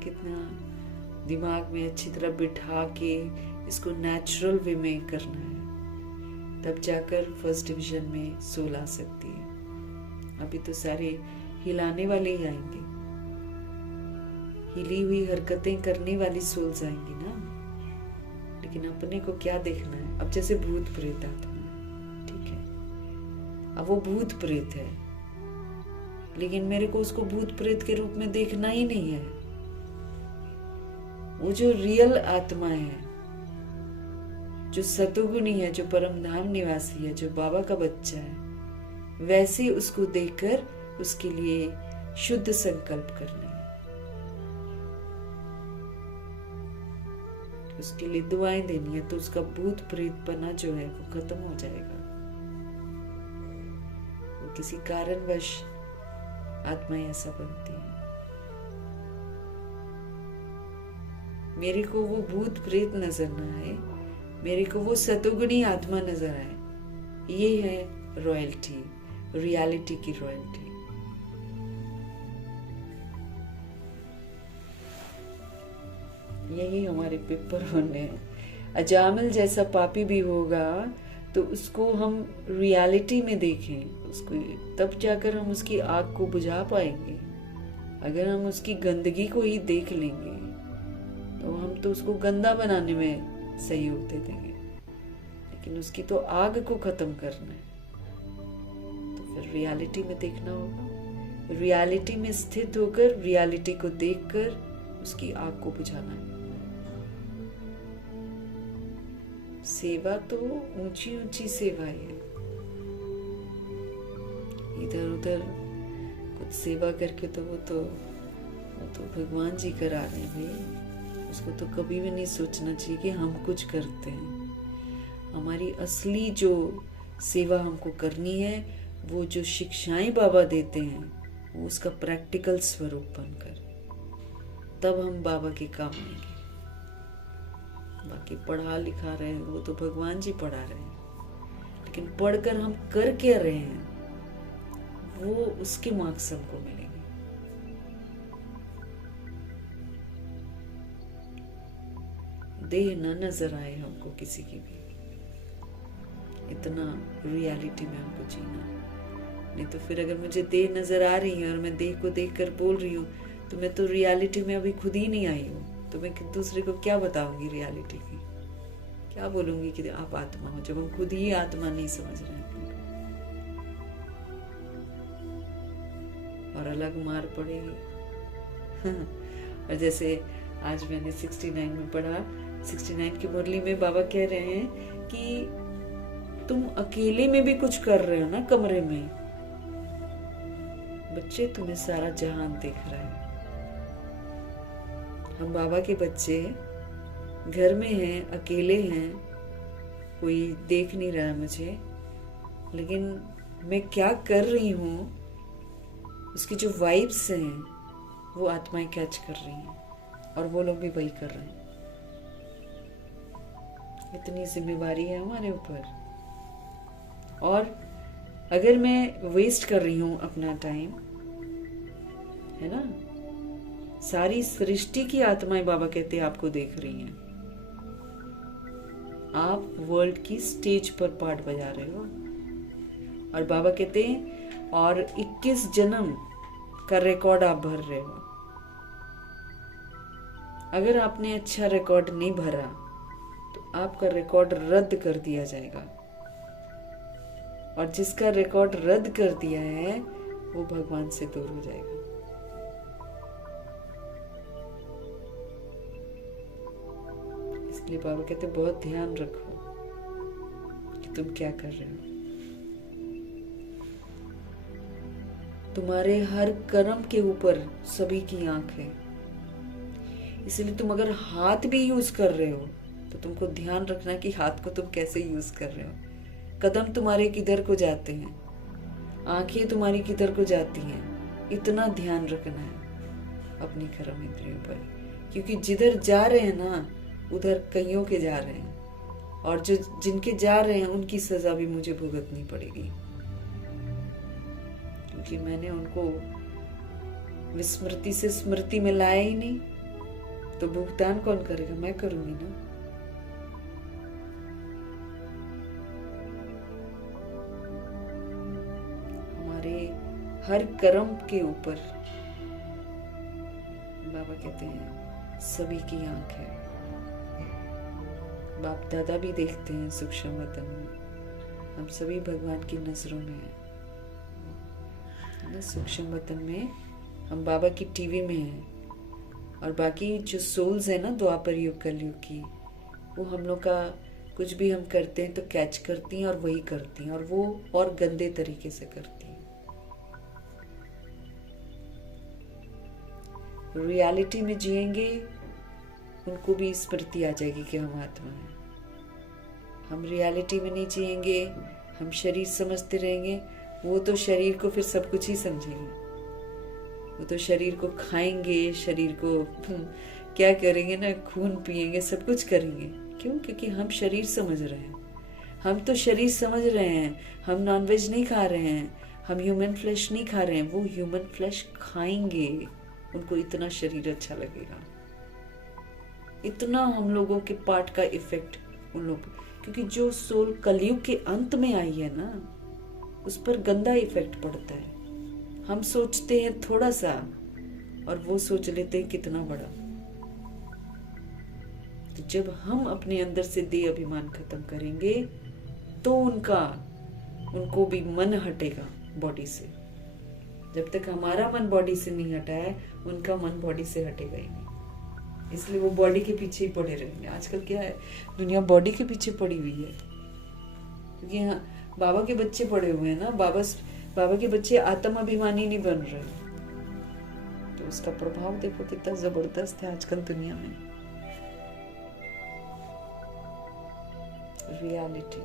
कितना दिमाग में अच्छी तरह बिठा के इसको नेचुरल वे में करना है, तब जाकर फर्स्ट डिवीजन में सोल आ सकती है। अभी तो सारे हिलाने वाले ही आएंगे, हिली हुई हरकतें करने वाली सोल्स आएंगी ना। लेकिन अपने को क्या देखना है? अब जैसे भूत प्रेत आत्मा है, ठीक है, अब वो भूत प्रेत है, लेकिन मेरे को उसको भूत प्रेत के रूप में देखना ही नहीं है। वो जो रियल आत्मा है, जो सतोगुणी है, जो परम धाम निवासी है, जो बाबा का बच्चा है, वैसे उसको देखकर उसके लिए शुद्ध संकल्प करने हैं, उसके लिए दुआएं देनी है, तो उसका भूत प्रेतपना जो है वो खत्म हो जाएगा। वो किसी कारणवश आत्मा ऐसा बनती है। मेरे को वो भूत प्रेत नजर ना आए, मेरे को वो सतोगुणी आत्मा नजर आए। ये है रॉयल्टी, रियलिटी की रॉयल्टी। यही हमारे पेपर होने हैं। अजामिल जैसा पापी भी होगा तो उसको हम रियलिटी में देखें, उसको, तब जाकर हम उसकी आग को बुझा पाएंगे। अगर हम उसकी गंदगी को ही देख लेंगे तो हम तो उसको गंदा बनाने में सहयोग दे देंगे, लेकिन उसकी तो आग को खत्म करना है। तो फिर रियलिटी में देखना होगा, रियलिटी में स्थित होकर, रियलिटी को देखकर उसकी आग को बुझाना है। सेवा तो ऊंची ऊंची सेवाएं है, इधर उधर कुछ सेवा करके तो वो तो भगवान जी करा रहे हैं भाई। उसको तो कभी भी नहीं सोचना चाहिए कि हम कुछ करते हैं। हमारी असली जो सेवा हमको करनी है, वो जो शिक्षाएं बाबा देते हैं, वो उसका प्रैक्टिकल स्वरूप बनकर, तब हम बाबा के काम आएंगे। बाकी पढ़ा लिखा रहे हैं वो तो भगवान जी पढ़ा रहे हैं, लेकिन पढ़कर हम कर क्या रहे हैं वो उसके मार्क्स हमको मिलेंगे। देह न नजर आए हमको किसी की भी, इतना रियलिटी में हमको जीना। नहीं तो फिर अगर मुझे देह नजर आ रही है और मैं देह को देखकर बोल रही हूँ तो मैं तो रियलिटी में अभी खुद ही नहीं आई हूँ, तो मैं दूसरे को क्या बताऊंगी रियलिटी की, क्या बोलूंगी कि आप आत्मा हो जब हम खुद ही आत्मा नहीं समझ रहे हैं अपने को। और अलग मार पड़ेगी। और जैसे आज मैंने 69 में पढ़ा, 69 की मुरली में बाबा कह रहे हैं कि तुम अकेले में भी कुछ कर रहे हो ना कमरे में, बच्चे तुम्हें सारा जहान देख रहा है। हम बाबा के बच्चे घर में हैं, अकेले हैं, कोई देख नहीं रहा मुझे, लेकिन मैं क्या कर रही हूँ उसकी जो वाइब्स हैं वो आत्माएं कैच कर रही हैं और वो लोग भी वही कर रहे हैं। इतनी जिम्मेवारी है हमारे ऊपर। और अगर मैं वेस्ट कर रही हूं अपना टाइम, है ना, सारी सृष्टि की आत्माएं बाबा कहते हैं आपको देख रही हैं, आप वर्ल्ड की स्टेज पर पार्ट बजा रहे हो। और बाबा कहते हैं और 21 जन्म का रिकॉर्ड आप भर रहे हो। अगर आपने अच्छा रिकॉर्ड नहीं भरा तो आपका रिकॉर्ड रद्द कर दिया जाएगा, और जिसका रिकॉर्ड रद्द कर दिया है वो भगवान से दूर हो जाएगा। इसलिए बाबा कहते बहुत ध्यान रखो कि तुम क्या कर रहे हो। तुम्हारे हर कर्म के ऊपर सभी की आंख है, इसलिए तुम अगर हाथ भी यूज कर रहे हो तो तुमको ध्यान रखना कि हाथ को तुम कैसे यूज कर रहे हो। कदम तुम्हारे किधर को जाते हैं, आंखें तुम्हारी किधर को जाती हैं, इतना ध्यान रखना है अपनी कर्म इंद्रियों पर, क्योंकि जिधर जा रहे हैं ना उधर कईयों के जा रहे हैं, और जो जिनके जा रहे हैं उनकी सजा भी मुझे भुगतनी पड़ेगी, क्योंकि मैंने उनको विस्मृति से स्मृति में लाया ही नहीं। तो भुगतान कौन करेगा? मैं करूंगी ना। हमारे हर कर्म के ऊपर बाबा कहते हैं सभी की आंख है। बाप दादा भी देखते हैं सूक्ष्म वतन में, हम सभी भगवान की नजरों में हैं। सूक्ष्म वतन में हम बाबा की टीवी में हैं, और बाकी जो सोल्स है ना द्वापर युग कलयुग की, वो हम लोग का कुछ भी हम करते हैं तो कैच करती हैं और वही करती हैं, और वो और गंदे तरीके से करती हैं। रियलिटी में जिएंगे उनको भी स्मृति आ जाएगी कि हम आत्मा हैं। हम रियलिटी में नहीं जिएंगे, हम शरीर समझते रहेंगे, वो तो शरीर को फिर सब कुछ ही समझेंगे। वो तो शरीर को खाएंगे, शरीर को क्या करेंगे ना, खून पिएंगे, सब कुछ करेंगे। क्यों? क्योंकि हम शरीर समझ रहे हैं। हम तो शरीर समझ रहे हैं, हम नॉनवेज नहीं खा रहे हैं, हम ह्यूमन फ्लैश नहीं खा रहे हैं। वो ह्यूमन फ्लैश खाएंगे, उनको इतना शरीर अच्छा लगेगा, इतना हम लोगों के पार्ट का इफेक्ट उन लोग, क्योंकि जो सोल कलयुग के अंत में आई है ना, उस पर गंदा इफेक्ट पड़ता है। हम सोचते हैं थोड़ा सा और वो सोच लेते हैं कितना बड़ा। तो जब हम अपने अंदर से देह अभिमान खत्म करेंगे तो उनको भी मन हटेगा बॉडी से। जब तक हमारा मन बॉडी से नहीं हटा है, उनका मन बॉडी से हटेगा ही नहीं। इसलिए वो बॉडी के पीछे ही पड़े रहेंगे। आजकल क्या है, दुनिया बॉडी के पीछे पड़ी हुई है, क्योंकि यहाँ बाबा के बच्चे पड़े हुए हैं ना। बाबा के बच्चे आत्म अभिमानी नहीं बन रहे, तो उसका प्रभाव देखो कितना जबरदस्त है आजकल दुनिया में। रियलिटी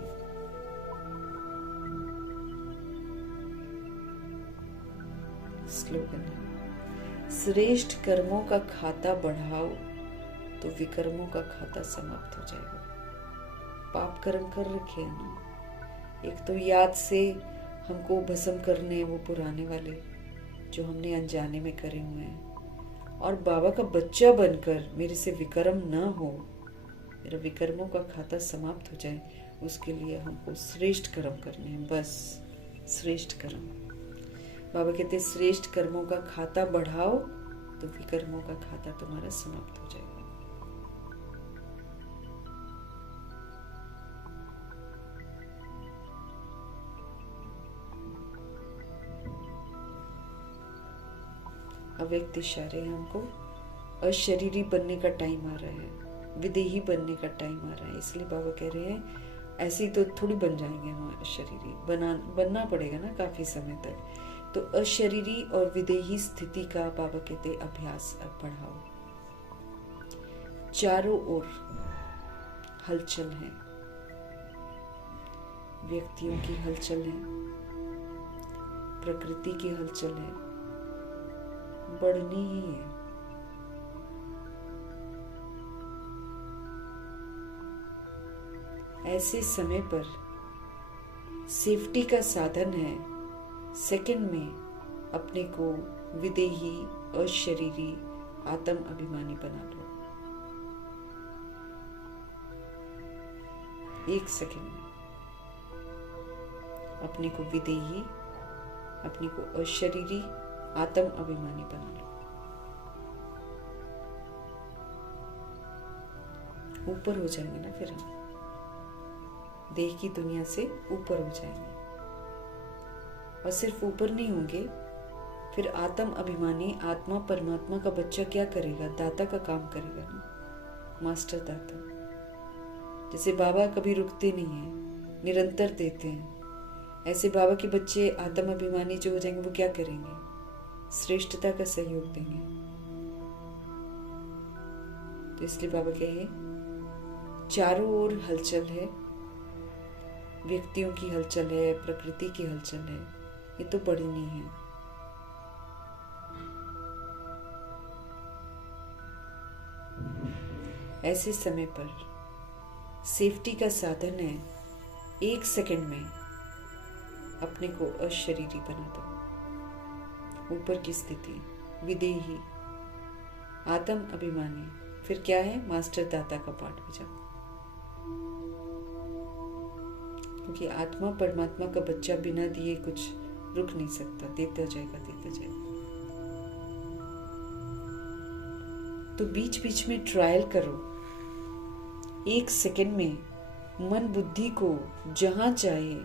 स्लोगन है, श्रेष्ठ कर्मों का खाता बढ़ाओ तो विकर्मों का खाता समाप्त हो जाएगा। पाप कर्म कर रखे हैं ना, एक तो याद से हमको भस्म करने हैं वो पुराने वाले जो हमने अनजाने में करे हुए हैं, और बाबा का बच्चा बनकर मेरे से विकर्म ना हो, मेरा विकर्मों का खाता समाप्त हो जाए, उसके लिए हमको श्रेष्ठ कर्म करने हैं, बस श्रेष्ठ कर्म। बाबा कहते हैं श्रेष्ठ कर्मों का खाता बढ़ाओ तो विकर्मों का खाता तुम्हारा समाप्त हो जाएगा। अव्यक्त इशारे हमको अशरीरी बनने का टाइम आ रहा है, विदेही बनने का टाइम आ रहा है। इसलिए बाबा कह रहे हैं ऐसे ही तो थोड़ी बन जाएंगे हम अशरीरी, बनना पड़ेगा ना काफी समय तक। तो अशरीरी और विदेही स्थिति का बाबा कहते अभ्यास अब बढ़ाओ। चारों ओर हलचल है, व्यक्तियों की हलचल है, प्रकृति की हलचल है, बढ़नी ही है। ऐसे समय पर सेफ्टी का साधन है सेकंड में अपने को विदेही, अशरीरी, आत्म अभिमानी बना लो। 1 सेकंड में अपने को विदेही, अपने को अशरीरी, आत्म अभिमानी बना लो। ऊपर हो जाएंगे ना फिर हम, देह की दुनिया से ऊपर हो जाएंगे। और सिर्फ ऊपर नहीं होंगे, फिर आत्म अभिमानी आत्मा परमात्मा का बच्चा क्या करेगा? दाता का काम करेगा ना, मास्टर दाता। जैसे बाबा कभी रुकते नहीं हैं, निरंतर देते हैं, ऐसे बाबा के बच्चे आत्म अभिमानी जो हो जाएंगे वो क्या करेंगे? श्रेष्ठता का सहयोग देंगे। तो इसलिए बाबा कहे चारों ओर हलचल है, व्यक्तियों की हलचल है, प्रकृति की हलचल है, ये तो बढ़नी है। ऐसे समय पर सेफ्टी का साधन है 1 सेकंड में अपने को अशरीरी बना दो। ऊपर की स्थिति विदेही, आत्म अभिमानी, फिर क्या है? मास्टर दाता का पाठ बजाओ। क्योंकि आत्मा परमात्मा का बच्चा बिना दिए कुछ रुक नहीं सकता, देता जाएगा देता जाएगा। तो बीच बीच में ट्रायल करो। 1 सेकंड में मन बुद्धि को जहां चाहे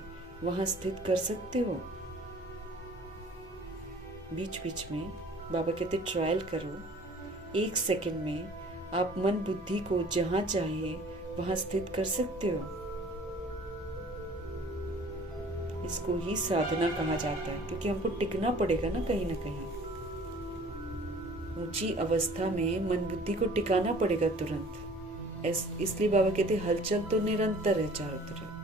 वहां स्थित कर सकते हो। बीच बीच में बाबा कहते ट्रायल करो। 1 सेकंड में आप मन बुद्धि को जहां चाहे वहां स्थित कर सकते हो। इसको ही साधना कहा जाता है, क्योंकि हमको टिकना पड़ेगा ना कहीं कहीं। ऊंची अवस्था में मन बुद्धि को टिकाना पड़ेगा तुरंत। इसलिए बाबा कहते हलचल तो निरंतर है चारों तरफ।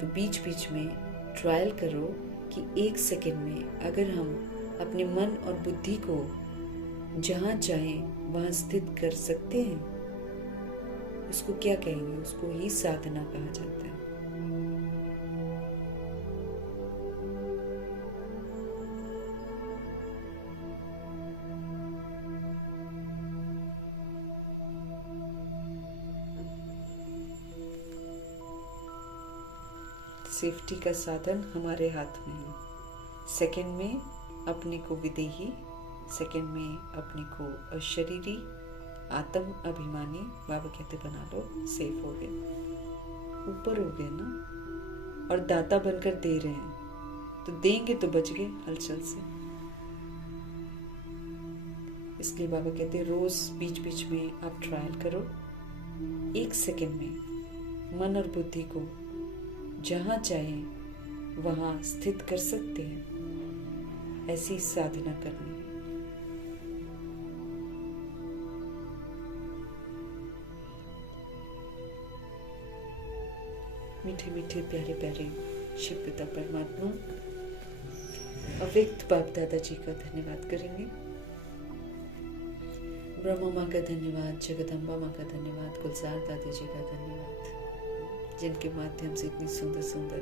तो बीच बीच में ट्रायल करो कि 1 सेकंड में अगर हम अपने मन और बुद्धि को जहां चाहें वहां स्थित कर सकते हैं, उसको क्या कहेंगे? उसको ही साधना कहा जाता है। सेफ्टी का साधन हमारे हाथ में है। सेकंड में अपने को विदेही, सेकंड में अपने को अशरीरी, आत्म अभिमानी, बाबा कहते बना लो, सेफ हो गए, ऊपर हो गए ना, और दाता बनकर दे रहे हैं, तो देंगे तो बच गए हलचल से। इसलिए बाबा कहते रोज बीच बीच में आप ट्रायल करो। 1 सेकंड में मन और बुद्धि को जहां चाहे वहां स्थित कर सकते हैं। ऐसी साधना करनी है। मीठे मीठे प्यारे प्यारे शिव पिता परमात्मा, अव्यक्त बाप दादाजी का धन्यवाद करेंगे। ब्रह्मा माँ का धन्यवाद, जगदम्बा माँ का धन्यवाद, गुलजार दादी जी का धन्यवाद, जिनके माध्यम से इतनी सुंदर सुंदर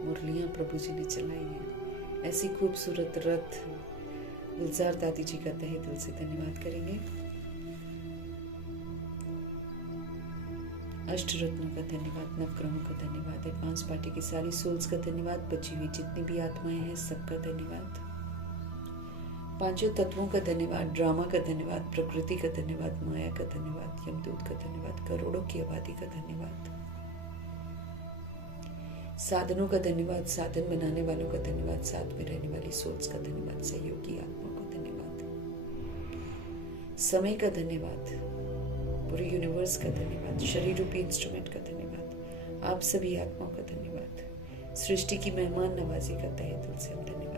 मुरलियाँ प्रभु जी ने चलाई हैं। ऐसी खूबसूरत रथ गुलजार दादी जी का तहे दिल से धन्यवाद करेंगे। अष्ट रत्नों का धन्यवाद, नवग्रहों का धन्यवाद, एडवांस पार्टी की सारी सोल्स का धन्यवाद, बची हुई जितनी भी आत्माएं हैं सबका धन्यवाद, पांचों तत्वों का धन्यवाद, ड्रामा का धन्यवाद, प्रकृति का धन्यवाद, माया का धन्यवाद, यमदूत का धन्यवाद, करोड़ों की आबादी का धन्यवाद, साधनों का धन्यवाद, साधन बनाने वालों का धन्यवाद, साथ में रहने वाली सोल्स का धन्यवाद, सहयोगी आत्माओं का धन्यवाद, समय का धन्यवाद, पूरे यूनिवर्स का धन्यवाद, शरीर रूपी इंस्ट्रूमेंट का धन्यवाद, आप सभी आत्माओं का धन्यवाद, सृष्टि की मेहमान नवाजी का तहे दिल से हम धन्यवाद